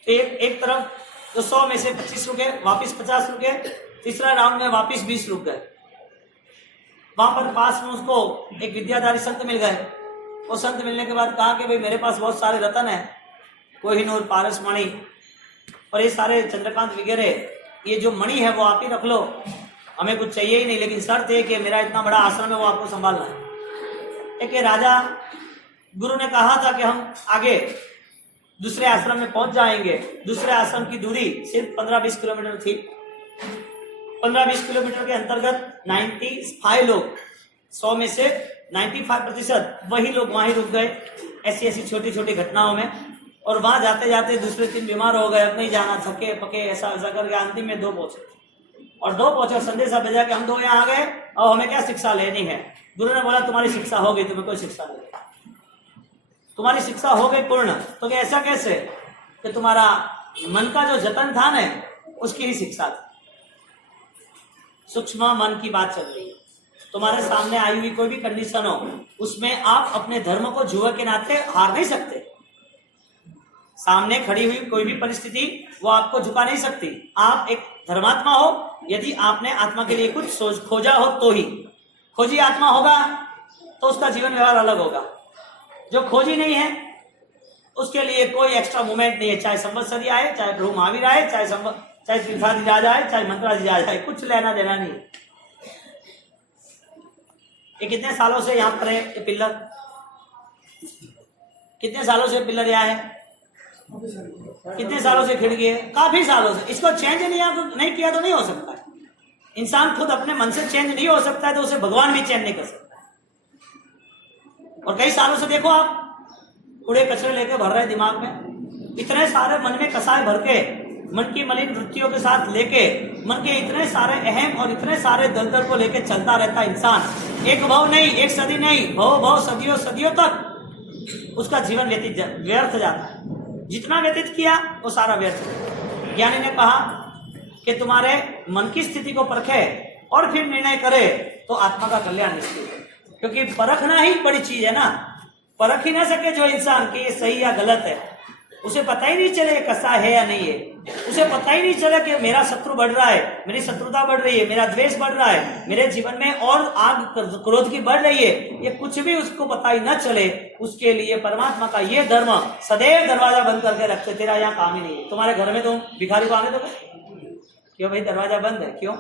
एक तरफ तो 100 में से 25 रुके, वापिस 50 रुके, तीसरा राउंड में वापिस 20 रुक गए। वहां पर पास में उसको एक विद्याधारी संत मिल गए। वो संत मिलने के बाद कहा कि भाई मेरे पास बहुत सारे रतन है, कोहिनूर, पारस मणि और ये सारे चंद्रकांत वगैरह, ये जो मणि है वो आप ही रख लो, हमें कुछ चाहिए ही नहीं, लेकिन शर्त है कि मेरा इतना बड़ा आश्रम है वो आपको संभालना है। एक राजा, गुरु ने कहा था कि हम आगे दूसरे आश्रम में पहुंच जाएंगे। दूसरे आश्रम की दूरी सिर्फ 15-20 किलोमीटर थी। 15-20 किलोमीटर के अंतर्गत 95 लोग, 100 में से 95% वही लोग वहीं रुक गए, ऐसी छोटी छोटी घटनाओं में। और वहां जाते जाते दूसरे 3 बीमार हो गए, अब नहीं जाना, थके पके, ऐसा करके अंतिम में 2 पहुंचे। और 2 पहुंचे, संदेशा भेजा कि हम 2 यहाँ आ गए, अब हमें क्या शिक्षा लेनी है। गुरु ने बोला तुम्हारी शिक्षा हो गई, तुम्हें कोई शिक्षा नहीं, तुम्हारी शिक्षा हो गई पूर्ण। तो क्या ऐसा कैसे? कि तुम्हारा मन का जो जतन था ना, उसकी ही शिक्षा थी। सूक्ष्म मन की बात चल रही है। तुम्हारे सामने आई हुई कोई भी कंडीशन हो, उसमें आप अपने धर्म को जुए के नाते हार नहीं सकते। सामने खड़ी हुई कोई भी परिस्थिति वो आपको झुका नहीं सकती। आप एक धर्मात्मा हो, यदि आपने आत्मा के लिए कुछ सोच खोजा हो तो ही। खोजी आत्मा होगा तो उसका जीवन व्यवहार अलग होगा। जो खोजी नहीं है उसके लिए कोई एक्स्ट्रा मूवमेंट नहीं है, चाहे संवत्सरी आए, चाहे प्रभु महावीर आए, चाहे तीर्थाधिराज आए, चाहे मंत्राधिराज आए, कुछ लेना देना नहीं। ये कितने सालों से यहाँ पर है ये पिल्लर? कितने सालों से पिल्लर यहाँ है? कितने सालों से खिड़की है? काफी सालों से। इसको चेंज नहीं किया तो नहीं हो सकता है। इंसान खुद अपने मन से चेंज नहीं हो सकता है तो उसे भगवान भी चेंज नहीं कर सकता है। और कई सालों से देखो आप कूड़े कचरे लेके भर रहे दिमाग में, इतने सारे मन में कसाय भर के, मन की मलिन वृत्तियों के साथ लेके, मन के इतने सारे अहम और इतने सारे दलदल को लेके चलता रहता है इंसान। एक भव नहीं, एक सदी नहीं, भव सदियों सदियों तक उसका जीवन व्यर्थ जाता है। जितना व्यतीत किया वो सारा व्यर्थ। ज्ञानी ने कहा कि तुम्हारे मन की स्थिति को परखे और फिर निर्णय करे तो आत्मा का कल्याण निश्चित है। क्योंकि परखना ही बड़ी चीज है ना। परख ही ना सके जो इंसान कि ये सही या गलत है, उसे पता ही नहीं चले कसा है या नहीं है, उसे पता ही नहीं चला कि मेरा शत्रु बढ़ रहा है, मेरी शत्रुता बढ़ रही है, मेरा द्वेष बढ़ रहा है, मेरे जीवन में और आग क्रोध की बढ़ रही है, ये कुछ भी उसको पता ही न चले, उसके लिए परमात्मा का ये धर्म सदैव दरवाजा बंद करके रखते। तेरा यहाँ काम ही नहीं है। तुम्हारे घर में तुम भिखारी को आने दो? क्यों भाई? दरवाजा बंद है। क्यों?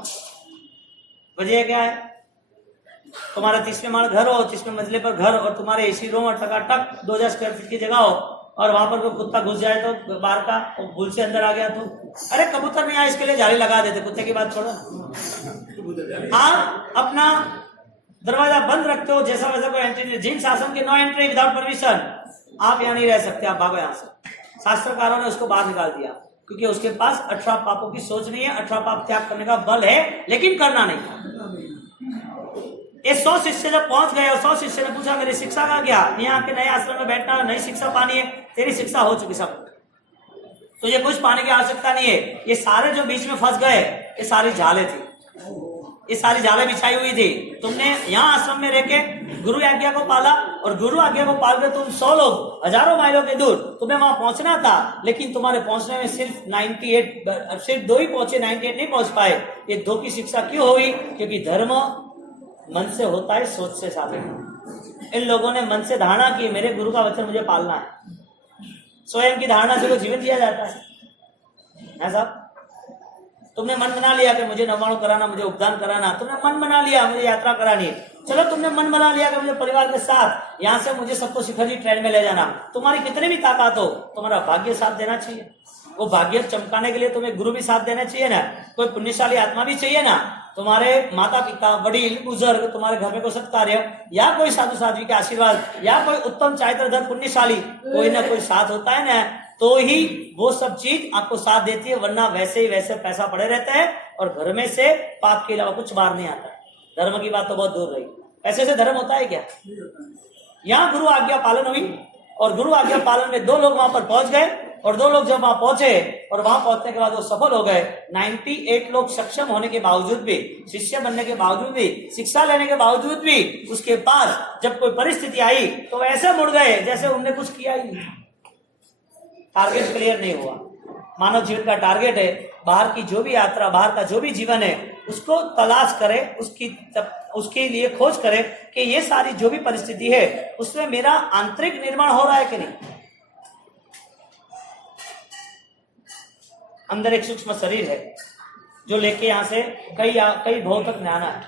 वजह क्या है? तुम्हारा 30वें माल घर हो, 30वें मंजिले पर घर, और तुम्हारे एसी रूम और टकाटक 2000 स्क्वायर फीट की जगह हो, और वहां पर कोई कुत्ता घुस जाए तो बाहर का, और भूल से अंदर आ गया तो अरे कबूतर नहीं आया इसके लिए जाली लगा देते। कुत्ते की बात छोड़ो। आप अपना दरवाजा बंद रखते हो, जैसा वैसा कोई एंट्री नहीं। जिन शासन की नो एंट्री विदाउट परमिशन, आप यहाँ नहीं रह सकते, आप भागो यहाँ से। शास्त्रकारों ने उसको बाहर निकाल दिया क्योंकि उसके पास 18 पापों की सोच नहीं है। 18 पाप त्याग करने का बल है लेकिन करना नहीं। ये 100 शिष्य जब पहुंच गए और 100 शिष्य ने पूछा मेरी शिक्षा का क्या? यहाँ के नए आश्रम में बैठना, नई शिक्षा पानी है। तेरी शिक्षा हो चुकी सब, तुझे कुछ पाने की आवश्यकता नहीं है। ये सारे जो बीच में फंस गए ये सारी जाले थी, ये सारी जाले बिछाई हुई थी। तुमने यहाँ आश्रम में रहके गुरु आज्ञा को पाला, और गुरु आज्ञा को पाल के तुम 100 लोग हजारों माइलों के दूर, तुम्हें वहां पहुंचना था, लेकिन तुम्हारे पहुंचने में सिर्फ 2 ही पहुंचे, 98 नहीं पहुंच पाए। ये 2 की शिक्षा क्यों हुई? क्योंकि धर्म मन से होता है, सोच से साबित। इन लोगों ने मन से धारणा की मेरे गुरु का वचन मुझे पालना है। स्वयं की धारणा से तो जीवन जिया जाता है साहब। तुमने मन बना लिया कि मुझे नवाणु कराना, मुझे उपदान कराना, तुमने मन बना लिया मुझे यात्रा करानी है। चलो तुमने मन बना लिया कि मुझे परिवार के साथ यहाँ से मुझे सबको शिखर जी ट्रेन में ले जाना। तुम्हारी कितनी भी ताकत हो, तुम्हारा भाग्य साथ देना चाहिए। वो भाग्य चमकाने के लिए तुम्हें गुरु भी साथ देना चाहिए ना, कोई पुण्यशाली आत्मा भी चाहिए ना। तुम्हारे माता पिता, वडील, बुजुर्ग, तुम्हारे घर में कोई सत्कार्य, या कोई साधु साध्वी के आशीर्वाद, या कोई उत्तम चारित्रधर पुण्यशाली, कोई ना कोई साथ होता है ना, तो ही वो सब चीज आपको साथ देती है। वरना वैसे ही वैसे पैसा पड़े रहता है और घर में से पाप के अलावा कुछ बाहर नहीं आता। धर्म की बात तो बहुत दूर रही। पैसे से धर्म होता है क्या? यहाँ गुरु आज्ञा पालन हुई, और गुरु आज्ञा पालन में 2 लोग वहां पर पहुंच गए, और 2 लोग जब वहां पहुंचे और वहां पहुंचने के बाद वो सफल हो गए। 98 लोग सक्षम होने के बावजूद भी, शिष्य बनने के बावजूद भी, शिक्षा लेने के बावजूद भी, उसके पास जब कोई परिस्थिति आई तो ऐसे मुड़ गए जैसे उनने कुछ किया ही नहीं। टारगेट क्लियर नहीं हुआ। मानव जीवन का टारगेट है बाहर की जो भी यात्रा, बाहर का जो भी जीवन है, उसको तलाश करे, उसके लिए खोज करे कि ये सारी जो भी परिस्थिति है उसमें मेरा आंतरिक निर्माण हो रहा है कि नहीं। अंदर एक सूक्ष्म शरीर है जो लेके यहाँ से कई भाव तक ज्ञाना है,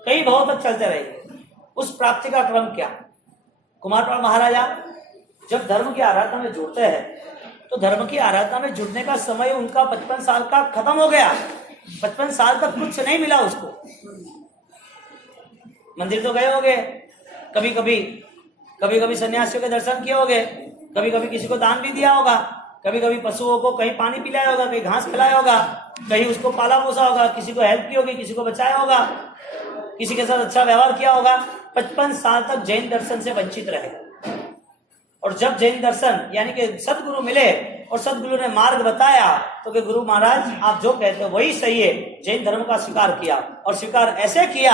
कई भाव तक चलते रहेंगे। उस प्राप्ति का क्रम क्या? कुमारपाल महाराजा जब धर्म की आराधना में जुड़ते हैं तो धर्म की आराधना में जुड़ने का समय उनका 55 साल का खत्म हो गया। 55 साल तक कुछ नहीं मिला उसको। मंदिर तो गए होंगे, कभी कभी सन्यासियों के दर्शन किए होंगे, कभी कभी किसी को दान भी दिया होगा, कभी कभी पशुओं को कहीं पानी पिलाया होगा, कहीं घास खिलाया होगा, कहीं उसको पाला पोसा होगा, किसी को हेल्प की होगी, किसी को बचाया होगा, किसी के साथ अच्छा व्यवहार किया होगा। 55 साल तक जैन दर्शन से वंचित रहे। और जब जैन दर्शन यानी कि सदगुरु मिले और सदगुरु ने मार्ग बताया तो कि गुरु महाराज आप जो कहते हो वही सही है, जैन धर्म का स्वीकार किया, और स्वीकार ऐसे किया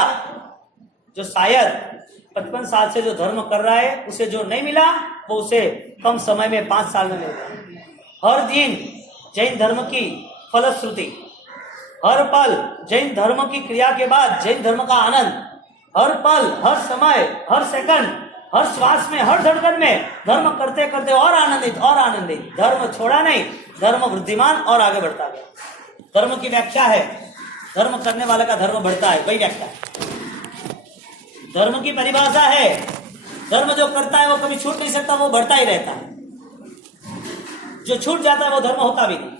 जो शायद 55 साल से जो धर्म कर रहा है उसे जो नहीं मिला वो उसे कम समय में 5 साल में मिल गया। हर दिन जैन धर्म की फलश्रुति, हर पल जैन धर्म की क्रिया के बाद जैन धर्म का आनंद, हर पल, हर समय, हर सेकंड, हर श्वास में, हर धड़कन में धर्म करते करते और आनंदित और आनंदित। धर्म छोड़ा नहीं, धर्म वृद्धिमान और आगे बढ़ता गया। धर्म की व्याख्या है धर्म करने वाले का धर्म बढ़ता है, वही व्याख्या है। धर्म की परिभाषा है धर्म जो करता है वो कभी छूट नहीं सकता, वो बढ़ता ही रहता है। जो छूट जाता है वो धर्म होता भी नहीं।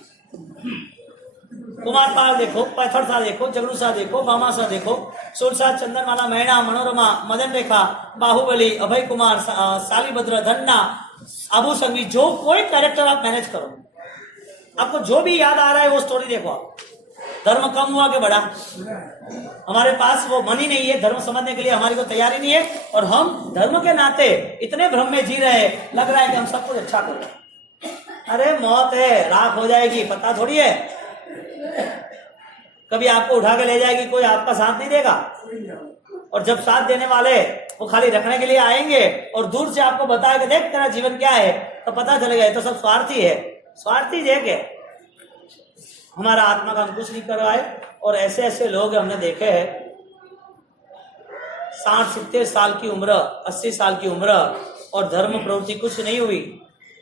कुमारपाल देखो, पैथरसा देखो, जगरूसा देखो, भामासा देखो, सुरसा, चंदनमाला, मैना, मनोरमा, मदन रेखा, बाहुबली, अभय कुमार, सालीभद्र, धन्ना, अबू संगी, जो कोई कैरेक्टर आप मैनेज करो, आपको जो भी याद आ रहा है वो स्टोरी देखो आप। धर्म कम हुआ कि बढ़ा? हमारे पास वो मन ही नहीं है, धर्म समझने के लिए हमारी को तैयारी नहीं है, और हम धर्म के नाते इतने भ्रम में जी रहे हैं, लग रहा है कि हम सब कुछ अच्छा कर रहे हैं। अरे मौत है, राख हो जाएगी, पता थोड़ी है। कभी आपको उठा के ले जाएगी, कोई आपका साथ नहीं देगा। और जब साथ देने वाले वो खाली रखने के लिए आएंगे और दूर से आपको बताएंगे देख तेरा जीवन क्या है, तो पता चलेगा ये तो सब स्वार्थी है। स्वार्थी देख है, हमारा आत्मा का अंकुश नहीं करवाए। और ऐसे ऐसे लोग हमने देखे हैं 60-70 साल की उम्र, 80 साल की उम्र, और धर्म प्रवृत्ति कुछ नहीं हुई।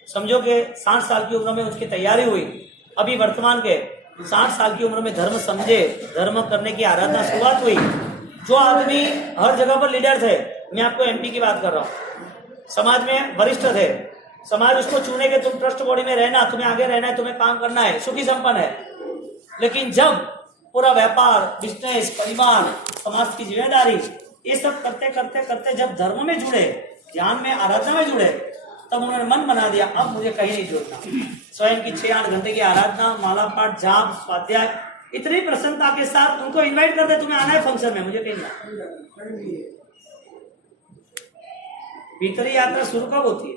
समझो कि 60 साल की उम्र में उसकी तैयारी हुई, अभी वर्तमान के 60 साल की उम्र में धर्म समझे, धर्म करने की आराधना शुरुआत हुई। जो आदमी हर जगह पर लीडर थे, मैं आपको एमपी की बात कर रहा हूँ, समाज में वरिष्ठ थे, समाज उसको चुने के तुम ट्रस्ट बॉडी में रहना, तुम्हें आगे रहना है, तुम्हें काम करना है, सुखी संपन्न है। लेकिन जब पूरा व्यापार, बिजनेस, परिवार, समाज की जिम्मेदारी, ये सब करते करते करते जब धर्म में जुड़े, ध्यान में, आराधना में जुड़े, तब उन्होंने मन बना दिया अब मुझे कहीं नहीं जुड़ना। स्वयं की 6-8 घंटे की आराधना, माला पाठ, जाप, स्वाध्याय, इतनी प्रसन्नता के साथ उनको इनवाइट कर दे, तुम्हें आना है फंक्शन में, मुझे कहीं ना। भीतरी यात्रा शुरू कब होती है?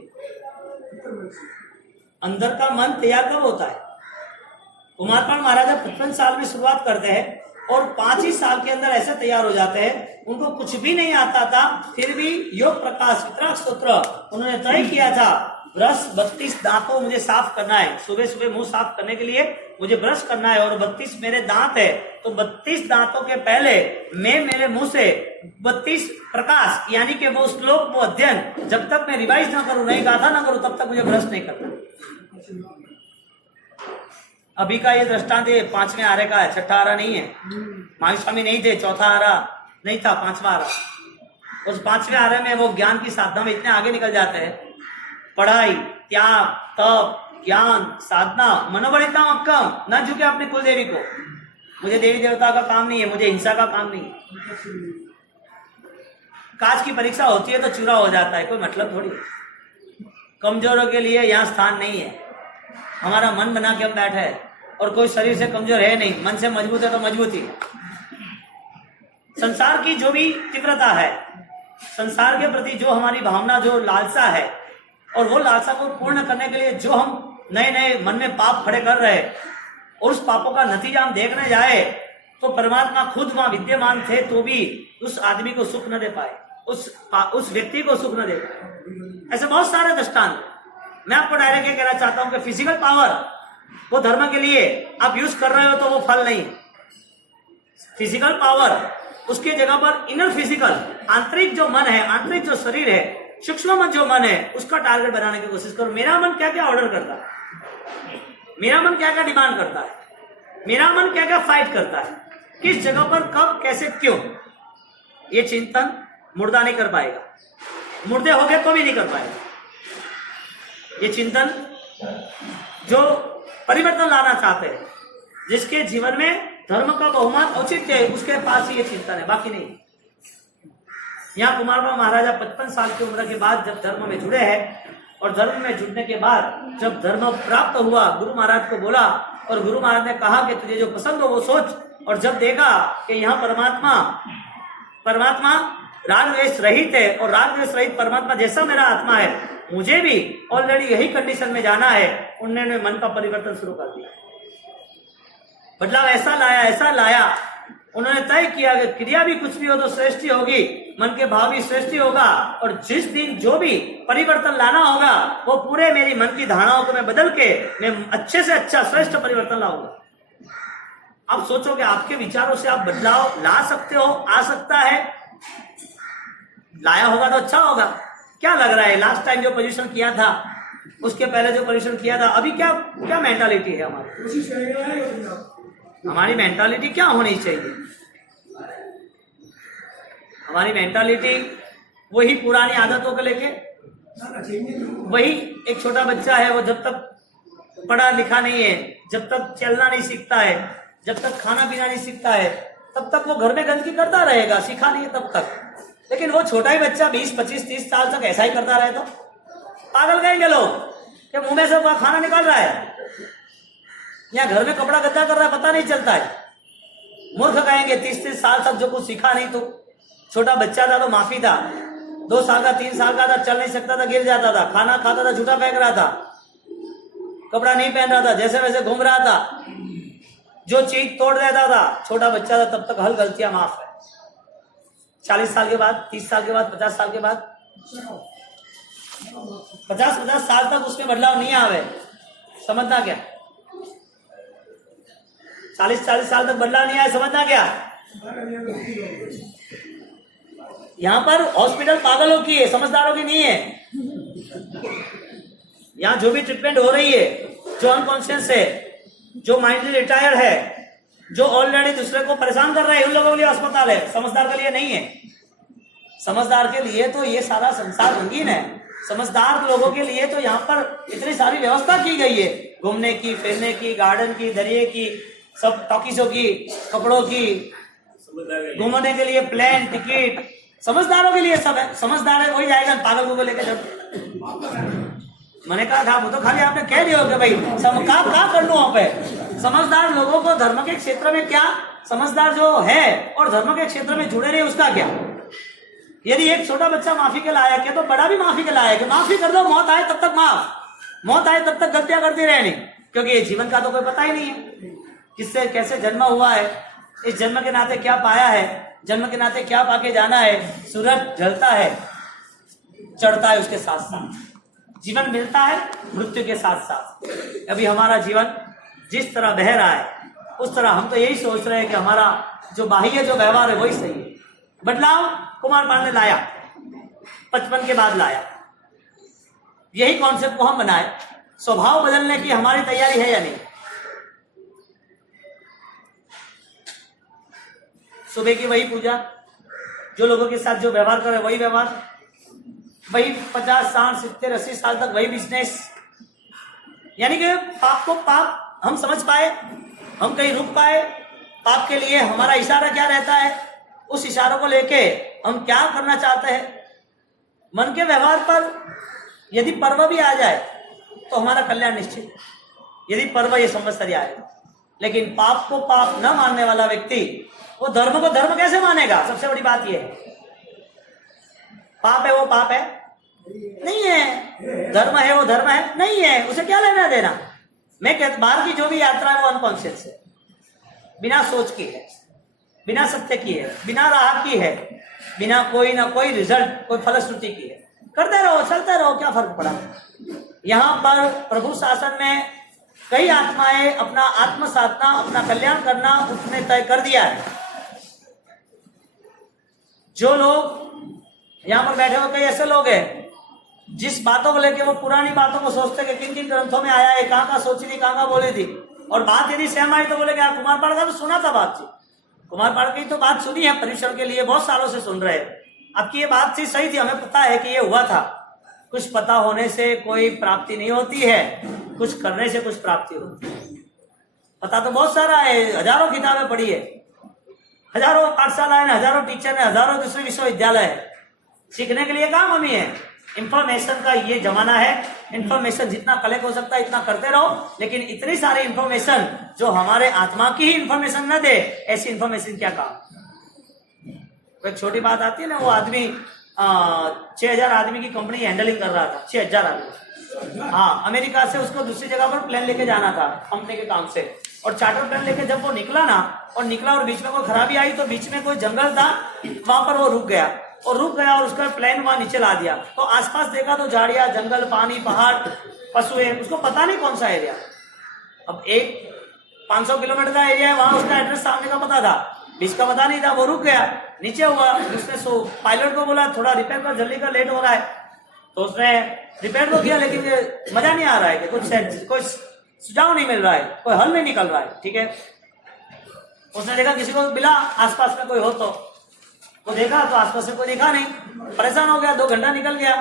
अंदर का मन तैयार कब होता है? कुमारपाल महाराज 55 साल में शुरुआत करते हैं और 5 ही साल के अंदर ऐसे तैयार हो जाते हैं। उनको कुछ भी नहीं आता था, फिर भी योग प्रकाश वितराग स्तोत्र उन्होंने तय किया था, ब्रश 32 दांतों मुझे साफ करना है, सुबह सुबह मुंह साफ करने के लिए मुझे ब्रश करना है, और 32 मेरे दांत है, तो 32 दांतों के पहले मैं मेरे मुंह से 32 प्रकाश यानी कि वो श्लोक, वो अध्ययन जब तक मैं रिवाइज ना करूं, नई गाथा ना करूं, तब तक मुझे ब्रश नहीं करना। अभी का ये दृष्टांत 5वें आरे का है, 6ठा आरा नहीं है। महास्वामी नहीं थे, 4था आरा नहीं था, 5वां आरा। उस 5वें आरे में वो ज्ञान की साधना में इतने आगे निकल जाते हैं, पढ़ाई, त्याग, तप, ज्ञान, साधना, मनोबल इतना मक्कम, न झुके अपने कुल देवी को, मुझे देवी देवता का काम नहीं है, मुझे हिंसा का काम नहीं है। काज की परीक्षा होती है तो चूरा हो जाता है, कोई मतलब थोड़ी। कमजोरों के लिए यहाँ स्थान नहीं है। हमारा मन बना के हम बैठे हैं, और कोई शरीर से कमजोर है नहीं, मन से मजबूत है तो मजबूती है। संसार की जो भी तीव्रता है, संसार के प्रति जो हमारी भावना, जो लालसा है, और वो लालसा को पूर्ण करने के लिए जो हम नए नए मन में पाप खड़े कर रहे हैं, और उस पापों का नतीजा हम देखने जाए तो परमात्मा खुद वहां विद्यमान थे तो भी उस आदमी को सुख न दे पाए, उस व्यक्ति को सुख न दे पाए। ऐसे बहुत सारे दृष्टांत। मैं आपको डायरेक्ट ये कहना चाहता हूं कि फिजिकल पावर वो धर्म के लिए आप यूज कर रहे हो तो वो फल नहीं। फिजिकल पावर उसके जगह पर इनर फिजिकल, आंतरिक जो मन है, आंतरिक जो शरीर है, सूक्ष्म मन जो मन है, उसका टारगेट बनाने की कोशिश करो। मेरा मन क्या क्या ऑर्डर करता है, मेरा मन क्या क्या डिमांड करता है, मेरा मन क्या क्या फाइट करता है, किस जगह पर कब कैसे क्यों, ये चिंतन मुर्दा नहीं कर पाएगा। मुर्दे हो गए तो भी नहीं कर पाएगा। ये चिंतन जो परिवर्तन लाना चाहते हैं, जिसके जीवन में धर्म का बहुमान औचित्य है, उसके पास ही ये चिंतन है, बाकी नहीं। यहाँ कुमारपाल महाराजा 55 साल की उम्र के बाद जब धर्म में जुड़े हैं, और धर्म में जुड़ने के बाद जब धर्म प्राप्त हुआ, गुरु महाराज को बोला, और गुरु महाराज ने कहा कि तुझे जो पसंद हो वो सोच। और जब देखा कि यहाँ परमात्मा राग द्वेष रहित है, और राग द्वेष रहित परमात्मा जैसा मेरा आत्मा है, मुझे भी ऑलरेडी यही कंडीशन में जाना है, उन्होंने मन का परिवर्तन शुरू कर दिया। बदलाव ऐसा लाया उन्होंने तय किया कि क्रिया भी कुछ भी हो तो श्रेष्ठ ही होगी, मन के भाव भी श्रेष्ठ ही होगा, और जिस दिन जो भी परिवर्तन लाना होगा वो पूरे मेरी मन की धारणाओं को मैं बदल के मैं अच्छे से अच्छा श्रेष्ठ परिवर्तन लाऊंगा। आप सोचोगे आपके विचारों से आप बदलाव ला सकते हो, आ सकता है, लाया होगा तो अच्छा होगा। क्या लग रहा है लास्ट टाइम जो पोजीशन किया था, उसके पहले जो पोजीशन किया था, अभी क्या क्या मेंटालिटी है हमारी मेंटालिटी क्या होनी चाहिए? हमारी मेंटालिटी वही पुरानी आदतों को लेके, वही एक छोटा बच्चा है, वो जब तक पढ़ा लिखा नहीं है, जब तक चलना नहीं सीखता है, जब तक खाना पीना नहीं सीखता है, तब तक वो घर में गंदगी करता रहेगा, सीखा नहीं है तब तक। लेकिन वो छोटा ही बच्चा 20, 25, 30 साल तक ऐसा ही करता रहे तो पागल कहेंगे लोग कि मुंह में से खाना निकाल रहा है या घर में कपड़ा गंदा कर रहा है, पता नहीं चलता है। मूर्ख कहेंगे 30 साल तक जो कुछ सीखा नहीं। तो छोटा बच्चा था तो माफी था, 2 साल का 3 साल का था, चल नहीं सकता था, गिर जाता था, खाना खाता था, झूठा फेंक रहा था, कपड़ा नहीं पहन रहा था, जैसे वैसे घूम रहा था, जो चीज तोड़ देता था, छोटा बच्चा था, तब तक हल गलतियां माफ है। 40 साल के बाद, 30 साल के बाद, 50 साल के बाद, 50 साल तक उसमें बदलाव नहीं आवे, समझना क्या? 40 साल तक बदलाव नहीं आया, समझना क्या? यहाँ पर हॉस्पिटल पागलों की है, समझदारों की नहीं है। यहाँ जो भी ट्रीटमेंट हो रही है, जो अनकॉन्शियस है, जो माइंडली रिटायर्ड है, जो ऑलरेडी दूसरे को परेशान कर रहे हैं, उन लोगों के लिए अस्पताल है, समझदार के लिए नहीं है। समझदार के लिए तो ये सारा संसार रंगीन है। समझदार लोगों के लिए तो यहाँ पर इतनी सारी व्यवस्था की गई है, घूमने की, फिरने की, गार्डन की, दरिये की, सब टॉकीजों की, कपड़ों की, घूमने के लिए प्लेन टिकट, समझदारों के लिए सब है। समझदार है वही जाएगा, पागल को लेकर जब मैंने कहा था वो तो खाली आपने कह दिया हो कि भाई क्या कर लूं वहां पे। समझदार लोगों को धर्म के क्षेत्र में क्या, समझदार जो है और धर्म के क्षेत्र में जुड़े रहे उसका क्या? यदि एक छोटा बच्चा माफी के लायक है तो बड़ा भी माफी के लायक है। माफी कर दो, मौत आए तब तक माफ, मौत आए तब तक गलतियां करती रहनी, क्योंकि ये जीवन का तो कोई पता ही नहीं है, किससे कैसे जन्म हुआ है, इस जन्म के नाते क्या पाया है, जन्म के नाते क्या पाके जाना है। सूरज ढलता है, चढ़ता है, उसके साथ साथ जीवन मिलता है, मृत्यु के साथ साथ। अभी हमारा जीवन जिस तरह बह रहा है उस तरह हम तो यही सोच रहे हैं कि हमारा जो बाह्य जो व्यवहार है वही सही है। बदलाव कुमार पाल ने लाया, 55 के बाद लाया, यही कॉन्सेप्ट को हम बनाए। स्वभाव बदलने की हमारी तैयारी है या नहीं? सुबह की वही पूजा, जो लोगों के साथ जो व्यवहार करे वही व्यवहार, वही 50, 60, 70, 80 साल तक वही बिजनेस। यानी कि पाप को पाप हम समझ पाए, हम कहीं रुक पाए, पाप के लिए हमारा इशारा क्या रहता है, उस इशारों को लेके हम क्या करना चाहते हैं। मन के व्यवहार पर यदि पर्व भी आ जाए तो हमारा कल्याण निश्चित। यदि पर्व ये संवत्सरी आए, लेकिन पाप को पाप न मानने वाला व्यक्ति वो धर्म को धर्म कैसे मानेगा? सबसे बड़ी बात ये है, पाप है वो पाप है नहीं है, धर्म है वो धर्म है नहीं है, उसे क्या लेना देना। मैं कहता बाहर की जो भी यात्रा है वो अनकॉन्शियस है, बिना सोच की है, बिना सत्य की है, बिना राह की है, बिना कोई ना कोई रिजल्ट, कोई फलश्रुति की है। करते रहो, चलते रहो, क्या फर्क पड़ा। यहाँ पर प्रभु शासन में कई आत्माएं अपना आत्म साधना, अपना कल्याण करना उसने तय कर दिया है। जो लोग यहाँ पर बैठे हुए कई ऐसे लोग हैं जिस बातों को लेके वो पुरानी बातों को सोचते कि किन किन ग्रंथों में आया है, कहाँ सोची थी, कहाँ बोली थी, और बात यदि सहम आई तो बोले कि कुमार पाड़ का तो सुना था बात थी, कुमार पाड़ की तो बात सुनी है, परिश्रम के लिए बहुत सालों से सुन रहे हैं। आपकी ये बात थी सही थी, हमें पता है कि ये हुआ था। कुछ पता होने से कोई प्राप्ति नहीं होती है, कुछ करने से कुछ प्राप्ति होती है। पता तो बहुत सारा है, हजारों किताबें पढ़ी है, हजारों पाठशाला है, हजारों टीचर है, हजारों दूसरे विश्वविद्यालय है, सीखने के लिए काम हमी है। इंफॉर्मेशन का ये जमाना है, इंफॉर्मेशन जितना कलेक्ट हो सकता है इतना करते रहो, लेकिन इतनी सारी इंफॉर्मेशन जो हमारे आत्मा की ही इंफॉर्मेशन न दे, ऐसी इंफॉर्मेशन क्या काम। एक छोटी बात आती है ना, वो आदमी 6000 आदमी की कंपनी हैंडलिंग कर रहा था, 6000 आदमी, हाँ, अमेरिका से उसको दूसरी जगह पर प्लेन लेके जाना था कंपनी के काम से। और चार्टर प्लेन लेके जब वो निकला ना, और निकला और बीच में कोई खराबी आई तो बीच में कोई जंगल था, वहां पर वो रुक गया और उसका प्लेन वहां नीचे ला दिया। तो आसपास देखा तो झाड़ियां, जंगल, पानी, पहाड़, पशु है, उसको पता नहीं कौन सा एरिया। अब एक 500 किलोमीटर का एरिया है, वहां उसका एड्रेस सामने का पता था, बीच का पता नहीं था, वो रुक गया, नीचे हुआ। उसने पायलट को बोला थोड़ा रिपेयर कर, जल्दी का, लेट हो रहा है। तो उसने रिपेयर तो किया, लेकिन ये मजा नहीं आ रहा है कि कोई सुझाव नहीं मिल रहा है, कोई हल नहीं निकल रहा है। ठीक है, उसने देखा किसी को मिला आसपास में कोई हो तो देखा तो आसपास से कोई दिखा नहीं, परेशान हो गया। 2 घंटा निकल गया,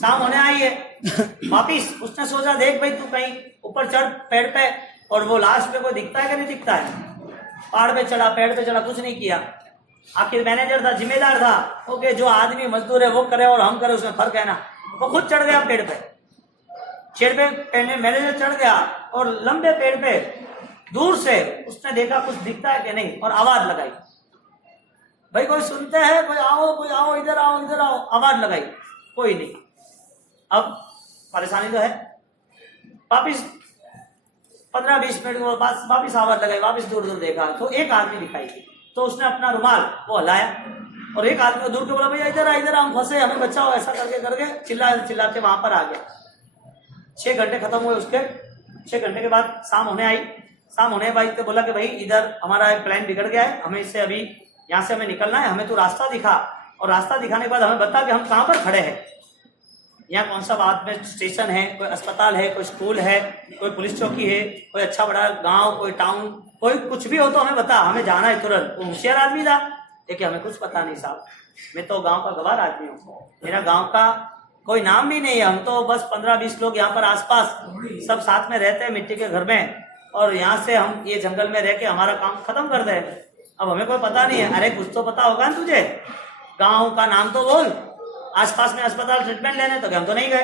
शाम होने आई है वापिस। उसने सोचा देख भाई तू कहीं ऊपर चढ़ पेड़ पे, और वो लास्ट पे कोई दिखता है कि नहीं दिखता है। पहाड़ पे चढ़ा, पेड़ पे चढ़ा, कुछ नहीं किया। आखिर मैनेजर था, जिम्मेदार था, ओके जो आदमी मजदूर है वो करे और हम करे उसमें फर्क है ना। वो खुद चढ़ गया पेड़ पे, मैनेजर चढ़ गया और लंबे पेड़ पे दूर से उसने देखा कुछ दिखता है कि नहीं, और आवाज लगाई, भाई कोई सुनते हैं, कोई आओ, इधर आओ, आवाज लगाई, कोई नहीं। अब परेशानी तो है, वापिस 15-20 मिनट के बाद वापिस आवाज लगाई, वापिस दूर देखा तो एक आदमी दिखाई दी। तो उसने अपना रुमाल वो हलाया और एक आदमी को दूर के बोला भैया इधर हम फंसे, हमें बचाओ, ऐसा करके चिल्ला के वहां पर आ गया। 6 घंटे खत्म हुए उसके। 6 घंटे के बाद शाम होने आई। शाम होने भाई तो बोला कि भाई इधर हमारा प्लान बिगड़ गया है, हमें इससे अभी यहाँ से हमें निकलना है, हमें तो रास्ता दिखा, और रास्ता दिखाने के बाद हमें बता कि हम कहाँ पर खड़े हैं, यहाँ कौन सा बाद में स्टेशन है, कोई अस्पताल है, कोई स्कूल है, कोई पुलिस चौकी है, कोई अच्छा बड़ा गांव, कोई टाउन, कोई कुछ भी हो तो हमें बता, हमें जाना है तुरंत। वो होशियार आदमी था, लेकिन हमें कुछ पता नहीं साहब, मैं तो गांव का गवार आदमी हूँ, मेरा गांव का कोई नाम भी नहीं है, हम तो बस 15-20 लोग यहाँ पर आसपास सब साथ में रहते हैं मिट्टी के घर में, और यहाँ से हम ये जंगल में रह के हमारा काम खत्म कर दे। अब हमें कोई पता नहीं है। अरे कुछ तो पता होगा ना तुझे, गाँव का नाम तो बोल, आसपास में अस्पताल ट्रीटमेंट लेने, तो हम तो नहीं गए।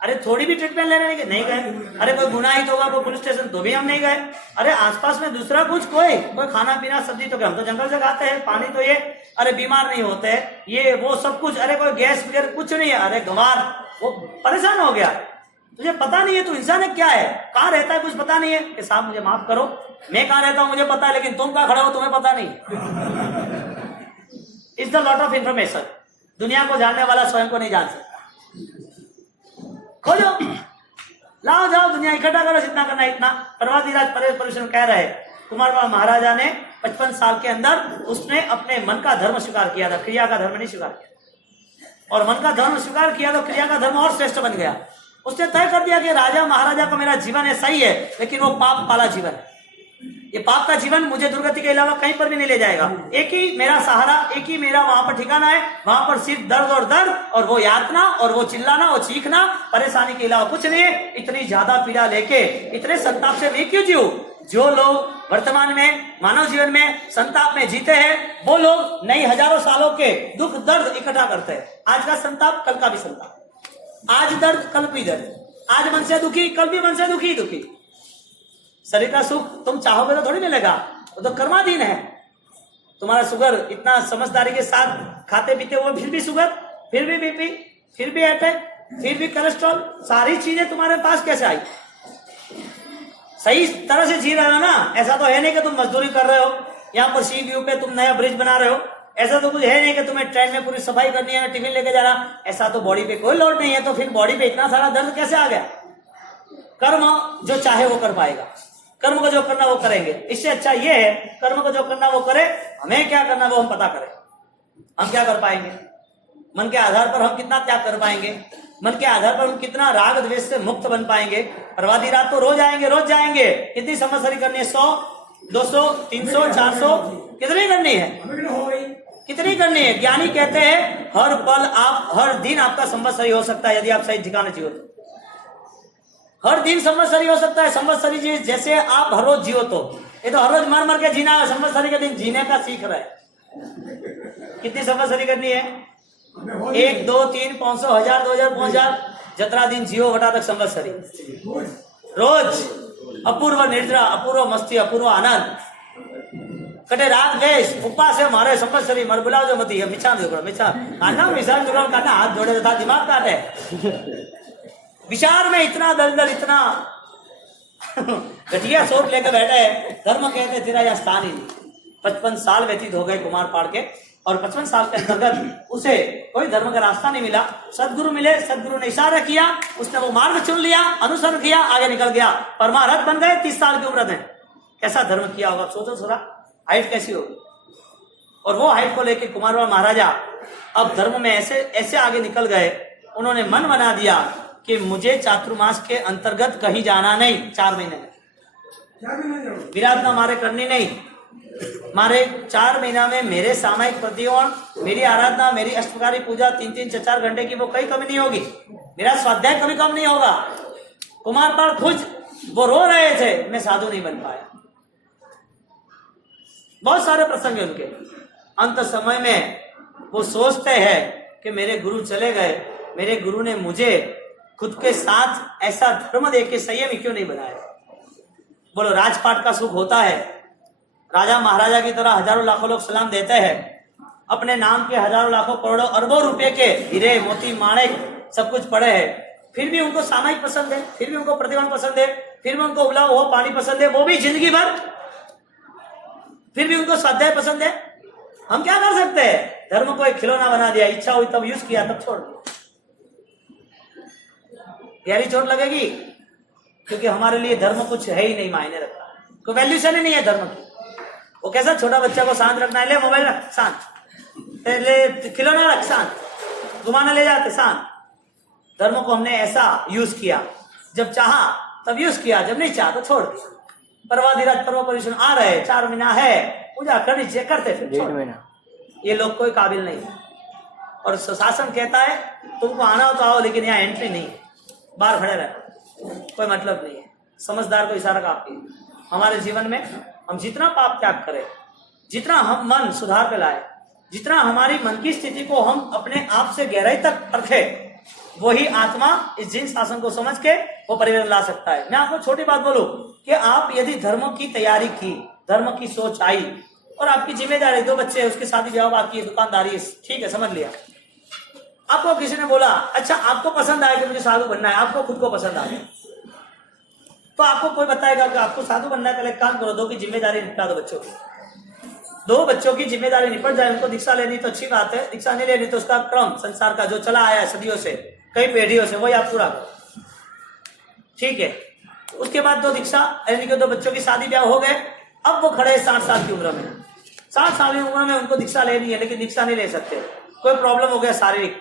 अरे थोड़ी भी ट्रीटमेंट लेने नहीं गए। अरे कोई गुनाहित होगा कोई पुलिस स्टेशन, तो भी हम नहीं गए। अरे आसपास में दूसरा कुछ कोई खाना पीना सब्जी, तो हम तो जंगल से खाते हैं, पानी तो ये, अरे बीमार नहीं होते, ये वो सब कुछ, अरे कोई गैस वगैरह कुछ नहीं है। अरे गंवार वो परेशान हो गया, तुझे पता नहीं है तू इंसान है क्या है, कहाँ रहता है कुछ पता नहीं है। कि साहब मुझे माफ करो, मैं कहाँ रहता हूँ मुझे पता है, लेकिन तुम कहाँ खड़े हो तुम्हें पता नहीं। It's the lot of information. दुनिया को जानने वाला स्वयं को नहीं जान सकता। खोजो, लाओ, जाओ, दुनिया इकट्ठा करो, जितना करना इतना। पर्वतीराज परेश परमेश्वर कह रहे, कुमारपाल महाराजा ने 55 साल के अंदर उसने अपने मन का धर्म स्वीकार किया था, क्रिया का धर्म नहीं स्वीकार किया। और मन का धर्म स्वीकार किया तो क्रिया का धर्म और श्रेष्ठ बन गया। उसने तय कर दिया कि राजा महाराजा का मेरा जीवन है, सही है, लेकिन वो पाप वाला जीवन है। ये पाप का जीवन मुझे दुर्गति के अलावा कहीं पर भी नहीं ले जाएगा। एक ही मेरा सहारा, एक ही मेरा वहां पर ठिकाना है, वहां पर सिर्फ दर्द और दर्द, और वो यातना, और वो चिल्लाना, वो चीखना, परेशानी के अलावा कुछ नहीं है। इतनी ज्यादा पीड़ा लेके इतने संताप से मैं क्यों जीऊं? जो लोग वर्तमान में मानव जीवन में संताप में जीते हैं, वो लोग नई हजारों सालों के दुख दर्द इकट्ठा करते हैं। आज का संताप कल का भी संताप, आज दर्द कल भी दर्द, आज मन से दुखी कल भी मन से दुखी। शरीर का सुख तुम चाहोगे तो थोड़ी मिलेगा, वो तो कर्माधीन है। तुम्हारा शुगर इतना समझदारी के साथ खाते पीते हुए फिर भी शुगर, फिर भी बीपी, फिर भी अटैक, फिर भी कोलेस्ट्रॉल, सारी चीजें तुम्हारे पास कैसे आई? सही तरह से जी रहे हो ना? ऐसा तो है नहीं कि तुम मजदूरी कर रहे हो, यहाँ पर सी व्यू पे तुम नया ब्रिज बना रहे हो। ऐसा तो कुछ है नहीं कि तुम्हें ट्रेन में पूरी सफाई करनी है, टिफिन लेके जाना। ऐसा तो बॉडी पे कोई लोड नहीं है, तो फिर बॉडी पे इतना सारा दर्द कैसे आ गया? कर्म जो चाहे वो कर पाएगा, कर्म को जो करना वो करेंगे। इससे अच्छा ये है कर्म को जो करना वो करे, हमें क्या करना वो हम पता करें। हम क्या कर पाएंगे? मन के आधार पर हम कितना त्याग कर पाएंगे? मन के आधार पर हम कितना राग द्वेष से मुक्त बन पाएंगे? पर्वादी रात तो रोज आएंगे। कितनी संवत्सरी करनी है? 100, 200, 300, 400, कितनी करनी है? कितनी करनी है? ज्ञानी कहते हैं हर पल आप, हर दिन आपका संवत्सरी हो सकता है, यदि आप सही ठिकाने जियो तो। हर दिन संवत्सरी हो सकता है। संवत्सरी जी जैसे आप हर रोज जियो, तो ये तो हर रोज मर के जीना है। संवत्सरी के दिन जीने का सीख रहे हैं। कितनी संवत्सरी करनी है? 1, 2, 3, 500, 1000, 2000, 5000, जतरा दिन जियो वटा तक संवत्सरी। रोज अपूर्व निद्रा, अपूर्व मस्ती, अपूर्व आनंद, कटे रात गैस उपवास है मारे संवत्सरी मर बुलाओ जो मती है मिछा दो मिछा आना मिसाल जुड़ा काटा हाथ जोड़े तथा दिमाग काटे। विचार में इतना दलदल, इतना घटिया सोच लेकर बैठे है, धर्म कहते तेरा यह स्थान ही नहीं। 55 साल व्यतीत हो गए कुमारपाड़ के, और 55 साल के अंतर्गत उसे कोई धर्म का रास्ता नहीं मिला। सदगुरु मिले, सदगुरु ने इशारा किया, उसने वो मार्ग चुन लिया, अनुसरण किया, आगे निकल गया, परमारथ बन गए 30 साल की उम्र में। कैसा धर्म किया होगा, सोचो थोड़ा, हाइट कैसी होगी। और वो हाइट को लेके कुमारपाल महाराजा अब धर्म में ऐसे ऐसे आगे निकल गए, उन्होंने मन बना दिया कि मुझे चातुर्मास के अंतर्गत कहीं जाना नहीं। 4 महीने में विराधना मारे करनी नहीं, मारे 4 महीना में मेरे सामायिक प्रतियों, मेरी आराधना, मेरी अष्टप्रकारी पूजा 3-3, 4-4 घंटे की वो कहीं कमी नहीं होगी, मेरा स्वाध्याय कभी कम नहीं होगा। कुमारपाल खुद वो रो रहे थे, मैं साधु नहीं बन पाया। बहुत सारे प्रसंग है उनके। अंत समय में वो सोचते हैं कि मेरे गुरु चले गए, मेरे गुरु ने मुझे खुद के साथ ऐसा धर्म दे के संयमी क्यों नहीं बनाया। बोलो, राजपाट का सुख होता है, राजा महाराजा की तरह हजारों लाखों लोग सलाम देते हैं, अपने नाम के हजारों लाखों करोड़ों अरबों रुपए के हीरे मोती माणिक सब कुछ पड़े हैं, फिर भी उनको सामायिक पसंद है, फिर भी उनको प्रतिमान पसंद है, फिर भी उनको उबला हुआ पानी पसंद है, वो भी जिंदगी भर, फिर भी उनको स्वाध्याय पसंद है। हम क्या कर सकते हैं? धर्म को एक खिलौना बना दिया, इच्छा हुई तब यूज किया, तब छोड़ दिया। गहरी चोट लगेगी, क्योंकि हमारे लिए धर्म कुछ है ही नहीं, मायने रखता, कोई वैल्यूशन ही नहीं है धर्म की। वो कैसा छोटा बच्चा को शांत रखना है, ले मोबाइल रख शांत, ले खिलौना रख शांत, घुमाना ले जाते शांत। धर्म को हमने ऐसा यूज किया, जब चाहा तब यूज किया, जब नहीं चाहा तो छोड़ दिया। पर्वाधिराज पर्व परिश्रम आ रहे, 4 महीना है, पूजा करनी चाहिए, करते फिर 1.5 महीना। ये लोग कोई काबिल नहीं है। और शासन कहता है तुमको आना हो तो आओ, लेकिन यहाँ एंट्री नहीं है, बाहर खड़े रहे, कोई मतलब नहीं है। समझदार को इशारा काफी है। हमारे जीवन में हम जितना पाप त्याग करें, जितना हम मन सुधार पे लाए, जितना हमारी मन की स्थिति को हम अपने आप से गहराई तक परखे, वही आत्मा इस जिन शासन को समझ के वो परिवर्तन ला सकता है। मैं आपको छोटी बात बोलूं कि आप यदि धर्म की तैयारी की, धर्म की सोच आई, और आपकी जिम्मेदारी, 2 बच्चे, उसकी शादी ब्याह बाकी है, दुकानदारी, ठीक है, समझ लिया। आपको किसी ने बोला अच्छा आपको पसंद आया कि मुझे साधु बनना है, आपको खुद को पसंद आ गया, तो आपको कोई बताएगा कि आपको साधु बनना है, पहले काम करो, 2 की जिम्मेदारी निपटा दो बच्चों की, 2 बच्चों की जिम्मेदारी निपट जाए, उनको दीक्षा लेनी तो अच्छी बात है, दीक्षा नहीं लेनी तो उसका क्रम संसार का जो चला आया है सदियों से, कई पीढ़ियों से, वही आप पूरा करो, ठीक है। उसके बाद 2 दीक्षा यानी कि 2 बच्चों की शादी ब्याह हो गए, अब वो खड़े 60 साल की उम्र में, 60 साल की उम्र में उनको दीक्षा लेनी है, लेकिन दीक्षा नहीं ले सकते, कोई प्रॉब्लम हो गया, शारीरिक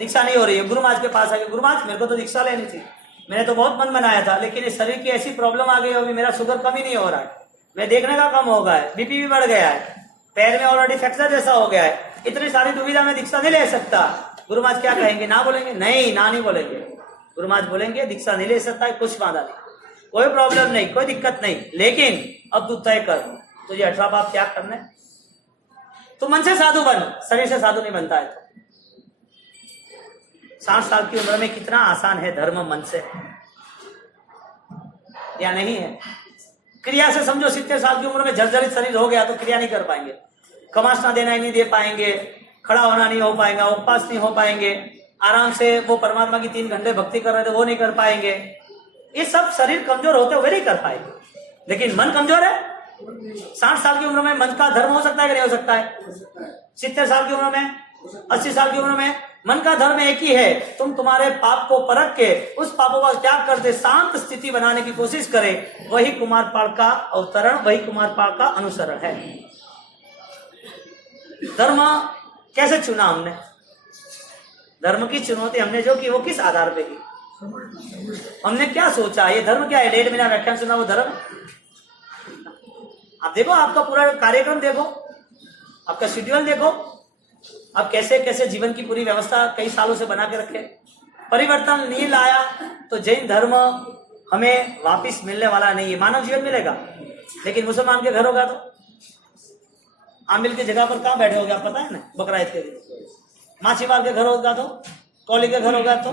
दीक्षा नहीं हो रही है। गुरु महाराज के पास आके, गुरु महाराज मेरे को तो दीक्षा लेनी थी, मैंने तो बहुत मन बनाया था, लेकिन इस शरीर की ऐसी प्रॉब्लम आ गई होगी, मेरा शुगर कम ही नहीं हो रहा है, मैं देखने का कम हो गया है, बीपी भी बढ़ गया है, पैर में ऑलरेडी फ्रैक्चर जैसा हो गया है, इतनी सारी दुविधा में दीक्षा नहीं ले सकता। गुरु महाराज क्या कहेंगे? ना बोलेंगे? नहीं, ना नहीं बोलेंगे। गुरु महाराज बोलेंगे दीक्षा नहीं ले सकता है, कुछ बाधा नहीं, कोई प्रॉब्लम नहीं, कोई दिक्कत नहीं, लेकिन अब तू तय कर, तुझे 18 पाप त्याग करने, तू मन से साधु बन, शरीर से साधु नहीं बनता है। तो 60 साल की उम्र में कितना आसान है धर्म मन से, या नहीं है? क्रिया से समझो 70 साल की उम्र में जर्जरित शरीर हो गया तो क्रिया नहीं कर पाएंगे, कमाशना देना ही नहीं दे पाएंगे, खड़ा होना नहीं हो पाएगा, उपवास नहीं हो पाएंगे, आराम से वो परमात्मा की 3 घंटे भक्ति कर रहे थे वो नहीं कर पाएंगे। ये सब शरीर कमजोर होते हुए नहीं कर पाएंगे, लेकिन मन कमजोर है। 60 साल की उम्र में मन का धर्म हो सकता है कि नहीं हो सकता है? 70 साल की उम्र में, 80 साल की उम्र में मन का धर्म एक ही है, तुम तुम्हारे पाप को परख के उस पापों का त्याग करते शांत स्थिति बनाने की कोशिश करें, वही कुमारपाल का अवतरण, वही कुमारपाल का अनुसरण है। धर्म कैसे चुना हमने? धर्म की चुनौती हमने जो की वो किस आधार पे की? हमने क्या सोचा ये धर्म क्या है? 1.5 महीना व्याख्यान सुना वो धर्म? आप देखो, आपका पूरा कार्यक्रम देखो, आपका शेड्यूल देखो, आप कैसे कैसे जीवन की पूरी व्यवस्था कई सालों से बना के रखे। परिवर्तन नहीं लाया तो जैन धर्म हमें वापस मिलने वाला नहीं है। मानव जीवन मिलेगा, लेकिन मुसलमान के घर होगा तो आमिल की जगह पर कहाँ बैठे होगे आप पता है ना? बकरा ईद के दिन माछीवाल के घर होगा तो, कौली के घर होगा तो,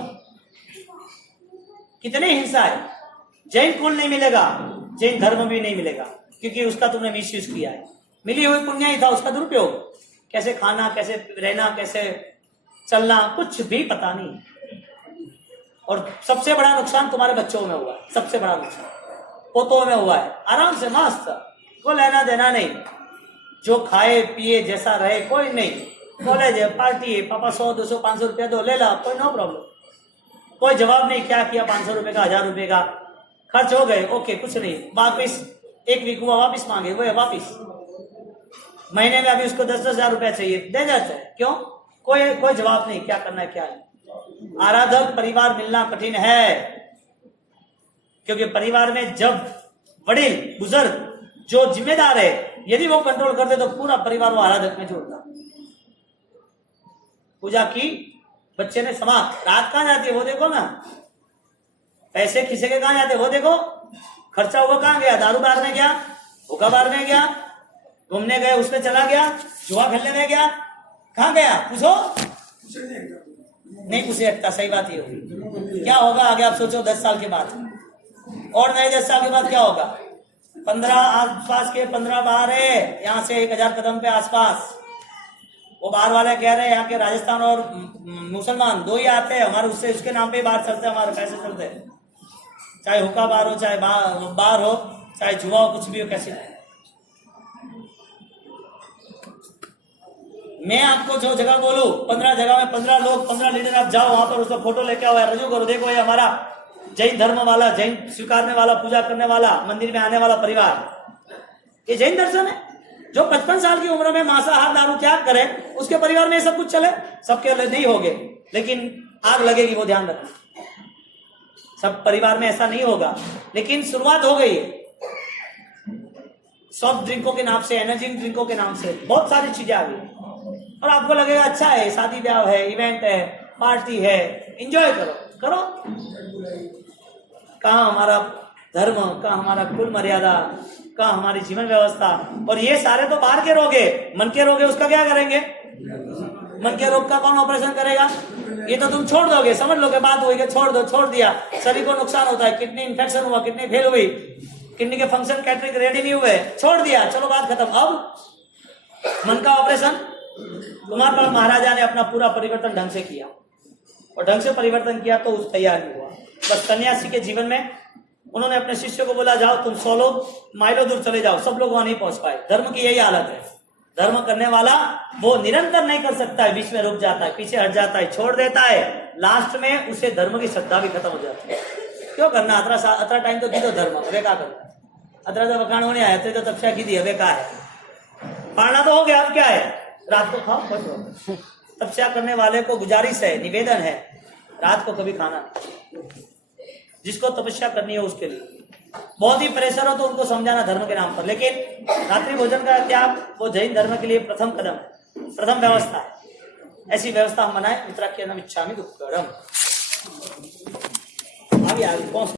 कितनी हिंसा है। जैन कुल नहीं मिलेगा, जैन धर्म भी नहीं मिलेगा, क्योंकि उसका तुमने मिसयूज किया है। मिली हुई पुण्य ही था, उसका दुरुपयोग, कैसे खाना, कैसे रहना, कैसे चलना, कुछ भी पता नहीं। और सबसे बड़ा नुकसान तुम्हारे बच्चों में हुआ है, सबसे बड़ा नुकसान पोतों में हुआ है। आराम से मस्त, कोई लेना देना नहीं, जो खाए पिए जैसा रहे कोई नहीं, कॉलेज है, पार्टी है, पापा 100 200 500 रुपया दो, ले ला, कोई नो प्रॉब्लम। कोई जवाब नहीं क्या किया, 500 रुपये का 1000 रुपये का खर्च हो गए, ओके कुछ नहीं, वापिस 1 वीक हुआ वापिस मांगे, वो है वापिस। महीने में अभी उसको 10-10 हजार रुपया चाहिए, दे जाते हैं, क्यों? कोई जवाब नहीं, क्या करना है क्या नहीं। आराधक परिवार मिलना कठिन है, क्योंकि परिवार में जब बड़े बुजुर्ग जो जिम्मेदार है, यदि वो कंट्रोल करते तो पूरा परिवार वो आराधक में जोड़ता। पूजा की, बच्चे ने समाप्त, रात कहां जाती है वो देखो ना, पैसे किसी के कहां जाते वो देखो, खर्चा हुआ कहां गया, दारू बार में गया, हुक्का बार में गया, घूमने गए उसमें चला गया, जुआ खेलने में गया, कहां गया पूछो? नहीं पूछे हटता, सही बात ये होगी। क्या होगा आगे आप सोचो 10 साल के बाद, और नए 10 साल के बाद क्या होगा? 15 आसपास के 15 बाहर है, यहाँ से 1000 कदम पे आसपास। वो बाहर वाले कह रहे हैं यहाँ के राजस्थान और मुसलमान 2 ही आते हैं, हमारे उससे उसके नाम पे बात चलते हैं, हमारे पैसे चलते हैं, चाहे हुक्का बार हो, चाहे बार हो, चाहे जुआ हो, कुछ भी हो, कैसे नहीं। मैं आपको जो जगह बोलूं 15 जगह में 15 लोग 15 लीडर, आप जाओ वहां पर उसका फोटो लेके आओ, रजू करो, देखो ये हमारा जैन धर्म वाला, जैन स्वीकारने वाला, पूजा करने वाला, मंदिर में आने वाला परिवार, ये जैन दर्शन है। जो 55 साल की उम्र में मांसाहार दारू त्याग करे, उसके परिवार में सब कुछ चले, सबके नहीं होगे, लेकिन आग लगेगी, वो ध्यान रखना। सब परिवार में ऐसा नहीं होगा, लेकिन शुरुआत हो गई है सॉफ्ट ड्रिंकों के नाम से, एनर्जी ड्रिंकों के नाम से, बहुत सारी चीजें आ गई, और आपको लगेगा अच्छा है, शादी ब्याह है, इवेंट है, पार्टी है, एंजॉय करो। कहाँ हमारा धर्म, कहाँ हमारा कुल मर्यादा, कहाँ हमारी जीवन व्यवस्था? और ये सारे तो बाहर के रोग है, मन के रोग है, उसका क्या करेंगे? मन के रोग का कौन ऑपरेशन करेगा? ये तो तुम छोड़ दोगे, समझ लोगे, बात हुई कि छोड़ दिया, शरीर को नुकसान होता है, किडनी इंफेक्शन हुआ, किडनी फेल हुई, किडनी के फंक्शन कैटरिंग रेडी नहीं हुए, छोड़ दिया, चलो बात खत्म। अब मन का ऑपरेशन तुम्हारे पास महाराजा ने अपना पूरा परिवर्तन ढंग से किया, और ढंग से परिवर्तन किया तो उस तैयार नहीं हुआ। बस सन्यासी के जीवन में उन्होंने अपने शिष्यों को बोला, जाओ तुम 100 लोग माइलों दूर चले जाओ, सब लोग वहां नहीं पहुंच पाए। धर्म की यही हालत है, धर्म करने वाला वो निरंतर नहीं कर सकता है, बीच में रुक जाता है, पीछे हट जाता है, छोड़ देता है, लास्ट में उसे धर्म की श्रद्धा भी खत्म हो जाती है। क्यों करना अतरा टाइम तो कीधो धर्म, હવે क्या करना, अतरा तो वखाणो नहीं आया, तो तपस्या की थी, હવે क्या है, पाना तो हो गया, अब क्या है, रात को खाओ खुश हो। तपस्या करने वाले को गुजारिश है, निवेदन है, रात को कभी खाना, जिसको तपस्या करनी है उसके लिए। बहुत ही प्रेशर हो तो उनको समझाना धर्म के नाम पर, लेकिन रात्रि भोजन का त्याग वो जैन धर्म के लिए प्रथम कदम है, प्रथम व्यवस्था है। ऐसी व्यवस्था हम बनाए, उत्तराखंड इच्छामि दुक्कड़म। आगे कौन